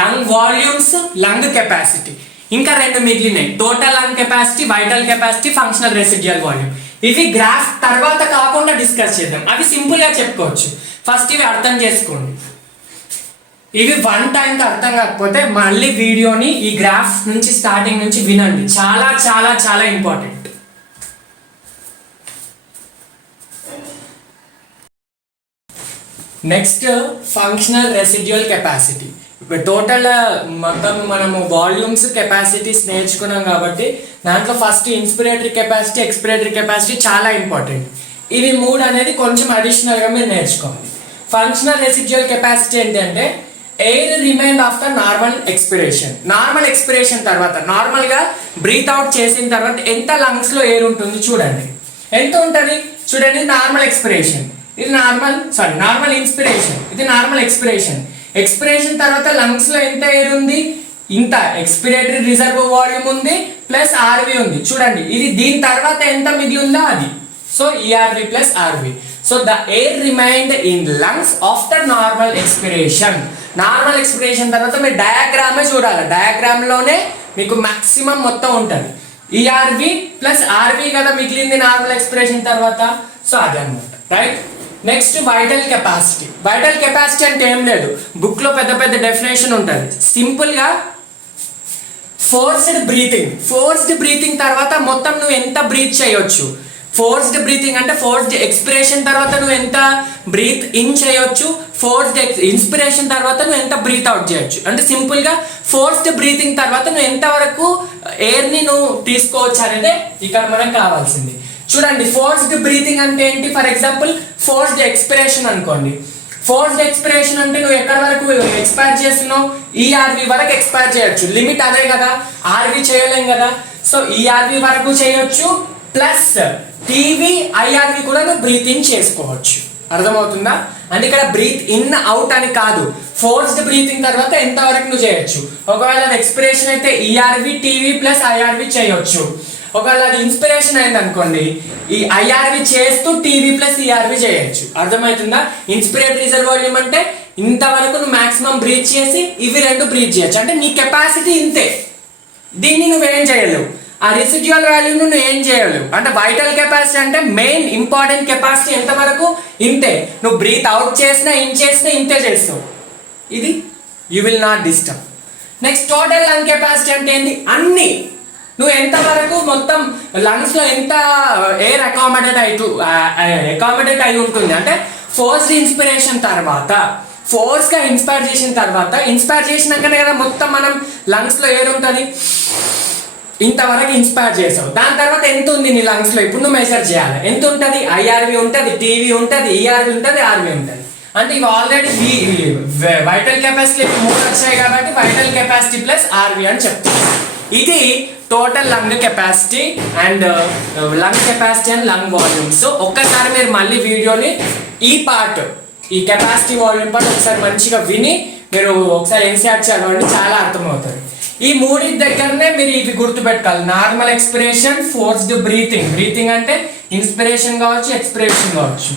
లంగ్ వాల్యూమ్స్, లంగ్ కెపాసిటీ. ఇంకా రెండు మిగిలినాయి, total lung capacity, vital capacity, functional residual volume. ఇవి గ్రాఫ్ తర్వాత కాకుండా డిస్కస్ చేద్దాం. అవి సింపుల్ గా చెప్పుకోవచ్చు. ఫస్ట్ ఇవి అర్థం చేసుకోండి. ఇవి వన్ టైం అర్థం కాకపోతే మళ్ళీ వీడియోని ఈ గ్రాఫ్ నుంచి స్టార్టింగ్ నుంచి వినండి. చాలా చాలా చాలా important. Next functional residual capacity. Total మొత్తం మనము వాల్యూమ్స్, కెపాసిటీస్ నేర్చుకున్నాం కాబట్టి దాంట్లో first inspiratory capacity, expiratory capacity చాలా ఇంపార్టెంట్. ఇవి మూడు అనేది కొంచెం అడిషనల్గా మీరు నేర్చుకోవాలి. ఫంక్షనల్ రెసిడ్యువల్ కెపాసిటీ ఏంటంటే air remain after normal expiration. Normal expiration తర్వాత, నార్మల్గా బ్రీత్ అవుట్ చేసిన తర్వాత ఎంత లంగ్స్లో ఎయిర్ ఉంటుంది చూడండి. ఎంత ఉంటుంది చూడండి. నార్మల్ ఎక్స్పిరేషన్, ఇది నార్మల్ ఇన్స్పిరేషన్, ఇది నార్మల్ ఎక్స్పిరేషన్. ఎక్స్పిరేషన్ తర్వాత లంగ్స్ లో ఎంత ఎయిర్ ఉంది? ఇంత ఎక్స్పిరేటరీ రిజర్వ్ వాల్యూమ్ ఉంది ప్లస్ ఆర్వి ఉంది చూడండి. ఇది దీని తర్వాత ఎంత మిగిలి ఉందో అది. So ERV plus RV. So the air remained in lungs after normal expiration. Normal expiration తర్వాత మీరు డయాగ్రామే చూడాలి. డయాగ్రామ్ లోనే మీకు మాక్సిమం మొత్తం ఉంటుంది. ఈఆర్వి ప్లస్ ఆర్వి కదా మిగిలింది నార్మల్ ఎక్స్పిరేషన్ తర్వాత. సో అదే అనమాట, right. Next vital capacity. Vital capacity అంటే ఏం లేదు, బుక్ లో పెద్ద పెద్ద డెఫినేషన్ ఉంటుంది. సింపుల్ గా ఫోర్స్డ్ బ్రీతింగ్ తర్వాత మొత్తం నువ్వు ఎంత బ్రీత్ చేయొచ్చు. ఫోర్స్డ్ బ్రీతింగ్ అంటే ఫోర్స్డ్ ఎక్స్పిరేషన్ తర్వాత నువ్వు ఎంత బ్రీత్ ఇన్ చేయొచ్చు, ఫోర్స్డ్ ఇన్స్పిరేషన్ తర్వాత నువ్వు ఎంత బ్రీత్ అవుట్ చేయొచ్చు. అంటే సింపుల్ గా ఫోర్స్డ్ బ్రీతింగ్ తర్వాత నువ్వు ఎంత వరకు ఎయిర్ ని నువ్వు తీసుకోవచ్చు అనేది ఇక్కడ మనకు కావాల్సింది. చూడండి ఫోర్స్డ్ బ్రీతింగ్ అంటే ఏంటి? ఫర్ ఎగ్జాంపుల్ ఫోర్స్డ్ ఎక్స్పిరేషన్ అనుకోండి. ఫోర్స్డ్ ఎక్స్పిరేషన్ అంటే నువ్వు ఎక్కడి వరకు ఎక్స్పైర్ చేస్తున్నావు? ఈఆర్వి వరకు ఎక్స్పైర్ చేయొచ్చు. లిమిట్ అదే కదా, ఆర్వి చేయలేం కదా. సో ఈఆర్వి వరకు చేయొచ్చు ప్లస్ టీవీ ఐఆర్వి కూడా నువ్వు బ్రీతింగ్ చేసుకోవచ్చు. అర్థమవుతుందా? అంటే ఇక్కడ బ్రీత్ ఇన్ అవుట్ అని కాదు, ఫోర్స్డ్ బ్రీతింగ్ తర్వాత ఎంతవరకు నువ్వు చేయొచ్చు. ఒకవేళ అది ఎక్స్పిరేషన్ అయితే ఈఆర్వి టీవీ ప్లస్ ఐఆర్వి చేయొచ్చు. ఒకవేళ అది ఇన్స్పిరేషన్ అయింది అనుకోండి, ఈ ఐఆర్వి చేస్తూ టీవీ ప్లస్ ఈఆర్వి చేయొచ్చు. అర్థమవుతుందా? ఇన్స్పిరేట్ రిజర్వ్ వాల్యూమ్ అంటే ఇంతవరకు నువ్వు మాక్సిమం బ్రీత్ చేసి ఇవి రెండు బ్రీత్ చేయొచ్చు. అంటే నీ కెపాసిటీ ఇంతే, దీన్ని నువ్వేం చేయలేవు. ఆ రెసిడ్యువల్ వాల్యూమ్ నువ్వు ఏం చేయలేవు. అంటే వైటల్ కెపాసిటీ అంటే మెయిన్ ఇంపార్టెంట్ కెపాసిటీ ఎంతవరకు ఇంతే. నువ్వు బ్రీత్ అవుట్ చేసినా ఇన్ చేసినా ఇంతే చేస్తావు. ఇది you will not disturb. Next total lung capacity అంటే ఏంటి? అన్ని నువ్వు ఎంతవరకు మొత్తం లంగ్స్ లో ఎంత ఎయిర్ అకామిడేట్ అయి ఉంటుంది అంటే ఫోర్స్డ్ ఇన్స్పిరేషన్ తర్వాత, ఫోర్స్ గా ఇన్స్పైర్ చేసిన తర్వాత, ఇన్స్పైర్ చేసినాకనే కదా మొత్తం మనం లంగ్స్ లో ఎయిర్ ఉంటుంది. ఇంతవరకు ఇన్స్పైర్ చేసావు, దాని తర్వాత ఎంత ఉంది నీ లంగ్స్ లో ఇప్పుడు నువ్వు మెజర్ చేయాలి. ఎంత ఉంటుంది? ఐఆర్వి ఉంటుంది, టీవీ ఉంటుంది, ఈఆర్వి ఉంటుంది, ఆర్వి ఉంటుంది. అంటే ఇవి ఆల్రెడీ వైటల్ కెపాసిటీ 3 వచ్చాయి కాబట్టి వైటల్ కెపాసిటీ ప్లస్ ఆర్వి అని చెప్తాను. ఇది total lung capacity and lung volume. So ఒక్కసారి మీరు మళ్ళీ వీడియోని ఈ పార్ట్, ఈ కెపాసిటీ వాల్యూమ్ పార్ట్ ఒకసారి మంచిగా విని మీరు ఒకసారి ఎన్సీఆర్ చదవండి, చాలా అర్థమవుతుంది. ఈ మూడింటి దగ్గరనే మీరు ఇవి గుర్తుపెట్టుకోవాలి. నార్మల్ ఎక్స్పిరేషన్, ఫోర్స్డ్ బ్రీతింగ్ అంటే ఇన్స్పిరేషన్ కావచ్చు, ఎక్స్పిరేషన్ కావచ్చు.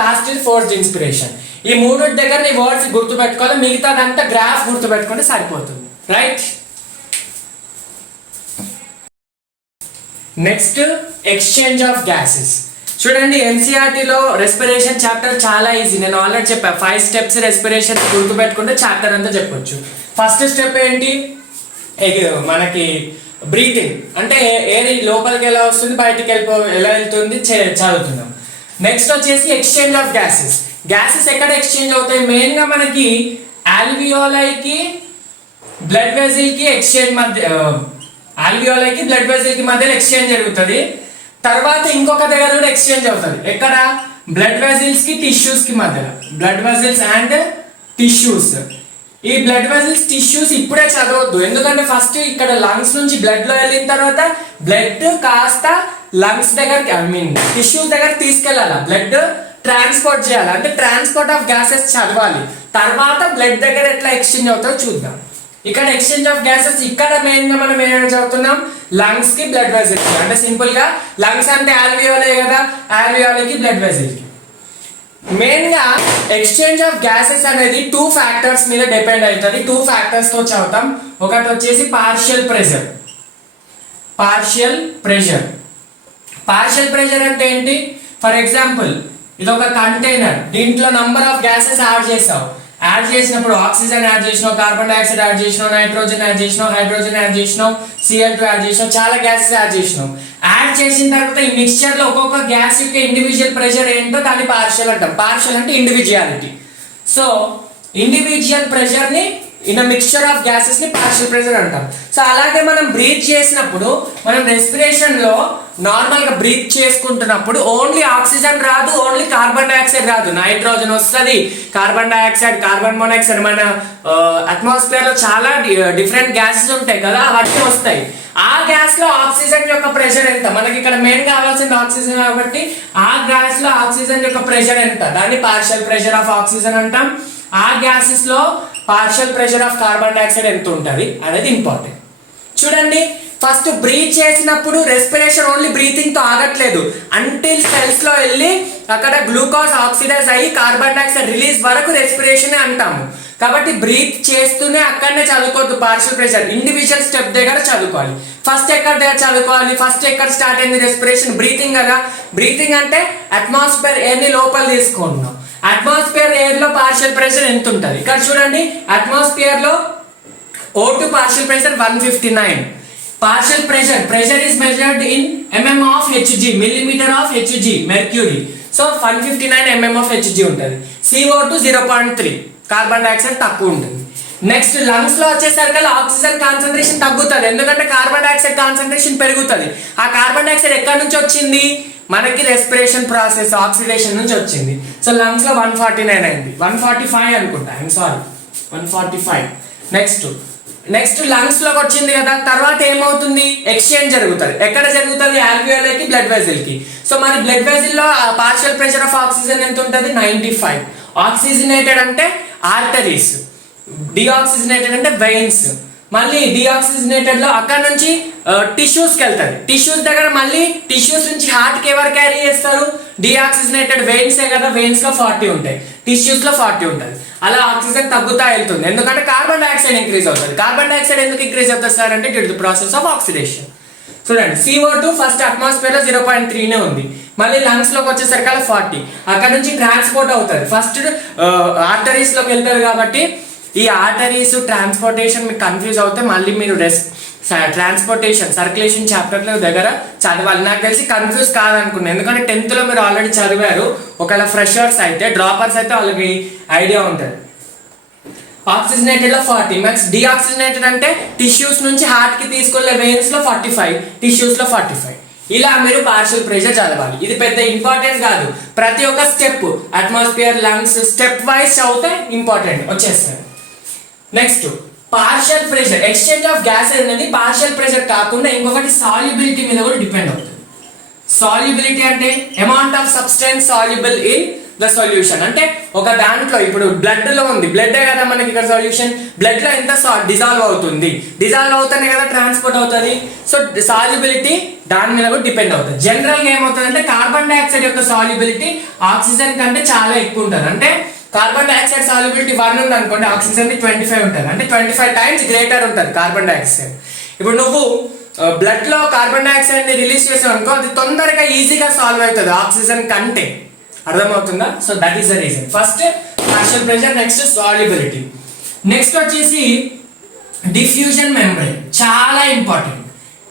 Last forced inspiration. ఈ మూడింటి దగ్గర నీ వర్డ్స్ గుర్తుపెట్టుకోవాలి, మిగతాదంతా గ్రాఫ్ గుర్తుపెట్టుకుంటే సరిపోతుంది. Right? Next exchange of gases. చూడండి, ఎన్సీఆర్టీలో రెస్పిరేషన్ చాప్టర్ చాలా ఈజీ. నేను ఆల్రెడీ చెప్పాను 5 స్టెప్స్ రెస్పిరేషన్ గుర్తుపెట్టుకుంటే చాప్టర్ అంతా చెప్పొచ్చు. ఫస్ట్ స్టెప్ ఏంటి? మనకి బ్రీతింగ్ అంటే ఎయిర్ లోపలికి ఎలా వస్తుంది, బయటికి ఎలా వెళ్తుంది చదువుతున్నాం. నెక్స్ట్ వచ్చేసి ఎక్స్చేంజ్ ఆఫ్ గ్యాసెస్ ఎక్కడ ఎక్స్చేంజ్ అవుతాయి? మెయిన్ గా మనకి ఆల్వియోలైకి బ్లడ్ వెజిల్ కి ఎక్స్చేంజ్ ఆల్వియోలైకి బ్లడ్ వెజిల్ కి మధ్యలో ఎక్స్చేంజ్ జరుగుతుంది. తర్వాత ఇంకొక దగ్గర కూడా ఎక్స్చేంజ్ అవుతుంది. ఎక్కడ? బ్లడ్ వెజిల్స్ కి టిష్యూస్ కి మధ్యలో. Blood vessels and tissues. ఈ బ్లడ్ వెజిల్స్ టిష్యూస్ ఇప్పుడే చదవద్దు, ఎందుకంటే ఫస్ట్ ఇక్కడ లంగ్స్ నుంచి బ్లడ్ లో వెళ్ళిన తర్వాత బ్లడ్ కాస్త లంగ్స్ దగ్గర టిష్యూస్ దగ్గర తీసుకెళ్ళాలి. బ్లడ్ ట్రాన్స్పోర్ట్ చేయాలి, అంటే ట్రాన్స్పోర్ట్ ఆఫ్ గ్యాసెస్ చదవాలి. తర్వాత బ్లడ్ దగ్గర ఎట్లా ఎక్స్చేంజ్ అవుతుందో చూద్దాం. ఇక్కడ ఎక్స్చేంజ్ ఆఫ్ గ్యాసెస్ ఇక్కడ మెయిన్ గా మనం ఏమైనా చదువుతున్నాం, లంగ్స్ కి బ్లడ్ వెజిల్ కి. అంటే సింపుల్ గా లంగ్స్ అంటే ఆల్వియోలే కదా, ఆల్వియోలకి బ్లడ్ వెజిల్ కి. మెయిన్ గా ఎక్స్చేంజ్ ఆఫ్ గ్యాసెస్ అనేది 2 ఫ్యాక్టర్స్ మీద డిపెండ్ అవుతుంది. 2 ఫ్యాక్టర్స్ తో చదువుతాం. ఒకటి వచ్చేసి పార్షియల్ ప్రెషర్ అంటే ఏంటి? ఫర్ ఎగ్జాంపుల్ ఇది ఒక కంటైనర్, దీంట్లో నంబర్ ఆఫ్ గ్యాసెస్ యాడ్ చేసావు. యాడ్ చేసినప్పుడు ఆక్సిజన్ యాడ్ చేసినావు, కార్బన్ డైఆక్సైడ్ యాడ్ చేసినావు, నైట్రోజన్ యాడ్ చేసినావు, హైడ్రోజన్ యాడ్ చేసినావు, Cl2 యాడ్ చేసినావు, చాలా గ్యాసెస్ యాడ్ చేసినావు. యాడ్ చేసిన తర్వాత ఈ మిక్స్చర్ లో ఒక్కొక్క గ్యాస్ యొక్క ఇండివిజువల్ ప్రెషర్ ఏంటో దాన్ని పార్షియల్ అంటాం. పార్షియల్ అంటే ఇండివిజువాలిటీ. సో ఇండివిజువల్ ప్రెషర్ ని ఇన్ మిక్స్చర్ ఆఫ్ గ్యాసెస్ ని పార్షియల్ ప్రెషర్ అంటాం. సో అలాగే మనం బ్రీత్ చేసినప్పుడు, మనం రెస్పిరేషన్ లో నార్మల్ గా బ్రీత్ చేసుకుంటున్నప్పుడు ఓన్లీ ఆక్సిజన్ రాదు, ఓన్లీ కార్బన్ డైఆక్సైడ్ రాదు, నైట్రోజన్ వస్తుంది, కార్బన్ డైఆక్సైడ్, కార్బన్ మోనాక్సైడ్. మన అట్మాస్ఫియర్ లో చాలా డిఫరెంట్ గ్యాసెస్ ఉంటాయి కదా, అవన్నీ వస్తాయి. ఆ గ్యాస్ లో ఆక్సిజన్ యొక్క ప్రెషర్ ఎంత? మనకి ఇక్కడ మెయిన్ కావాల్సింది ఆక్సిజన్ కాబట్టి ఆ గ్యాస్ లో ఆక్సిజన్ యొక్క ప్రెషర్ ఎంత? దాన్ని పార్షియల్ ప్రెషర్ ఆఫ్ ఆక్సిజన్ అంటాం. ఆ గ్యాసెస్ లో partial pressure of carbon dioxide ఎంత ఉంటుంది అనేది ఇంపార్టెంట్. చూడండి, ఫస్ట్ బ్రీత్ చేసినప్పుడు రెస్పిరేషన్ ఓన్లీ బ్రీతింగ్ తో ఆగట్లేదు, అంటిల్ సెల్స్ లో వెళ్ళి అక్కడ గ్లూకోజ్ ఆక్సిడైజ్ అయ్యి కార్బన్ డైఆక్సైడ్ రిలీజ్ వరకు రెస్పిరేషన్ అంటాము. కాబట్టి బ్రీత్ చేస్తూనే అక్కడనే చదువుకోవద్దు పార్షియల్ ప్రెషర్, ఇండివిజువల్ స్టెప్ దగ్గర చదువుకోవాలి. ఫస్ట్ ఎక్కడ దగ్గర చదువుకోవాలి? ఫస్ట్ ఎక్కడ స్టార్ట్ అయింది రెస్పిరేషన్? బ్రీతింగ్ కదా. బ్రీతింగ్ అంటే అట్మాస్ఫియర్ ఎయిర్ ని లోపల తీసుకుంటున్నాం. అట్మాస్ఫియర్ ఎయిర్ లో పార్షియల్ ప్రెషర్ ఎంత ఉంటుంది? ఇక్కడ చూడండి, అట్మాస్ఫియర్ లో O2 partial pressure 159. Partial pressure is measured in mm of Hg, millimeter of Hg, mercury. So 159 mm of Hg ఉంటుంది. CO2 0.3, కార్బన్ డైఆక్సైడ్ తక్కువ ఉంటుంది. నెక్స్ట్ లంగ్స్ లో వచ్చేసరికి ఆక్సిజన్ కాన్సంట్రేషన్ తగ్గుతుంది, ఎందుకంటే కార్బన్ డైఆక్సైడ్ కాన్సంట్రేషన్ పెరుగుతుంది. ఆ కార్బన్ డైఆక్సైడ్ ఎక్కడి నుంచి వచ్చింది? మనకి రెస్పిరేషన్ ప్రాసెస్ ఆక్సిడేషన్ నుంచి వచ్చింది. సో లంగ్స్ లో 149 అయింది, 145 అనుకుంటా, I'm sorry 145. Next next lungs లోకి వచ్చింది కదా, తర్వాత ఏమవుతుంది, ఎక్స్చేంజ్ జరుగుతుంది. ఎక్కడ జరుగుతుంది, ఆల్వియోలకి బ్లడ్ వెజిల్ కి. సో మరి బ్లడ్ వెజిల్ లో పార్షియల్ ప్రెషర్ ఆఫ్ ఆక్సిజన్ ఎంత ఉంటుంది, 95. ఆక్సిజనేటెడ్ అంటే ఆర్టరీస్, డిఆక్సిజనేటెడ్ అంటే వెయిన్స్. మళ్ళీ డిఆక్సిజనేటెడ్ లో అక్కడ నుంచి టిష్యూస్కి వెళ్తుంది. టిష్యూస్ దగ్గర మళ్ళీ టిష్యూస్ నుంచి హార్ట్కి ఎవరు క్యారీ చేస్తారు, డిఆక్సిజనేటెడ్ వెయిన్సే కదా, వెయిన్స్ లో 40 ఉంటాయి, టిష్యూస్ లో 40 ఉంటుంది. అలా ఆక్సిజన్ తగ్గుతా వెళ్తుంది, ఎందుకంటే కార్బన్ డైఆక్సైడ్ ఇంక్రీజ్ అవుతుంది. కార్బన్ డైఆక్సైడ్ ఎందుకు ఇంక్రీజ్ అవుతుంది సార్ అంటే due to the process of oxidation. చూడండి CO2 ఫస్ట్ అట్మాస్ఫియర్ లో 0.3 ఉంది, మళ్ళీ లంగ్స్ లోకి వచ్చేసరికి 40, అక్కడ నుంచి ట్రాన్స్పోర్ట్ అవుతుంది. ఫస్ట్ ఆర్టరీస్ లోకి వెళ్తుంది కాబట్టి ఈ ఆర్టరీస్ ట్రాన్స్పోర్టేషన్ మీకు కన్ఫ్యూజ్ అవుతే మళ్ళీ మీరు ట్రాన్స్పోర్టేషన్ సర్క్యులేషన్ చాప్టర్లో దగ్గర చదవాలి. నాకు తెలిసి కన్ఫ్యూజ్ కాదనుకున్నాను, ఎందుకంటే 10th లో మీరు ఆల్రెడీ చదివారు. ఒకవేళ ఫ్రెషర్స్ అయితే, డ్రాపర్స్ అయితే వాళ్ళకి ఐడియా ఉంటుంది. ఆక్సిజనేటెడ్ లో 40, నెక్స్ట్ డిఆక్సిజనేటెడ్ అంటే టిష్యూస్ నుంచి హార్ట్ కి తీసుకెళ్లే వెయిన్స్ లో 45, టిష్యూస్ లో 45. ఇలా మీరు పార్షియల్ ప్రెషర్ చదవాలి. ఇది పెద్ద ఇంపార్టెంట్ కాదు, ప్రతి ఒక్క step atmosphere, lungs step wise చదివితే ఇంపార్టెంట్ వచ్చేస్తుంది. Next partial pressure, exchange of gases అనేది పార్షియల్ ప్రెషర్ కాకుండా ఇంకొకటి సాల్యుబిలిటీ మీద కూడా డిపెండ్ అవుతుంది. సాల్యుబిలిటీ అంటే amount of substance soluble in the solution. అంటే ఒక దాంట్లో ఇప్పుడు బ్లడ్ లో ఉంది, బ్లడ్ కదా మనకి ఇక్కడ సొల్యూషన్, బ్లడ్ లో ఎంత డిజాల్వ్ అవుతుంది, డిజాల్వ్ అవుతానే కదా ట్రాన్స్పోర్ట్ అవుతుంది. సో సాల్యుబిలిటీ దాని మీద కూడా డిపెండ్ అవుతుంది. జనరల్ గా ఏమవుతుంది అంటే కార్బన్ డైఆక్సైడ్ యొక్క సాల్యుబిలిటీ ఆక్సిజన్ కంటే చాలా ఎక్కువ ఉంటుంది. అంటే కార్బన్ డైఆక్సైడ్ సాల్యుబిలిటీ 1 ఉంది అనుకోండి, ఆక్సిజన్ 25 ఉంటుంది, అంటే 25 టైమ్స్ గ్రేటర్ ఉంటుంది కార్బన్ డైఆక్సైడ్. ఇప్పుడు నువ్వు బ్లడ్ లో కార్బన్ డైఆక్సైడ్ ని రిలీజ్ చేసావు అనుకో, అది తొందరగా ఈజీగా సాల్వ్ అవుతుంది ఆక్సిజన్ కంటే. అర్థమవుతుందా? So that is the reason. First partial pressure, next solubility. Next వచ్చేసి డిఫ్యూజన్ మెంబ్రేన్, చాలా ఇంపార్టెంట్.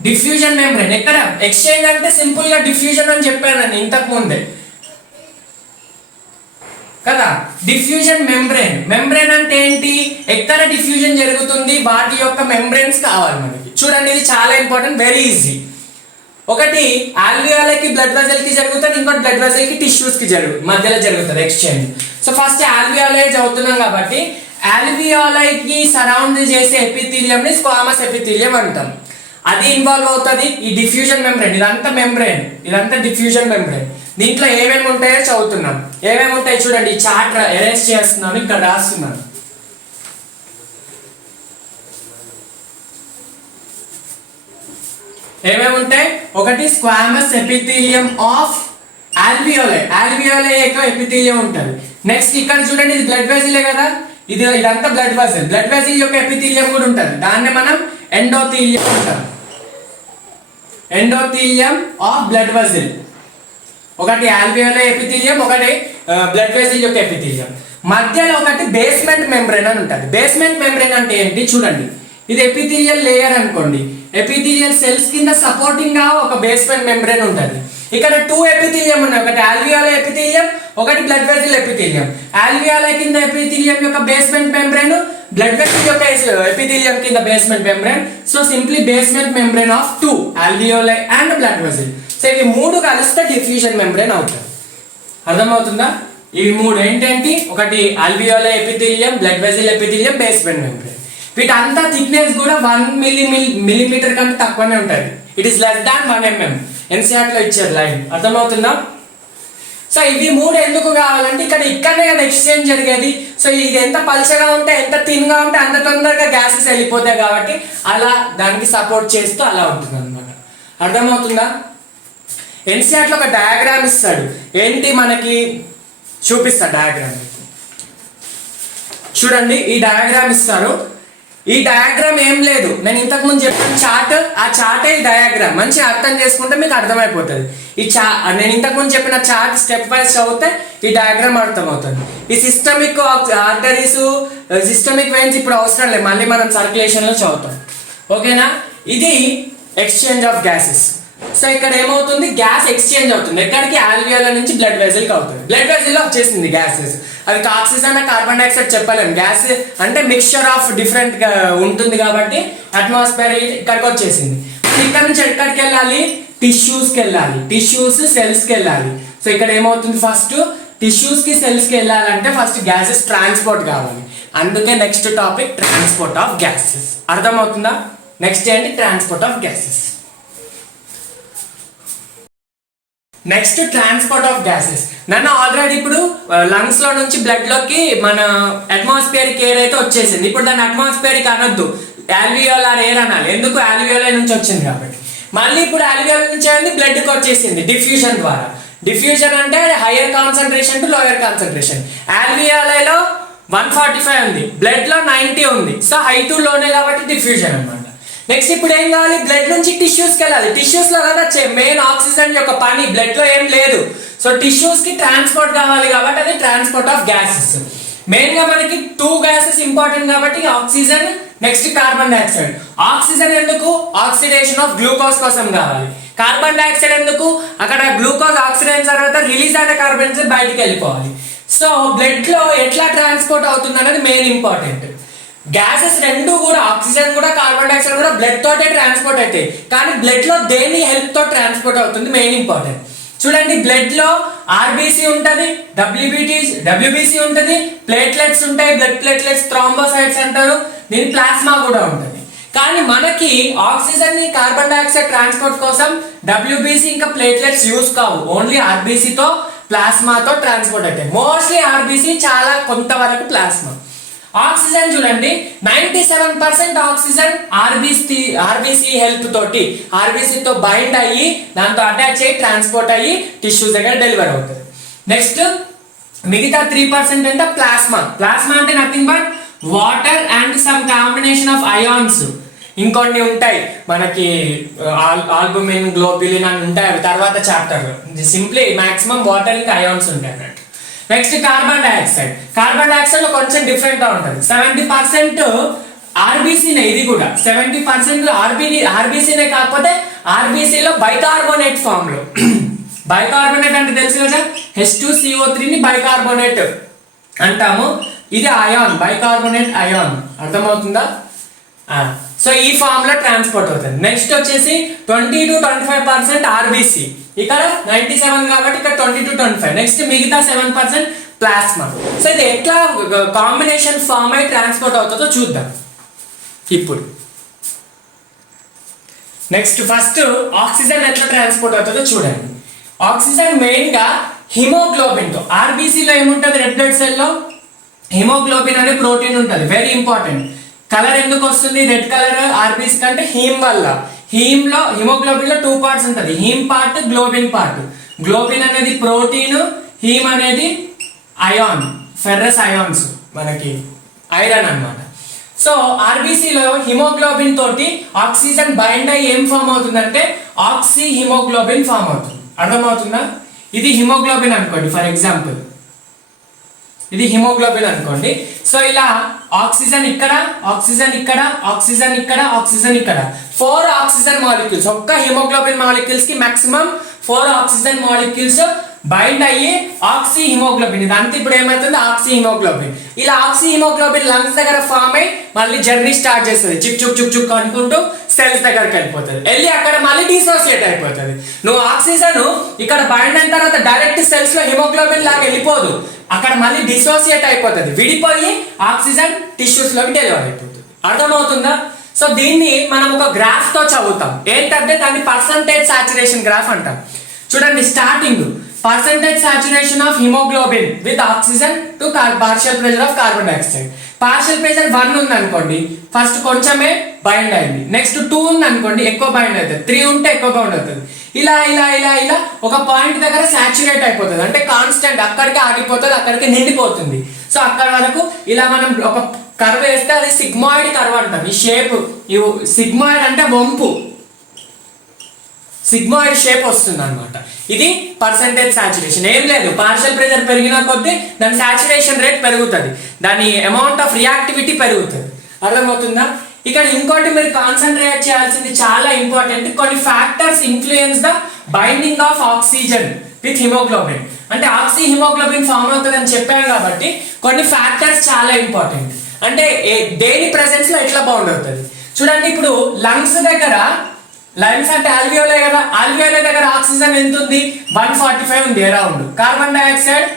డిఫ్యూజన్ మెంబ్రేన్ ఎక్కడ, ఎక్స్చేంజ్ అంటే సింపుల్ గా డిఫ్యూజన్ అని చెప్పాను ఇంతకు ముందే కదా. డిఫ్యూజన్ మెంబ్రేన్, మెంబ్రేన్ అంటే ఏంటి, ఎక్కడ డిఫ్యూజన్ జరుగుతుంది వాటి యొక్క మెంబ్రేన్స్ కావాలి మనకి. చూడండి ఇది చాలా ఇంపార్టెంట్, వెరీ ఈజీ. ఒకటి ఆల్వియోలకి బ్లడ్ వెసల్ కి జరుగుతుంది, ఇంకోటి బ్లడ్ వెసల్ కి టిష్యూస్ కి మధ్యలో జరుగుతుంది ఎక్స్చేంజ్. సో ఫస్ట్ ఆల్వియోలై చదువుతున్నాం కాబట్టి ఆల్వియోలైకి సరౌండ్ చేసే ఎపిథీలియం ని స్క్వామస్ ఎపిథీలియం అంటాం. అది ఇన్వాల్వ్ అవుతుంది ఈ డిఫ్యూజన్ మెంబ్రేన్. ఇదంతా మెంబ్రేన్, ఇదంతా డిఫ్యూజన్ మెంబ్రేన్. దీంట్లో ఏమేమి ఉంటాయో చదువుతున్నాం. ఏమేమి ఉంటాయి చూడండి, ఈ చార్ట్ అరేంజ్ చేస్తున్నాను, ఇక్కడ రాస్తున్నాను. ఏమేమి ఉంటాయి, ఒకటి squamous epithelium of alveoli, alveoli యొక్క ఎపిథీలియం ఉంటుంది. నెక్స్ట్ ఇక్కడ చూడండి ఇది బ్లడ్ వెసిలే కదా, ఇదంతా బ్లడ్ వెసిల్, బ్లడ్ వెసిల్ యొక్క ఎపిథీలియం కూడా ఉంటుంది, దాన్ని మనం ఎండోథీలియం అంటాం. ఎండోథీలియం ఆఫ్ బ్లడ్ వెసిల్, ఒకటి ఆల్వియోలై ఎపిథీలియం, ఒకటి బ్లడ్ వెసిల్ యొక్క ఎపిథీలియం. మధ్యలో ఒకటి బేస్మెంట్ మెంబ్రేన్ అని ఉంటుంది. బేస్మెంట్ మెంబ్రేన్ అంటే ఏంటి చూడండి, ఇది ఎపిథీలియల్ లేయర్ అనుకోండి, ఎపిథీలియల్ సెల్స్ కింద సపోర్టింగ్ గా ఒక బేస్మెంట్ మెంబ్రేన్ ఉంటుంది. ఇక్కడ 2 ఎపిథీలియం ఉన్నాయి, ఒకటి ఆల్వియోలై ఎపిథీలియం, ఒకటి బ్లడ్ వెసిల్ ఎపిథీలియం. ఆల్వియోలై కింద ఎపిథీలియం యొక్క బేస్మెంట్ మెంబ్రేన్, బ్లడ్ వెసిల్ యొక్క ఎపిథీలియం కింద basement membrane. So simply basement membrane of 2 alveoli and blood vessel. So ఇవి 3 కలిస్తే డిఫ్యూజన్ మెంబ్రేన్ అవుతుంది. అర్థమవుతుందా? ఇవి 3 ఏంటంటే ఒకటి alveoli epithelium, blood vessel epithelium, basement membrane. వీటంతా థిక్నెస్ కూడా 1 మిల్లీమీటర్ కంటే తక్కువనే ఉంటుంది. It is less than 1 mm. NCERT లో ఇచ్చారు లైన్. అర్థమవుతుందా? సో ఇవి 3 ఎందుకు కావాలంటే ఇక్కడనే కదా ఎక్స్చేంజ్ జరిగేది. సో ఇది ఎంత పల్చగా ఉంటే, ఎంత థిన్గా ఉంటే అంత తొందరగా గ్యాసెస్ వెళ్ళిపోతాయి కాబట్టి అలా దానికి సపోర్ట్ చేస్తూ అలా ఉంటుంది అనమాట. అర్థమవుతుందా? ఎన్సీఆర్టీలో ఒక డయాగ్రామ్ ఇస్తాడు, ఏంటి మనకి చూపిస్తా డయాగ్రామ్. చూడండి ఈ డయాగ్రామ్ ఇస్తారు. ఈ డయాగ్రామ్ ఏం లేదు, నేను ఇంతకు ముందు చెప్పిన చార్ట్, ఆ చార్టే ఈ డయాగ్రామ్. మంచిగా అర్థం చేసుకుంటే మీకు అర్థమైపోతుంది. నేను ఇంతకు ముందు చెప్పిన చార్ట్ స్టెప్ వైజ్ చదివితే ఈ డయాగ్రామ్ అర్థమవుతుంది. ఈ సిస్టమిక్ ఆర్టరీస్, సిస్టమిక్ వెయిన్స్ ఇప్పుడు అవసరం లేదు, మళ్ళీ మనం సర్క్యులేషన్ లో చదువుతాం. ఓకేనా? ఇది ఎక్స్చేంజ్ ఆఫ్ గ్యాసెస్. సో ఇక్కడ ఏమవుతుంది, గ్యాస్ ఎక్స్చేంజ్ అవుతుంది. ఎక్కడికి, ఆల్వియోలై నుంచి బ్లడ్ వెసిల్కి అవుతుంది. బ్లడ్ వెసిల్లో వచ్చేసింది గ్యాసెస్. అది ఆక్సిజన్ కార్బన్ డైఆక్సైడ్ చెప్పలేము, గ్యాస్ అంటే మిక్స్చర్ ఆఫ్ డిఫరెంట్ ఉంటుంది కాబట్టి అట్మాస్ఫియర్ ఇక్కడికి వచ్చేసింది. ఇక్కడ నుంచి ఎక్కడికి వెళ్ళాలి, టిష్యూస్కి వెళ్ళాలి, టిష్యూస్ సెల్స్కి వెళ్ళాలి. సో ఇక్కడ ఏమవుతుంది, ఫస్ట్ టిష్యూస్ కి సెల్స్ కి వెళ్ళాలంటే ఫస్ట్ గ్యాసెస్ ట్రాన్స్పోర్ట్ కావాలి. అందుకే next topic transport of gases. అర్థమవుతుందా? నెక్స్ట్ ఏంటి? Transport of gases. Next transport of gases. నన్ను ఆల్రెడీ ఇప్పుడు లంగ్స్ లో నుంచి బ్లడ్ లోకి మన అట్మాస్ఫియరిక్ ఎయిర్ అయితే వచ్చేసింది. ఇప్పుడు దాన్ని అట్మాస్ఫియరిక్ అనొద్దు, ఆల్వియోలార్ ఎయిర్ అనాలి. ఎందుకు? ఆల్వియోలార్ నుంచి వచ్చింది కాబట్టి. మళ్ళీ ఇప్పుడు ఆల్వియోలార్ నుంచి అయింది బ్లడ్ కి వచ్చేసింది డిఫ్యూజన్ ద్వారా. డిఫ్యూజన్ అంటే higher concentration to lower concentration. ఆల్వియోలార్లో 145 ఉంది, బ్లడ్ లో 90 ఉంది. సో హై టు లోనే కాబట్టి డిఫ్యూజన్ అనమాట. నెక్స్ట్ ఇప్పుడు ఏం కావాలి? బ్లడ్ నుంచి టిష్యూస్ కి వెళ్ళాలి. టిష్యూస్ లో కదా మెయిన్ ఆక్సిజన్ యొక్క పని, బ్లడ్ లో ఏం లేదు. సో టిష్యూస్ కి ట్రాన్స్పోర్ట్ కావాలి కాబట్టి అది ట్రాన్స్పోర్ట్ ఆఫ్ గ్యాసెస్. మెయిన్ గా మనకి 2 గ్యాసెస్ ఇంపార్టెంట్ కాబట్టి oxygen, next carbon dioxide. Oxygen ఎందుకు? ఆక్సిడేషన్ ఆఫ్ గ్లూకోజ్ కోసం కావాలి. కార్బన్ డైఆక్సైడ్ ఎందుకు? అక్కడ గ్లూకోజ్ ఆక్సిడైజ్ తర్వాత రిలీజ్ అయిన కార్బన్ బయటికి వెళ్ళిపోవాలి. సో బ్లడ్ లో ఎట్లా ట్రాన్స్పోర్ట్ అవుతుంది అనేది మెయిన్ ఇంపార్టెంట్. గ్యాసెస్ రెండు కూడా, ఆక్సిజన్ కూడా కార్బన్ డైఆక్సైడ్ కూడా బ్లడ్ తోటే ట్రాన్స్పోర్ట్ అవుతాయి. కానీ బ్లడ్ లో దేని హెల్ప్ తో ట్రాన్స్పోర్ట్ అవుతుంది మెయిన్ ఇంపార్టెంట్. చూడండి, బ్లడ్ లో ఆర్బీసీ ఉంటది, డబ్ల్యూబీసీ ఉంటది, ప్లేట్లెట్స్ ఉంటాయి, బ్లడ్ ప్లేట్లెట్స్, థ్రాంబోసైట్స్ అంటారు, దీని ప్లాస్మా కూడా ఉంటది. కానీ మనకి ఆక్సిజన్ ని కార్బన్ డైఆక్సైడ్ ట్రాన్స్పోర్ట్ కోసం డబ్ల్యూబీసీ ఇంకా ప్లేట్లెట్స్ యూస్ కావు. ఓన్లీ ఆర్బీసీతో ప్లాస్మాతో ట్రాన్స్పోర్ట్ అవుతాయి. మోస్ట్లీ ఆర్బీసీ, చాలా కొంతవరకు ప్లాస్మా. ఆక్సిజన్ చూడండి, 97% ఆక్సిజన్ ఆర్బీసీ హెల్ప్ తోటి, ఆర్బీసీతో బైండ్ అయ్యి దాంతో అటాచ్ అయ్యి ట్రాన్స్పోర్ట్ అయ్యి టిష్యూస్ దగ్గర డెలివర్ అవుతుంది. నెక్స్ట్ మిగతా 3% అంటే ప్లాస్మా. ప్లాస్మా అంటే nothing but water and some combination of ions. ఇంకొన్ని ఉంటాయి మనకి, ఆల్బుమిన్, గ్లోబులిన్ అని ఉంటాయి, అవి తర్వాత చాప్టర్. సింప్లీ మాక్సిమం వాటర్ ఇంకా అయాన్స్ ఉంటాయి అన్నట్టు. Next carbon dioxide. Carbon dioxide లో కొంచెం డిఫరెంట్ గా ఉంటుంది. 70% ఆర్బీసీనే, ఇది కూడా 70% ఆర్బీసీనే. కాకపోతే ఆర్బీసీలో బైకార్బోనేట్ ఫామ్ లో. బైకార్బోనేట్ అంటే తెలుసు కదా, H2CO3 ని బైకార్బోనేట్ అంటాము. ఇది అయాన్, బైకార్బోనేట్ అయాన్. అర్థమవుతుందా? సో ఈ ఫామ్ లో ట్రాన్స్పోర్ట్ అవుతుంది. నెక్స్ట్ వచ్చేసి 20 to 25% ఆర్బీసీ. ఇక్కడ 97 కాబట్టి ఇక్కడ 20 to 25. నెక్స్ట్ మిగతా 7% ప్లాస్మా. సో ఇది ఎట్లా కాంబినేషన్ ఫామ్ అయి ట్రాన్స్పోర్ట్ అవుతుందో చూద్దాం ఇప్పుడు. నెక్స్ట్ ఫస్ట్ ఆక్సిజన్ ఎట్లా ట్రాన్స్పోర్ట్ అవుతుందో చూడండి. ఆక్సిజన్ మెయిన్ గా హిమోగ్లోబిన్ తో, ఆర్బీసీలో ఏముంటుంది రెడ్ బ్లడ్ సెల్ లో? హిమోగ్లోబిన్ అనే ప్రోటీన్ ఉంటుంది, వెరీ ఇంపార్టెంట్. కలర్ ఎందుకు వస్తుంది రెడ్ కలర్ ఆర్బీసీ కంటే? హీమ్ వల్ల. హిమోగ్లోబిన్ లో 2 పార్ట్స్ ఉంటుంది, him part, globin part. Globin అనేది ప్రోటీన్, హీమ్ అనేది అయాన్, ఫెర్రస్ అయాన్స్, మనకి ఐరన్ అన్నమాట. సో ఆర్బీసీలో హిమోగ్లోబిన్ తోటి ఆక్సిజన్ బైండ్ అయ్యి ఏం ఫామ్ అవుతుందంటే ఆక్సీ హిమోగ్లోబిన్ ఫామ్ అవుతుంది. అర్థమవుతుందా? ఇది హిమోగ్లోబిన్ అనుకోండి, ఫర్ ఎగ్జాంపుల్ ఇది హిమోగ్లోబిన్ అనుకోండి. సో ఇలా ఆక్సిజన్ ఇక్కడ, ఆక్సిజన్ ఇక్కడ, ఆక్సిజన్ ఇక్కడ, ఆక్సిజన్ ఇక్కడ, 4 ఆక్సిజన్ మాలిక్యూల్స్. ఒక్క హిమోగ్లోబిన్ మాలిక్యూల్స్ కి మాక్సిమం 4 ఆక్సిజన్ మాలిక్యూల్స్ బైండ్ అయ్యి ఆక్సీ హిమోగ్లోబిన్. ఇదంతా ఇప్పుడు ఏమవుతుంది? Oxy haemoglobin. ఇలా ఆక్సీ హిమోగ్లోబిన్ లంగ్స్ దగ్గర ఫామ్ అయ్యి మళ్ళీ జర్నీ స్టార్ట్ చేస్తుంది. చుక్ చుక్ చుక్ చుక్ అనుకుంటూ సెల్స్ దగ్గరికి వెళ్ళిపోతుంది. వెళ్ళి అక్కడ మళ్ళీ డిసోసియేట్ అయిపోతుంది. నువ్వు ఆక్సిజన్ ఇక్కడ బైండ్ అయిన తర్వాత డైరెక్ట్ సెల్స్ లో హిమోగ్లోబిన్ లాగా వెళ్ళిపోదు, అక్కడ మళ్ళీ డిసోసియేట్ అయిపోతుంది, విడిపోయి ఆక్సిజన్ టిష్యూస్ లోకి డెలివర్ అయిపోతుంది. అర్థమవుతుందా? సో దీన్ని మనం ఒక గ్రాఫ్ తో చదువుతాం. ఏంటంటే దాన్ని పర్సంటేజ్ సాచురేషన్ గ్రాఫ్ అంటాం. చూడండి, starting percentage saturation of haemoglobin with oxygen to partial pressure of carbon dioxide. Partial pressure 1 ఉంది అనుకోండి, ఫస్ట్ కొంచెమే బైండ్ అయింది. నెక్స్ట్ 2 ఉంది అనుకోండి, ఎక్కువ బైండ్ అవుతుంది. 3 ఉంటే ఎక్కువ బౌండ్ అవుతుంది. ఇలా ఇలా ఇలా ఇలా ఒక పాయింట్ దగ్గర సాచురేట్ అయిపోతుంది, అంటే కాన్స్టెంట్ అక్కడికి ఆగిపోతుంది, అక్కడికి నిండిపోతుంది. సో అక్కడ వరకు ఇలా మనం ఒక కర్వ్ వేస్తే అది సిగ్మాయిడ్ కర్వ్ అంటాం. ఈ షేప్, సిగ్మాయిడ్ అంటే వంపు, సిగ్మాయిడ్ షేప్ వస్తుంది అనమాట. ఇది పర్సంటేజ్ సాచురేషన్. ఏం లేదు, పార్షియల్ ప్రెషర్ పెరిగిన కొద్దీ దాని సాచురేషన్ రేట్ పెరుగుతుంది, దాని అమౌంట్ ఆఫ్ రియాక్టివిటీ పెరుగుతుంది. అర్థమవుతుందా? ఇక్కడ ఇంకోటి మీరు కాన్సన్ట్రేట్ చేయాల్సింది చాలా ఇంపార్టెంట్. కొన్ని factors influence the binding of oxygen with haemoglobin. అంటే ఆక్సీ హిమోగ్లోబిన్ ఫామ్ అవుతుంది అని చెప్పాను కాబట్టి కొన్ని ఫ్యాక్టర్స్ చాలా ఇంపార్టెంట్. అంటే దేని ప్రెసెన్స్ లో ఎట్లా బౌండ్ అవుతుంది చూడండి. ఇప్పుడు లంగ్స్ దగ్గర, లంగ్స్ అంటే ఆల్వియోలే కదా, ఆల్వియోలే దగ్గర ఆక్సిజన్ ఎంత ఉంది? 145 ఉంది అరౌండ్. కార్బన్ డైఆక్సైడ్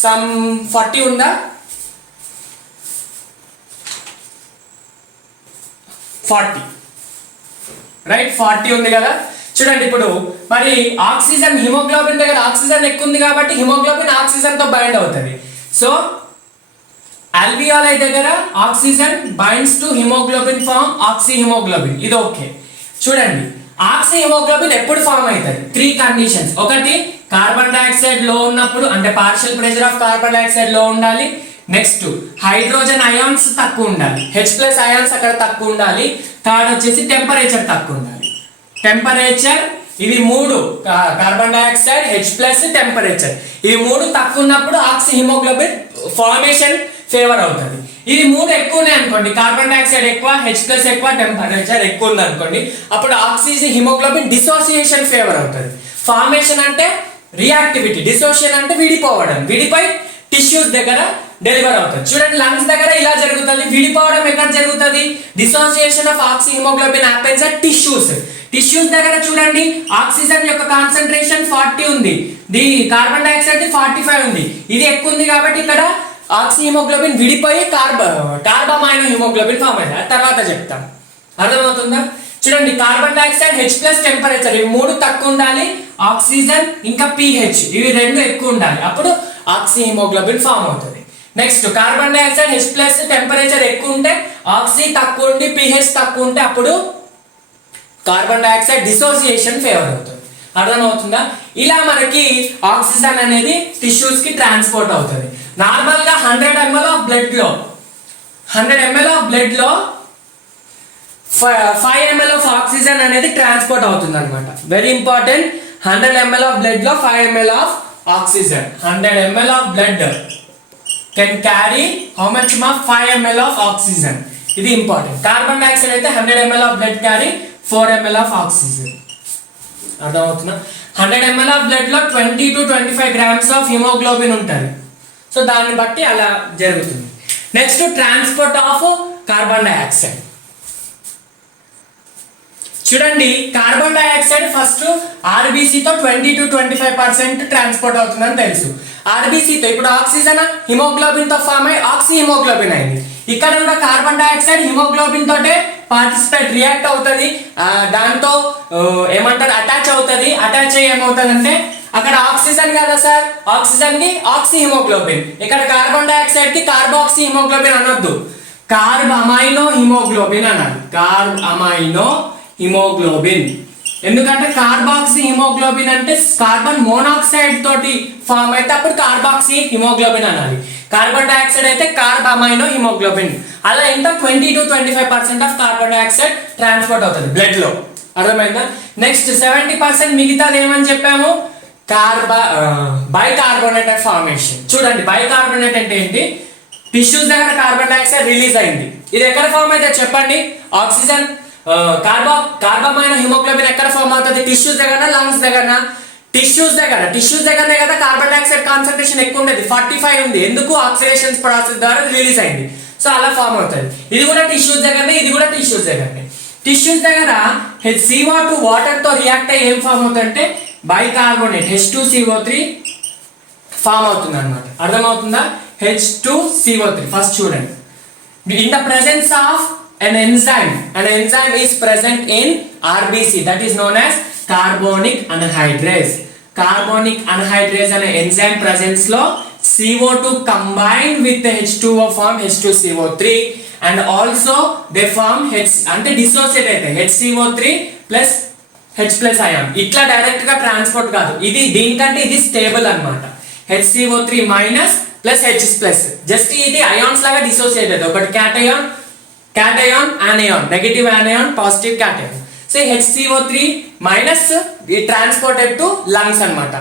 సమ్ 40 ఉందా? 40 రైట్, 40 ఉంది కదా. చూడండి ఇప్పుడు మరి ఆక్సిజన్ హిమోగ్లోబిన్ దగ్గర ఆక్సిజన్ ఎక్కువ ఉంది కాబట్టి హిమోగ్లోబిన్ ఆక్సిజన్ తో బైండ్ అవుతుంది. సో ఆల్వియోలై దగ్గర oxygen binds to haemoglobin form oxy haemoglobin, ఇది ఓకే. చూడండి ఆక్సి హిమోగ్లోబిన్ ఎప్పుడు ఫామ్ అవుతుంది? 3 కండిషన్స్. ఒకటి కార్బన్ డైఆక్సైడ్ లో ఉన్నప్పుడు, అంటే partial pressure of carbon dioxide లో ఉండాలి. నెక్స్ట్ హైడ్రోజన్ అయాన్స్ తక్కువ ఉండాలి, H+ అయాన్స్ అక్కడ తక్కువ ఉండాలి. థర్డ్ వచ్చేసి టెంపరేచర్ తక్కువ ఉండాలి. టెంపరేచర్ ఇవి 3 కార్బన్ డైఆక్సైడ్, H+ టెంపరేచర్, ఇవి 3 తక్కువ ఉన్నప్పుడు ఆక్సి హిమోగ్లోబిన్ ఫార్మేషన్ ఫేవర్ అవుతుంది. ఇవి 3 ఎక్కువ ఉన్నాయి అనుకోండి, కార్బన్ డైఆక్సైడ్ ఎక్కువ, H+ ఎక్కువ, టెంపరేచర్ ఎక్కువ ఉంది అనుకోండి, అప్పుడు ఆక్సి హిమోగ్లోబిన్ డిసోసియేషన్ ఫేవర్ అవుతుంది. ఫార్మేషన్ అంటే రియాక్టివిటీ, డిసోసియేషన్ అంటే విడిపోవడం, విడిపోయి టిష్యూస్ దగ్గర డెలివర్ అవుతుంది. చూడండి లంగ్స్ దగ్గర ఇలా జరుగుతుంది, విడిపోవడం ఎక్కడ జరుగుతుంది? Dissociation of oxy haemoglobin happens at tissues. Tissues దగ్గర చూడండి ఆక్సిజన్ యొక్క కాన్సంట్రేషన్ 40 ఉంది, ది కార్బన్ డైఆక్సైడ్ 45 ఉంది. ఇది ఎక్కువ ఉంది కాబట్టి ఇక్కడ ఆక్సి హిమోగ్లోబిన్ విడిపోయి కార్బమైనో హిమోగ్లోబిన్ ఫామ్ అయింది, తర్వాత చెప్తాం. అర్థమవుతుందా? చూడండి కార్బన్ డైఆక్సైడ్, H+ టెంపరేచర్ ఇవి 3 తక్కువ ఉండాలి, ఆక్సిజన్ ఇంకా pH ఇవి 2 ఎక్కువ ఉండాలి, అప్పుడు ఆక్సి హిమోగ్లోబిన్ ఫామ్ అవుతుంది. Next carbon dioxide, H+ temperature ఎక్కువ ఉంటే, ఆక్సి తక్కువ ఉండి pH తక్కువ ఉంటే అప్పుడు కార్బన్ డైఆక్సైడ్ డిసోసియేషన్ ఫేవర్ అవుతుంది. అర్థమవుతుందా? ఇలా మనకి ఆక్సిజన్ అనేది టిష్యూస్ కి ట్రాన్స్పోర్ట్ అవుతుంది. నార్మల్ గా 100 ml ఆఫ్ బ్లడ్ లో 5 ml ఆఫ్ ఆక్సిజన్ అనేది ట్రాన్స్పోర్ట్ అవుతుంది అనమాట. Very important. 100 ml of blood లో 5 ml of oxygen. 100 ml of blood can carry how much 5 ml of oxygen. ఇది ఇంపార్టెంట్. కార్బన్ డైఆక్సైడ్ అయితే 100 ml of blood carry 4 ml of oxygen. అర్థమవుతుందా? 100 ml of blood లో 20 to 25 grams of haemoglobin ఉంటుంది. So దాన్ని బట్టి అలా జరుగుతుంది. Next transport of carbon dioxide. చూడండి కార్బన్ డైఆక్సైడ్ ఫస్ట్ ఆర్బీసీతో 20 to 25% ట్రాన్స్పోర్ట్ అవుతుందని తెలుసు. ఆర్బీసీతో ఇప్పుడు ఆక్సిజన్ హిమోగ్లోబిన్ తో ఫామ్ అయ్యి ఆక్సి హిమోగ్లోబిన్ అయింది. ఇక్కడ కూడా కార్బన్ డైఆక్సైడ్ హిమోగ్లోబిన్ తోటే పార్టిసిపేట్ రియాక్ట్ అవుతుంది, దాంతో ఏమంటారు అటాచ్ అవుతుంది. అటాచ్ అయ్యి ఏమవుతుంది అంటే అక్కడ ఆక్సిజన్ కదా సార్, ఆక్సిజన్ కి ఆక్సి హిమోగ్లోబిన్, ఇక్కడ కార్బన్ డైఆక్సైడ్ కి కార్బాక్సీ హిమోగ్లోబిన్ అనొద్దు, కార్బ్ అమైనో హిమోగ్లోబిన్ అనాలి. Carb amino haemoglobin. ఎందుకంటే కార్బాక్సీ హిమోగ్లోబిన్ అంటే కార్బన్ మోనాక్సైడ్ తోటి ఫామ్ అయితే అప్పుడు కార్బాక్సీ హిమోగ్లోబిన్ అనాలి. కార్బన్ డైఆక్సైడ్ అయితే కార్బ్ అమైనో హిమోగ్లోబిన్. అలా ఎంత 20 to 25% of carbon dioxide transport అవుతుంది బ్లడ్ లో. అర్థమైందా? నెక్స్ట్ 70% మిగతాది ఏమని చెప్పాము? బైకార్బోనేటెడ్ ఫార్మేషన్. చూడండి బైకార్బోనేట్ అంటే ఏంటి? టిష్యూస్ దగ్గర కార్బన్ డైఆక్సైడ్ రిలీజ్ అయింది, ఇది ఎక్కడ ఫామ్ అయితే చెప్పండి? ఆక్సిజన్ కార్బమైనో హిమోగ్లోబిన్ ఎక్కడ ఫామ్ అవుతుంది? టిష్యూస్ దగ్గర, లంగ్స్ దగ్గర? టిష్యూస్ దగ్గరనే కదా కార్బన్ డైఆక్సైడ్ కాన్సంట్రేషన్ ఎక్కువ ఉండేది, 45 ఉంది. ఎందుకు? ఆక్సిడేషన్ ప్రాసెస్ ద్వారా రిలీజ్ అయింది. సో అలా ఫామ్ అవుతుంది. ఇది కూడా టిష్యూస్ దగ్గరనే, ఇది కూడా టిష్యూస్ దగ్గరనే. టిష్యూస్ దగ్గర CO2 వాటర్ తో రియాక్ట్ అయ్యి ఏం ఫామ్ అవుతుందంటే బైకార్బోనేట్ H2CO3 ఫామ్ అవుతుంది అనమాట. అర్థమవుతుందా? H2CO3 ఫస్ట్ చూడండి. In the presence of an enzyme is present in RBC, that is known as carbonic anhydrase. Carbonic anhydrase అనే ఎంజైమ్ ప్రెసెన్స్ లో CO2 combined with the H2O form H2CO3 and also they form H అంటే dissociate అయితే HCO3 plus H+ ion. ఇట్లా direct గా transport కాదు, ఇది దీనికంటే ఇది స్టేబుల్ అన్నమాట. HCO3 minus plus H+, just ఇది అయాన్స్ లాగా డిసోసియేట్ అయితే ఒకటి cation anion, negative anion, positive cation. So HCO3 minus transported to lungs అన్నమాట.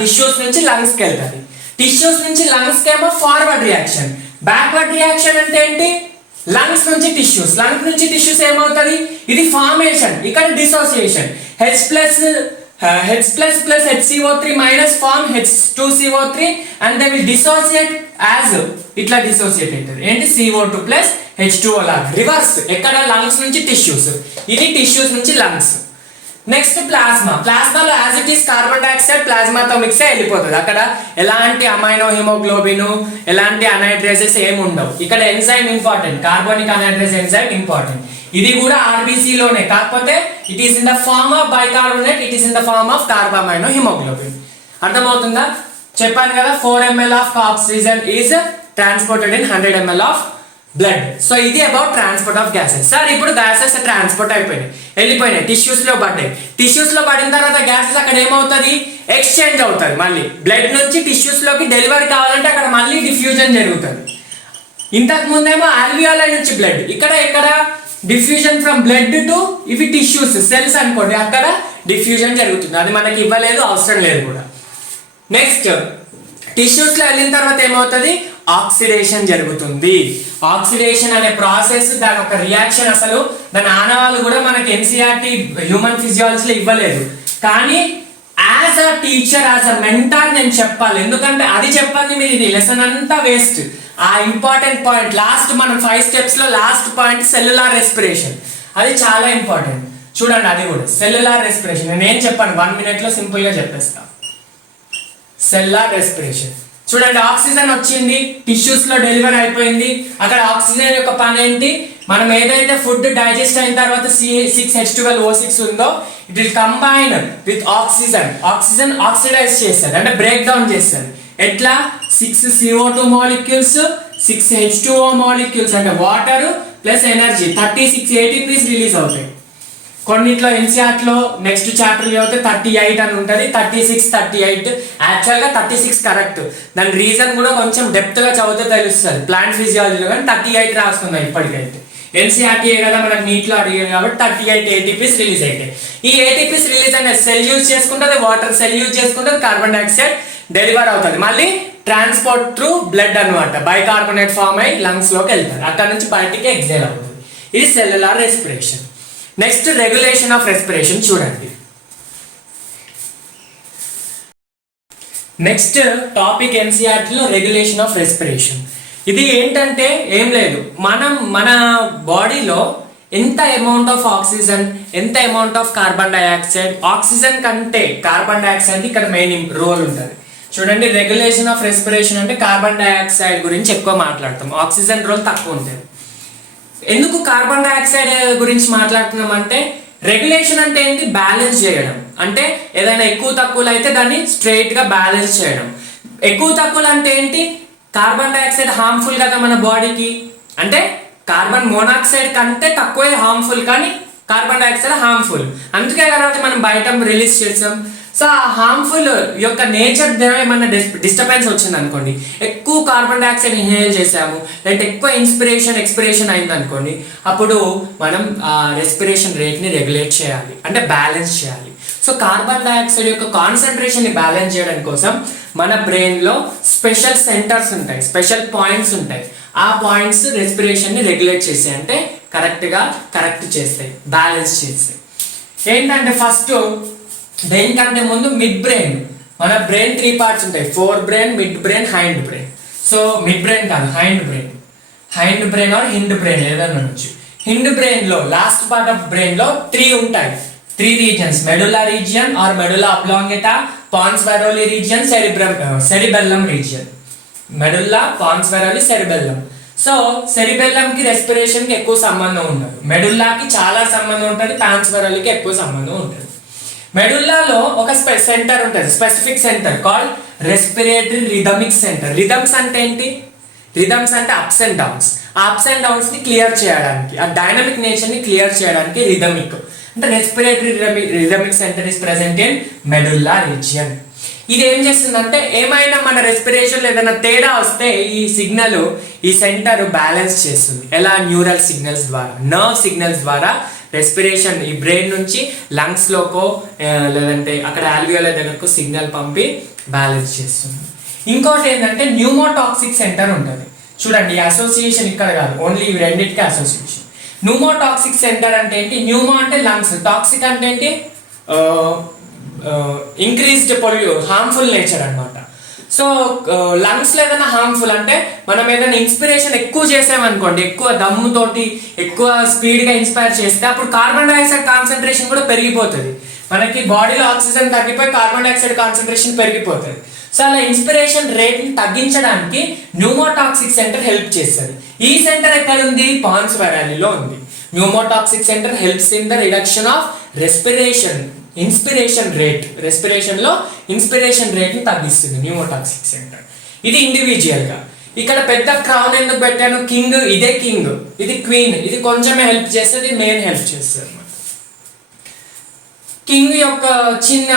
టిష్యూస్ నుంచి లంగ్స్ కి వెళ్తుంది. టిష్యూస్ నుంచి లంగ్స్ కి ఏమో ఫార్వర్డ్ రియాక్షన్. బ్యాక్వర్డ్ రియాక్షన్ అంటే ఏంటి? లంగ్స్ నుంచి టిష్యూస్ ఏమవుతుంది? ఇది ఫార్మేషన్, ఇక్కడ dissociation. H+ plus HCO3 minus form H2CO3 and they will dissociate as ఇట్లా డిసోసియేట్ అవుతుంది. ఏంటి? CO2 plus H2O లాగా రివర్స్. ఎక్కడ? లంగ్స్ నుంచి టిష్యూస్, ఇది టిష్యూస్ నుంచి లంగ్స్. నెక్స్ట్ ప్లాస్మాలో as it is carbon dioxide ప్లాస్మాతో మిక్స్ అయి వెళ్ళిపోతుంది. అక్కడ ఎలాంటి అమైనో హిమోగ్లోబిన్, ఎలాంటి అనైడ్రేసెస్ ఏమి ఉండవు. ఇక్కడ enzyme important, carbonic anhydrase enzyme important. ఇది కూడా RBC లోనే, కాకపోతే it is in the form of bicarbonate, it is in the form of carbamino haemoglobin. అర్థమవుతుందా? చెప్పాను కదా 4 ml of oxygen is transported in 100 ml of blood. So ఇది about transport of gases. Sir ఇప్పుడు gases transport అయిపోయినాయి, వెళ్ళిపోయినాయి, tissues లో పడ్డాయి. Tissues లో పడిన తర్వాత గ్యాసెస్ అక్కడ ఏమవుతుంది, ఎక్స్చేంజ్ అవుతుంది. మళ్ళీ బ్లడ్ నుంచి టిష్యూస్ లోకి డెలివరీ కావాలంటే అక్కడ మళ్ళీ డిఫ్యూజన్ జరుగుతుంది. ఇంతకు ముందేమో ఆల్వియోలై నుంచి బ్లడ్, ఇక్కడ డిఫ్యూజన్ ఫ్రమ్ బ్లడ్ టు ఇవి టిష్యూస్ సెల్స్ అనుకోండి, అక్కడ డిఫ్యూజన్ జరుగుతుంది. అది మనకి ఇవ్వలేదు, అవసరం లేదు కూడా. నెక్స్ట్ టిష్యూస్ లో వెళ్ళిన తర్వాత ఏమవుతుంది, ఆక్సిడేషన్ జరుగుతుంది. ఆక్సిడేషన్ అనే ప్రాసెస్, దాని ఒక రియాక్షన్, అసలు దాని ఆనవాళ్ళు కూడా మనకి NCERT హ్యూమన్ ఫిజియాలజీలో ఇవ్వలేదు. కానీ as a teacher, as a mentor నేను చెప్పాలి. ఎందుకంటే అది చెప్పండి మీరు ఇది లెసన్ అంతా వేస్ట్. ఆ ఇంపార్టెంట్ పాయింట్ లాస్ట్, మనం 5 స్టెప్స్ లో లాస్ట్ పాయింట్ సెల్యులార్ రెస్పిరేషన్, అది చాలా ఇంపార్టెంట్. చూడండి అది కూడా సెల్యులార్ రెస్పిరేషన్. నేను ఏం చెప్పాను 1 minute లో సింపుల్ గా చెప్పేస్తా. సెల్యులార్ రెస్పిరేషన్ చూడండి, ఆక్సిజన్ వచ్చింది, టిష్యూస్ లో డెలివరీ అయిపోయింది. అక్కడ ఆక్సిజన్ యొక్క పని ఏంటి, మనం ఏదైతే ఫుడ్ డైజెస్ట్ అయిన తర్వాత C6H12O6 ఉందో, it will combine with oxygen oxidise చేస్తుంది, అంటే బ్రేక్ డౌన్ చేస్తుంది. ఎట్లా 6 CO2 మాలిక్యూల్స్ 6 H2O మాలిక్యూల్స్, అంటే water plus energy 36 ATPs release అవుతాయి. కొన్నిట్లో NCERT లో నెక్స్ట్ చాప్టర్ చదివితే 38 అని ఉంటుంది, 36 38. యాక్చువల్గా 36 కరెక్ట్. దాని రీజన్ కూడా కొంచెం డెప్త్ గా చదివితే తెలుస్తుంది ప్లాంట్ ఫిజియాలజీలో, కానీ 38 రాసుకుందాం ఇప్పటికైతే. NCERT కదా మనకు నీట్ లో అడిగారు కాబట్టి 38 ATPs రిలీజ్ అవుతాయి. ఈ ATPs రిలీజ్ అయిన సెల్ యూజ్ చేసుకుంటుంది, వాటర్ సెల్ యూజ్ చేసుకుంటుంది, కార్బన్ డైఆక్సైడ్ డెలివర్ అవుతుంది. మళ్ళీ ట్రాన్స్పోర్ట్ త్రూ బ్లడ్ అనమాట, బైకార్బోనేట్ ఫామ్ అయ్యి లంగ్స్ లోకి వెళ్తారు, అక్కడ నుంచి బయటికి ఎగ్జైల్ అవుతుంది. ఇది cellular respiration. Next regulation of respiration చూడండి. నెక్స్ట్ టాపిక్ NCERT లో రెగ్యులేషన్ ఆఫ్ రెస్పిరేషన్. ఇది ఏంటంటే ఏం లేదు, మన బాడీలో ఎంత అమౌంట్ ఆఫ్ ఆక్సిజన్, ఎంత amount of carbon dioxide, oxygen కంటే కార్బన్ డైఆక్సైడ్ ఇక్కడ మెయిన్ రోల్ ఉంటుంది. చూడండి రెగ్యులేషన్ ఆఫ్ రెస్పిరేషన్ అంటే కార్బన్ డైఆక్సైడ్ గురించి ఎక్కువ మాట్లాడతాం, ఆక్సిజన్ రోల్ తక్కువ ఉంటుంది. ఎందుకు కార్బన్ డైఆక్సైడ్ గురించి మాట్లాడుతున్నాం అంటే, రెగ్యులేషన్ అంటే ఏంటి, బ్యాలెన్స్ చేయడం. అంటే ఏదైనా ఎక్కువ తక్కువలు అయితే దాన్ని స్ట్రైట్ గా బ్యాలెన్స్ చేయడం. ఎక్కువ తక్కువలు అంటే ఏంటి, కార్బన్ డైఆక్సైడ్ హార్మ్ఫుల్ కదా మన బాడీకి, అంటే కార్బన్ మోనాక్సైడ్ కంటే తక్కువే హార్మ్ఫుల్, కానీ కార్బన్ డైఆక్సైడ్ హార్మ్ఫుల్. అందుకే కాబట్టి మనం బయట రిలీజ్ చేస్తాం. సో ఆ హార్మ్ఫుల్ యొక్క నేచర్ ఏమన్నా డిస్టర్బెన్స్ వచ్చింది అనుకోండి, ఎక్కువ కార్బన్ డైఆక్సైడ్ ఇన్హేల్ చేసాము, లేదంటే ఎక్కువ ఎక్స్పిరేషన్ అయింది అనుకోండి, అప్పుడు మనం ఆ రెస్పిరేషన్ రేట్ని రెగ్యులేట్ చేయాలి, అంటే బ్యాలెన్స్ చేయాలి. సో కార్బన్ డైఆక్సైడ్ యొక్క కాన్సన్ట్రేషన్ని బ్యాలెన్స్ చేయడం కోసం మన బ్రెయిన్లో స్పెషల్ సెంటర్స్ ఉంటాయి, స్పెషల్ పాయింట్స్ ఉంటాయి. ఆ పాయింట్స్ రెస్పిరేషన్ని రెగ్యులేట్ చేస్తాయి, అంటే కరెక్ట్ చేస్తాయి, బ్యాలెన్స్ చేస్తాయి. ఏంటంటే ఫస్ట్ దేనికంటే ముందు మిడ్ బ్రెయిన్. మన బ్రెయిన్ 3 parts ఉంటాయి, fore brain, mid brain, hind brain. So mid brain కాదు, hind brain or hind brain ఏదైనా నుంచి. హిండ్ బ్రెయిన్ లో లాస్ట్ పార్ట్ ఆఫ్ బ్రెయిన్ లో 3 ఉంటాయి, 3 regions: medulla region or medulla oblongata, pons varolii region, cerebellum region. Medulla, pons varolii, cerebellum. So cerebellum కి respiration కి ఎక్కువ సంబంధం ఉండదు, మెడుల్లాకి చాలా సంబంధం ఉంటుంది, పాన్స్ వైరోలికి ఎక్కువ సంబంధం ఉంటుంది. మెడుల్లాలో ఒక సెంటర్ ఉంటుంది, specific centre called respiratory rhythmic centre. Rhythms అంటే ఏంటి, రిథమ్స్ అంటే అప్స్ అండ్ డౌన్స్. ఆ అప్స్ అండ్ డౌన్స్ ని క్లియర్ చేయడానికి, ఆ డైనమిక్ నేచర్ ని క్లియర్ చేయడానికి రిథమిక్ అంటే respiratory rhythmic centre is present in medulla region. ఇది ఏం చేస్తుందంటే, ఏమైనా మన రెస్పిరేషన్ ఏదైనా తేడా వస్తే ఈ సిగ్నల్, ఈ సెంటర్ బ్యాలెన్స్ చేస్తుంది. ఎలా, న్యూరల్ సిగ్నల్స్ ద్వారా, నర్వ్ సిగ్నల్స్ ద్వారా రెస్పిరేషన్ ఈ బ్రెయిన్ నుంచి లంగ్స్ లోకో లేదంటే అక్కడ ఆల్వియోలై దగ్గరకు సిగ్నల్ పంపి బ్యాలెన్స్ చేస్తుంది. ఇంకోటి ఏంటంటే న్యూమోటాక్సిక్ సెంటర్ ఉంటుంది. చూడండి ఈ అసోసియేషన్ ఇక్కడ కాదు, ఓన్లీ ఇవి రెండింటికి అసోసియేషన్. న్యూమోటాక్సిక్ సెంటర్ అంటే ఏంటి, న్యూమో అంటే లంగ్స్, టాక్సిక్ అంటే ఏంటి, ఇంక్రీజ్డ్ హార్మ్ఫుల్ నేచర్ అనమాట. సో లంగ్స్ లో ఏదైనా హార్మ్ఫుల్ అంటే, మనం ఏదైనా ఇన్స్పిరేషన్ ఎక్కువ చేసామనుకోండి, ఎక్కువ దమ్ముతోటి ఎక్కువ స్పీడ్ గా ఇన్స్పైర్ చేస్తే అప్పుడు కార్బన్ డైఆక్సైడ్ కాన్సన్ట్రేషన్ కూడా పెరిగిపోతుంది. మనకి బాడీలో ఆక్సిజన్ తగ్గిపోయి కార్బన్ డైఆక్సైడ్ కాన్సన్ట్రేషన్ పెరిగిపోతుంది. సో అలా ఇన్స్పిరేషన్ రేట్ని తగ్గించడానికి న్యూమోటాక్సిక్ సెంటర్ హెల్ప్ చేస్తుంది. ఈ సెంటర్ ఎక్కడ ఉంది? పాన్స్ వెరాలీలో ఉంది. Pneumotaxic centre helps in the reduction of inspiration rate. రెస్పిరేషన్లో ఇన్స్పిరేషన్ రేట్ని తగ్గిస్తుంది న్యూమోటాక్సిక్ సెంటర్. ఇది ఇండివిజువల్గా. ఇక్కడ పెద్ద క్రౌన్ ఎందుకు పెట్టాను? కింగ్, ఇదే కింగ్, ఇది క్వీన్, ఇది కొంచెమే హెల్ప్ చేస్తుంది, మెయిన్ హెల్ప్ చేస్తుంది. కింగ్ యొక్క చిన్న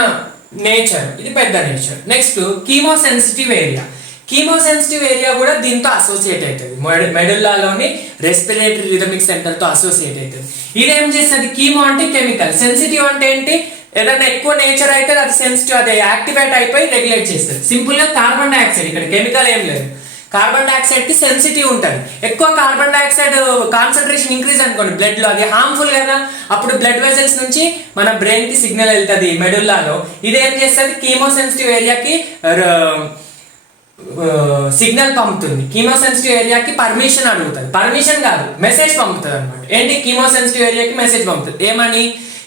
నేచర్, ఇది పెద్ద nature. Next chemosensitive area. Chemosensitive area కూడా దీంతో అసోసియేట్ అవుతుంది, మెడుల్లాలోని రెస్పిరేటరీ రిథమిక్ సెంటర్తో అసోసియేట్ అవుతుంది. ఇదేం చేస్తుంది? కీమో అంటే కెమికల్, సెన్సిటివ్ అంటే ఏంటి? ఏదైనా ఎక్కువ నేచర్ అయితే అది సెన్సిటివ్, అది యాక్టివేట్ అయిపోయి రెగ్యులేట్ చేస్తుంది. సింపుల్గా కార్బన్ డైఆక్సైడ్, ఇక్కడ కెమికల్ ఏం లేదు, కార్బన్ డైఆక్సైడ్ కి సెన్సిటివ్ ఉంటుంది. ఎక్కువ కార్బన్ డైఆక్సైడ్ కాన్సన్ట్రేషన్ ఇంక్రీజ్ అనుకోండి బ్లడ్ లో, అది హార్మ్ఫుల్ కదా. అప్పుడు బ్లడ్ వెజల్స్ నుంచి మన బ్రెయిన్ కి సిగ్నల్ వెళ్తుంది మెడుల్లాలో. ఇది ఏం చేస్తుంది? కీమోసెన్సిటివ్ ఏరియాకి సిగ్నల్ పంపుతుంది. కీమోసెన్సిటివ్ ఏరియాకి పర్మిషన్ అడుగుతుంది, పర్మిషన్ కాదు మెసేజ్ పంపుతుంది అనమాట. ఏంటి? కీమోసెన్సిటివ్ ఏరియాకి మెసేజ్ పంపుతుంది. ఏమని?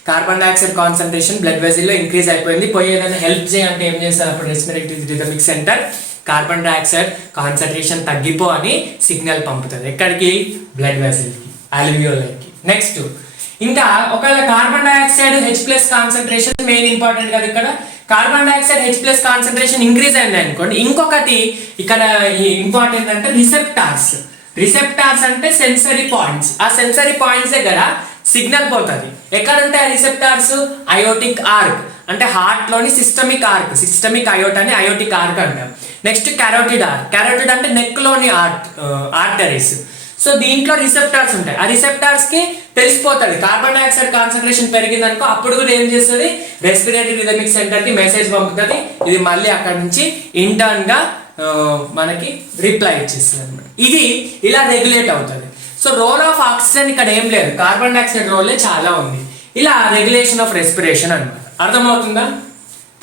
కార్బన్ డైఆక్సైడ్ కాన్సన్ట్రేషన్ బ్లడ్ వెజిల్లో ఇంక్రీజ్ అయిపోయింది, పోయి ఏదైనా హెల్ప్ చేయాలంటే ఏం చేస్తారు? అప్పుడు respiratory rhythmic centre carbon dioxide concentration తగ్గిపో అని సిగ్నల్ పంపుతుంది. ఎక్కడికి? బ్లడ్ వెజిల్కి, అల్వియోలైకి. నెక్స్ట్ ఇంకా ఒకవేళ carbon dioxide H+ concentration main important కదా. ఇక్కడ carbon dioxide H+ concentration increase అయింది అనుకోండి, ఇంకొకటి ఇక్కడ ఇంపార్టెంట్ అంటే రిసెప్టార్స్ అంటే సెన్సరీ పాయింట్స్. ఆ సెన్సరీ పాయింట్స్ దగ్గర సిగ్నల్ పోతుంది. ఎక్కడ ఉంటాయి రిసెప్టార్స్? అయోటిక్ ఆర్క్ అంటే హార్ట్ లోని సిస్టమిక్ అయోట్ అని అయోటిక్ ఆర్క్ అంటాం. నెక్స్ట్ క్యారోటిడ్ అంటే నెక్ లోని ఆర్టరీస్. సో దీంట్లో రిసెప్టార్స్ ఉంటాయి. ఆ రిసెప్టార్స్ కి తెలిసిపోతుంది కార్బన్ డైఆక్సైడ్ కాన్సన్ట్రేషన్ పెరిగిందనుకో, అప్పుడు కూడా ఏం చేస్తుంది? రెస్పిరేటరీ రిథమిక్ సెంటర్ కి మెసేజ్ పంపుతుంది. ఇది మళ్ళీ అక్కడ నుంచి ఇంటర్న్ గా మనకి రిప్లై ఇచ్చేస్తుంది అనమాట. ఇది ఇలా రెగ్యులేట్ అవుతుంది. సో రోల్ ఆఫ్ ఆక్సిజన్ ఇక్కడ ఏం లేదు, కార్బన్ డైఆక్సైడ్ రోలే చాలా ఉంది. ఇలా రెగ్యులేషన్ ఆఫ్ రెస్పిరేషన్ అనమాట. అర్థమవుతుందా?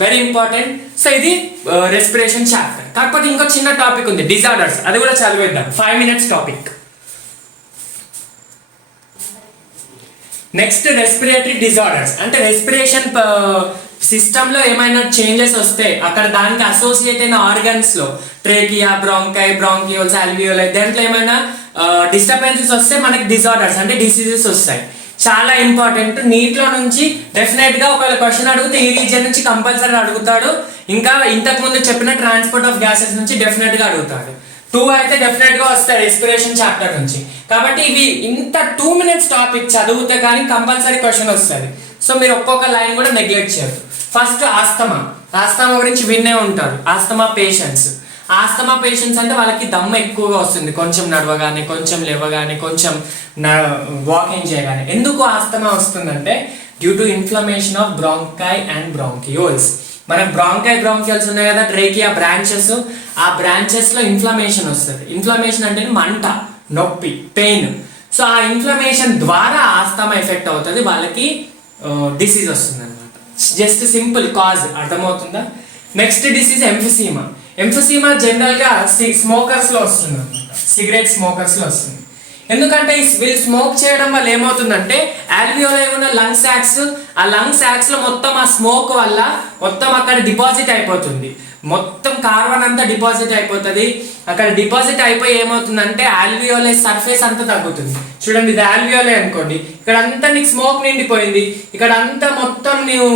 Very important. సో ఇది రెస్పిరేషన్ చాప్టర్. కాకపోతే ఇంకో చిన్న టాపిక్ ఉంది, డిజార్డర్స్. అది కూడా చదివేద్దాం, 5 minutes topic. Next respiratory disorders అంటే రెస్పిరేషన్ సిస్టమ్ లో ఏమైనా చేంజెస్ వస్తే అక్కడ దానికి అసోసియేట్ అయిన ఆర్గన్స్ లో ట్రేకియా, బ్రాంకియోల్స్, అల్వియోలై దాంట్లో ఏమైనా డిస్టర్బెన్సెస్ వస్తే మనకి డిజార్డర్స్ అంటే డిసీజెస్ వస్తాయి. చాలా ఇంపార్టెంట్. నీటిలో నుంచి డెఫినెట్ గా ఒకవేళ క్వశ్చన్ అడిగితే ఈ రీజియన్ నుంచి కంపల్సరీ అడుగుతాడు. ఇంకా ఇంతకు ముందు చెప్పిన ట్రాన్స్పోర్ట్ ఆఫ్ గ్యాసెస్ నుంచి డెఫినెట్ గా అడుగుతాడు. 2 అయితే డెఫినెట్ గా వస్తాయి రెస్పిరేషన్ చాప్టర్ నుంచి. కాబట్టి ఇవి ఇంత 2 minutes టాపిక్ చదివితే కానీ కంపల్సరీ క్వశ్చన్ వస్తుంది. సో మీరు ఒక్కొక్క లైన్ కూడా నెగ్లెక్ట్ చేయరు. ఫస్ట్ ఆస్తమా గురించి వినే ఉంటారు. ఆస్తమా పేషెంట్స్ అంటే వాళ్ళకి దమ్ము ఎక్కువగా వస్తుంది, కొంచెం నడవగానే, కొంచెం లేవగానే, కొంచెం వాకింగ్ చేయగానే. ఎందుకు ఆస్తమా వస్తుందంటే due to inflammation of bronchi and bronchioles. మనకు బ్రాంకియోల్స్ ఉన్నాయి కదా, ట్రేకియా బ్రాంచెస్. ఆ బ్రాంచెస్ లో ఇన్ఫ్లమేషన్ వస్తుంది. ఇన్ఫ్లమేషన్ అంటే మంట, నొప్పి, పెయిన్. సో ఆ ఇన్ఫ్లమేషన్ ద్వారా ఆస్తమా ఎఫెక్ట్ అవుతుంది, వాళ్ళకి డిసీజ్ వస్తుంది అనమాట. Just simple cause. అర్థమవుతుందా? నెక్స్ట్ డిసీజ్ ఎంఫిసీమా జనరల్ గా స్మోకర్స్ లో వస్తుంది అనమాట, సిగరెట్ స్మోకర్స్ లో వస్తుంది. ఎందుకంటే వీళ్ళు స్మోక్ చేయడం వల్ల ఏమవుతుందంటే ఆల్వియోలై ఉన్న లంగ్ సాక్స్, ఆ లంగ్ సాక్స్ లో మొత్తం ఆ స్మోక్ వల్ల మొత్తం అక్కడ డిపాజిట్ అయిపోతుంది. మొత్తం కార్బన్ అంతా డిపాజిట్ అయిపోతుంది. అక్కడ డిపాజిట్ అయిపోయి ఏమవుతుందంటే ఆల్వియోలై సర్ఫేస్ అంతా తగ్గుతుంది. చూడండి, ఇది ఆల్వియోలై అనుకోండి, ఇక్కడ అంతా నీకు స్మోక్ నిండిపోయింది, ఇక్కడ అంతా మొత్తం నీవు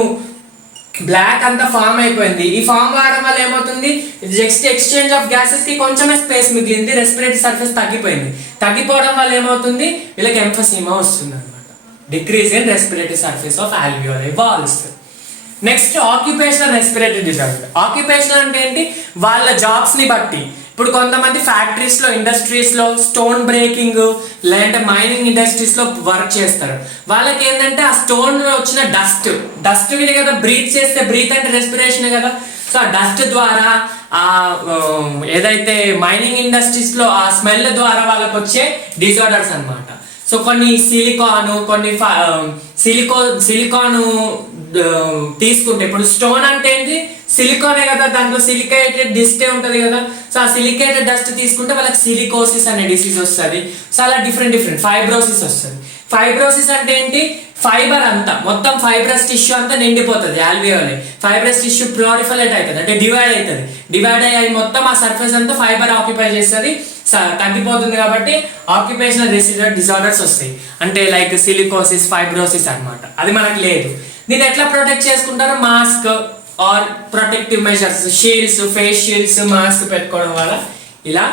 బ్లాక్ అంతా ఫామ్ అయిపోయింది. ఈ ఫామ్ కావడం వల్ల ఏమవుతుంది? జస్ట్ ఎక్స్చేంజ్ ఆఫ్ గ్యాసెస్ కి కొంచెమే స్పేస్ మిగిలింది, రెస్పిరేటరీ సర్ఫేస్ తగ్గిపోయింది. తగ్గిపోవడం వల్ల ఏమవుతుంది? వీళ్ళకి ఎంఫసీమా వస్తుంది అనమాట, decrease in respiratory surface of alveoli walls. Next occupational respiratory disorder. Occupational అంటే ఏంటి? వాళ్ళ జాబ్స్ ని బట్టి. ఇప్పుడు కొంతమంది ఫ్యాక్టరీస్ లో, ఇండస్ట్రీస్ లో స్టోన్ బ్రేకింగ్ లేదంటే మైనింగ్ ఇండస్ట్రీస్ లో వర్క్ చేస్తారు. వాళ్ళకి ఏంటంటే ఆ స్టోన్ లో వచ్చిన డస్ట్ మీద కదా బ్రీత్ చేస్తే, బ్రీత్ అంటే రెస్పిరేషన్ కదా. సో ఆ డస్ట్ ద్వారా ఆ ఏదైతే మైనింగ్ ఇండస్ట్రీస్ లో ఆ స్మెల్ ద్వారా వాళ్ళకి వచ్చే డిజార్డర్స్ అన్నమాట. సో కొన్ని సిలికాను తీసుకుంటే, ఇప్పుడు స్టోన్ అంటే ఏంటి? సిలికానే కదా, దాంట్లో సిలికేటెడ్ డస్టే ఉంటుంది కదా. సో ఆ సిలికేటెడ్ డస్ట్ తీసుకుంటే వాళ్ళకి సిలికోసిస్ అనే డిసీజ్ వస్తుంది. సో అలా డిఫరెంట్ ఫైబ్రోసిస్ వస్తుంది. ఫైబ్రోసిస్ అంటే ఏంటి? ఫైబర్ అంతా మొత్తం ఫైబ్రస్ టిష్యూ అంతా నిండిపోతుంది ఆల్వియోలై. ఫైబ్రస్ టిష్యూ ప్లారిఫలేట్ అవుతుంది, అంటే డివైడ్ అవుతుంది. డివైడ్ అయ్యి మొత్తం ఆ సర్ఫేస్ అంతా ఫైబర్ ఆక్యుపై చేస్తుంది, తగ్గిపోతుంది. కాబట్టి ఆక్యుపేషనల్ రెసిడ్యూయల్ డిజార్డర్స్ వస్తాయి, అంటే లైక్ సిలికోసిస్, ఫైబ్రోసిస్ అన్నమాట. అది మనకు లేదు. దీన్ని ఎట్లా ప్రొటెక్ట్ చేసుకుంటారు? Mask or protective measures, shields, face shields, mask పెట్టుకోవడం వల్ల ఇలా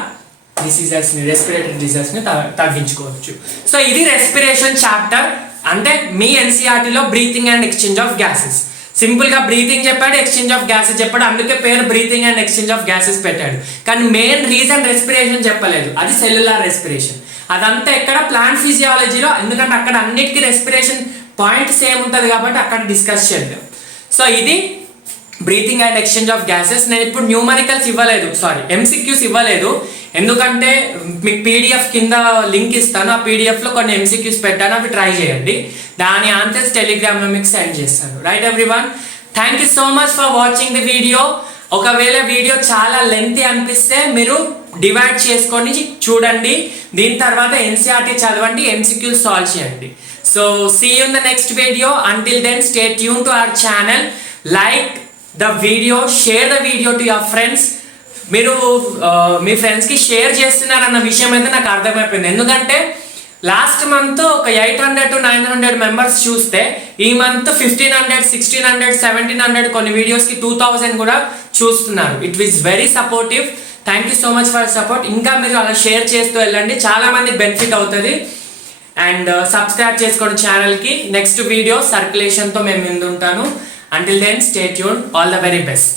డిసీజెస్ని, రెస్పిరేటరీ డిసీజెస్ని తగ్గించుకోవచ్చు. సో ఇది రెస్పిరేషన్ చాప్టర్, అంటే మీ ఎన్సీఆర్టీలో breathing and exchange of gases. సింపుల్గా బ్రీతింగ్ చెప్పాడు, ఎక్స్చేంజ్ ఆఫ్ గ్యాసెస్ చెప్పాడు, అందుకే పేరు breathing and exchange of gases పెట్టాడు. కానీ మెయిన్ రీజన్ రెస్పిరేషన్ చెప్పలేదు, అది సెల్యులార్ రెస్పిరేషన్. అదంతా ఎక్కడ? ప్లాంట్ ఫిజియాలజీలో, ఎందుకంటే అక్కడ అన్నిటికీ రెస్పిరేషన్ పాయింట్ సేమ్ ఉంటుంది కాబట్టి అక్కడ డిస్కస్ చేద్దాం. సో ఇది breathing and exchange of gases. నేను ఇప్పుడు న్యూమరికల్స్ ఇవ్వలేదు, సారీ ఎంసీక్యూస్ ఇవ్వలేదు, ఎందుకంటే మీకు పీడిఎఫ్ కింద లింక్ ఇస్తాను, ఆ పీడిఎఫ్లో కొన్ని ఎంసీక్యూస్ పెట్టాను, అవి ట్రై చేయండి. దాని ఆన్సర్స్ టెలిగ్రామ్లో మీకు సెండ్ చేస్తాను. Right everyone, thank you so much for watching the video. ఒకవేళ వీడియో చాలా లెంతీ అనిపిస్తే మీరు డివైడ్ చేసుకొని చూడండి, దీని తర్వాత ఎన్సీఆర్టీ చదవండి, ఎంసీక్యూస్ సాల్వ్ చేయండి. So see you in the next video. Until then stay tune to our channel, like the video, share the video to your friends. మీరు మీ ఫ్రెండ్స్కి షేర్ చేస్తున్నారన్న విషయం అయితే నాకు అర్థమైపోయింది, ఎందుకంటే లాస్ట్ మంత్ ఒక 800 to 900 మెంబర్స్ చూస్తే ఈ మంత్ 1500, 1600, 1700, కొన్ని వీడియోస్కి 2000 కూడా చూస్తున్నారు. It is very supportive. Thank you so much for support. ఇంకా మీరు అలా షేర్ చేస్తూ వెళ్ళండి, చాలా మందికి బెనిఫిట్ అవుతుంది. అండ్ సబ్స్క్రైబ్ చేసుకోండి ఛానల్కి. నెక్స్ట్ వీడియో సర్క్యులేషన్తో మేము ముందు ఉంటాను. Until then, stay tuned. All the very best.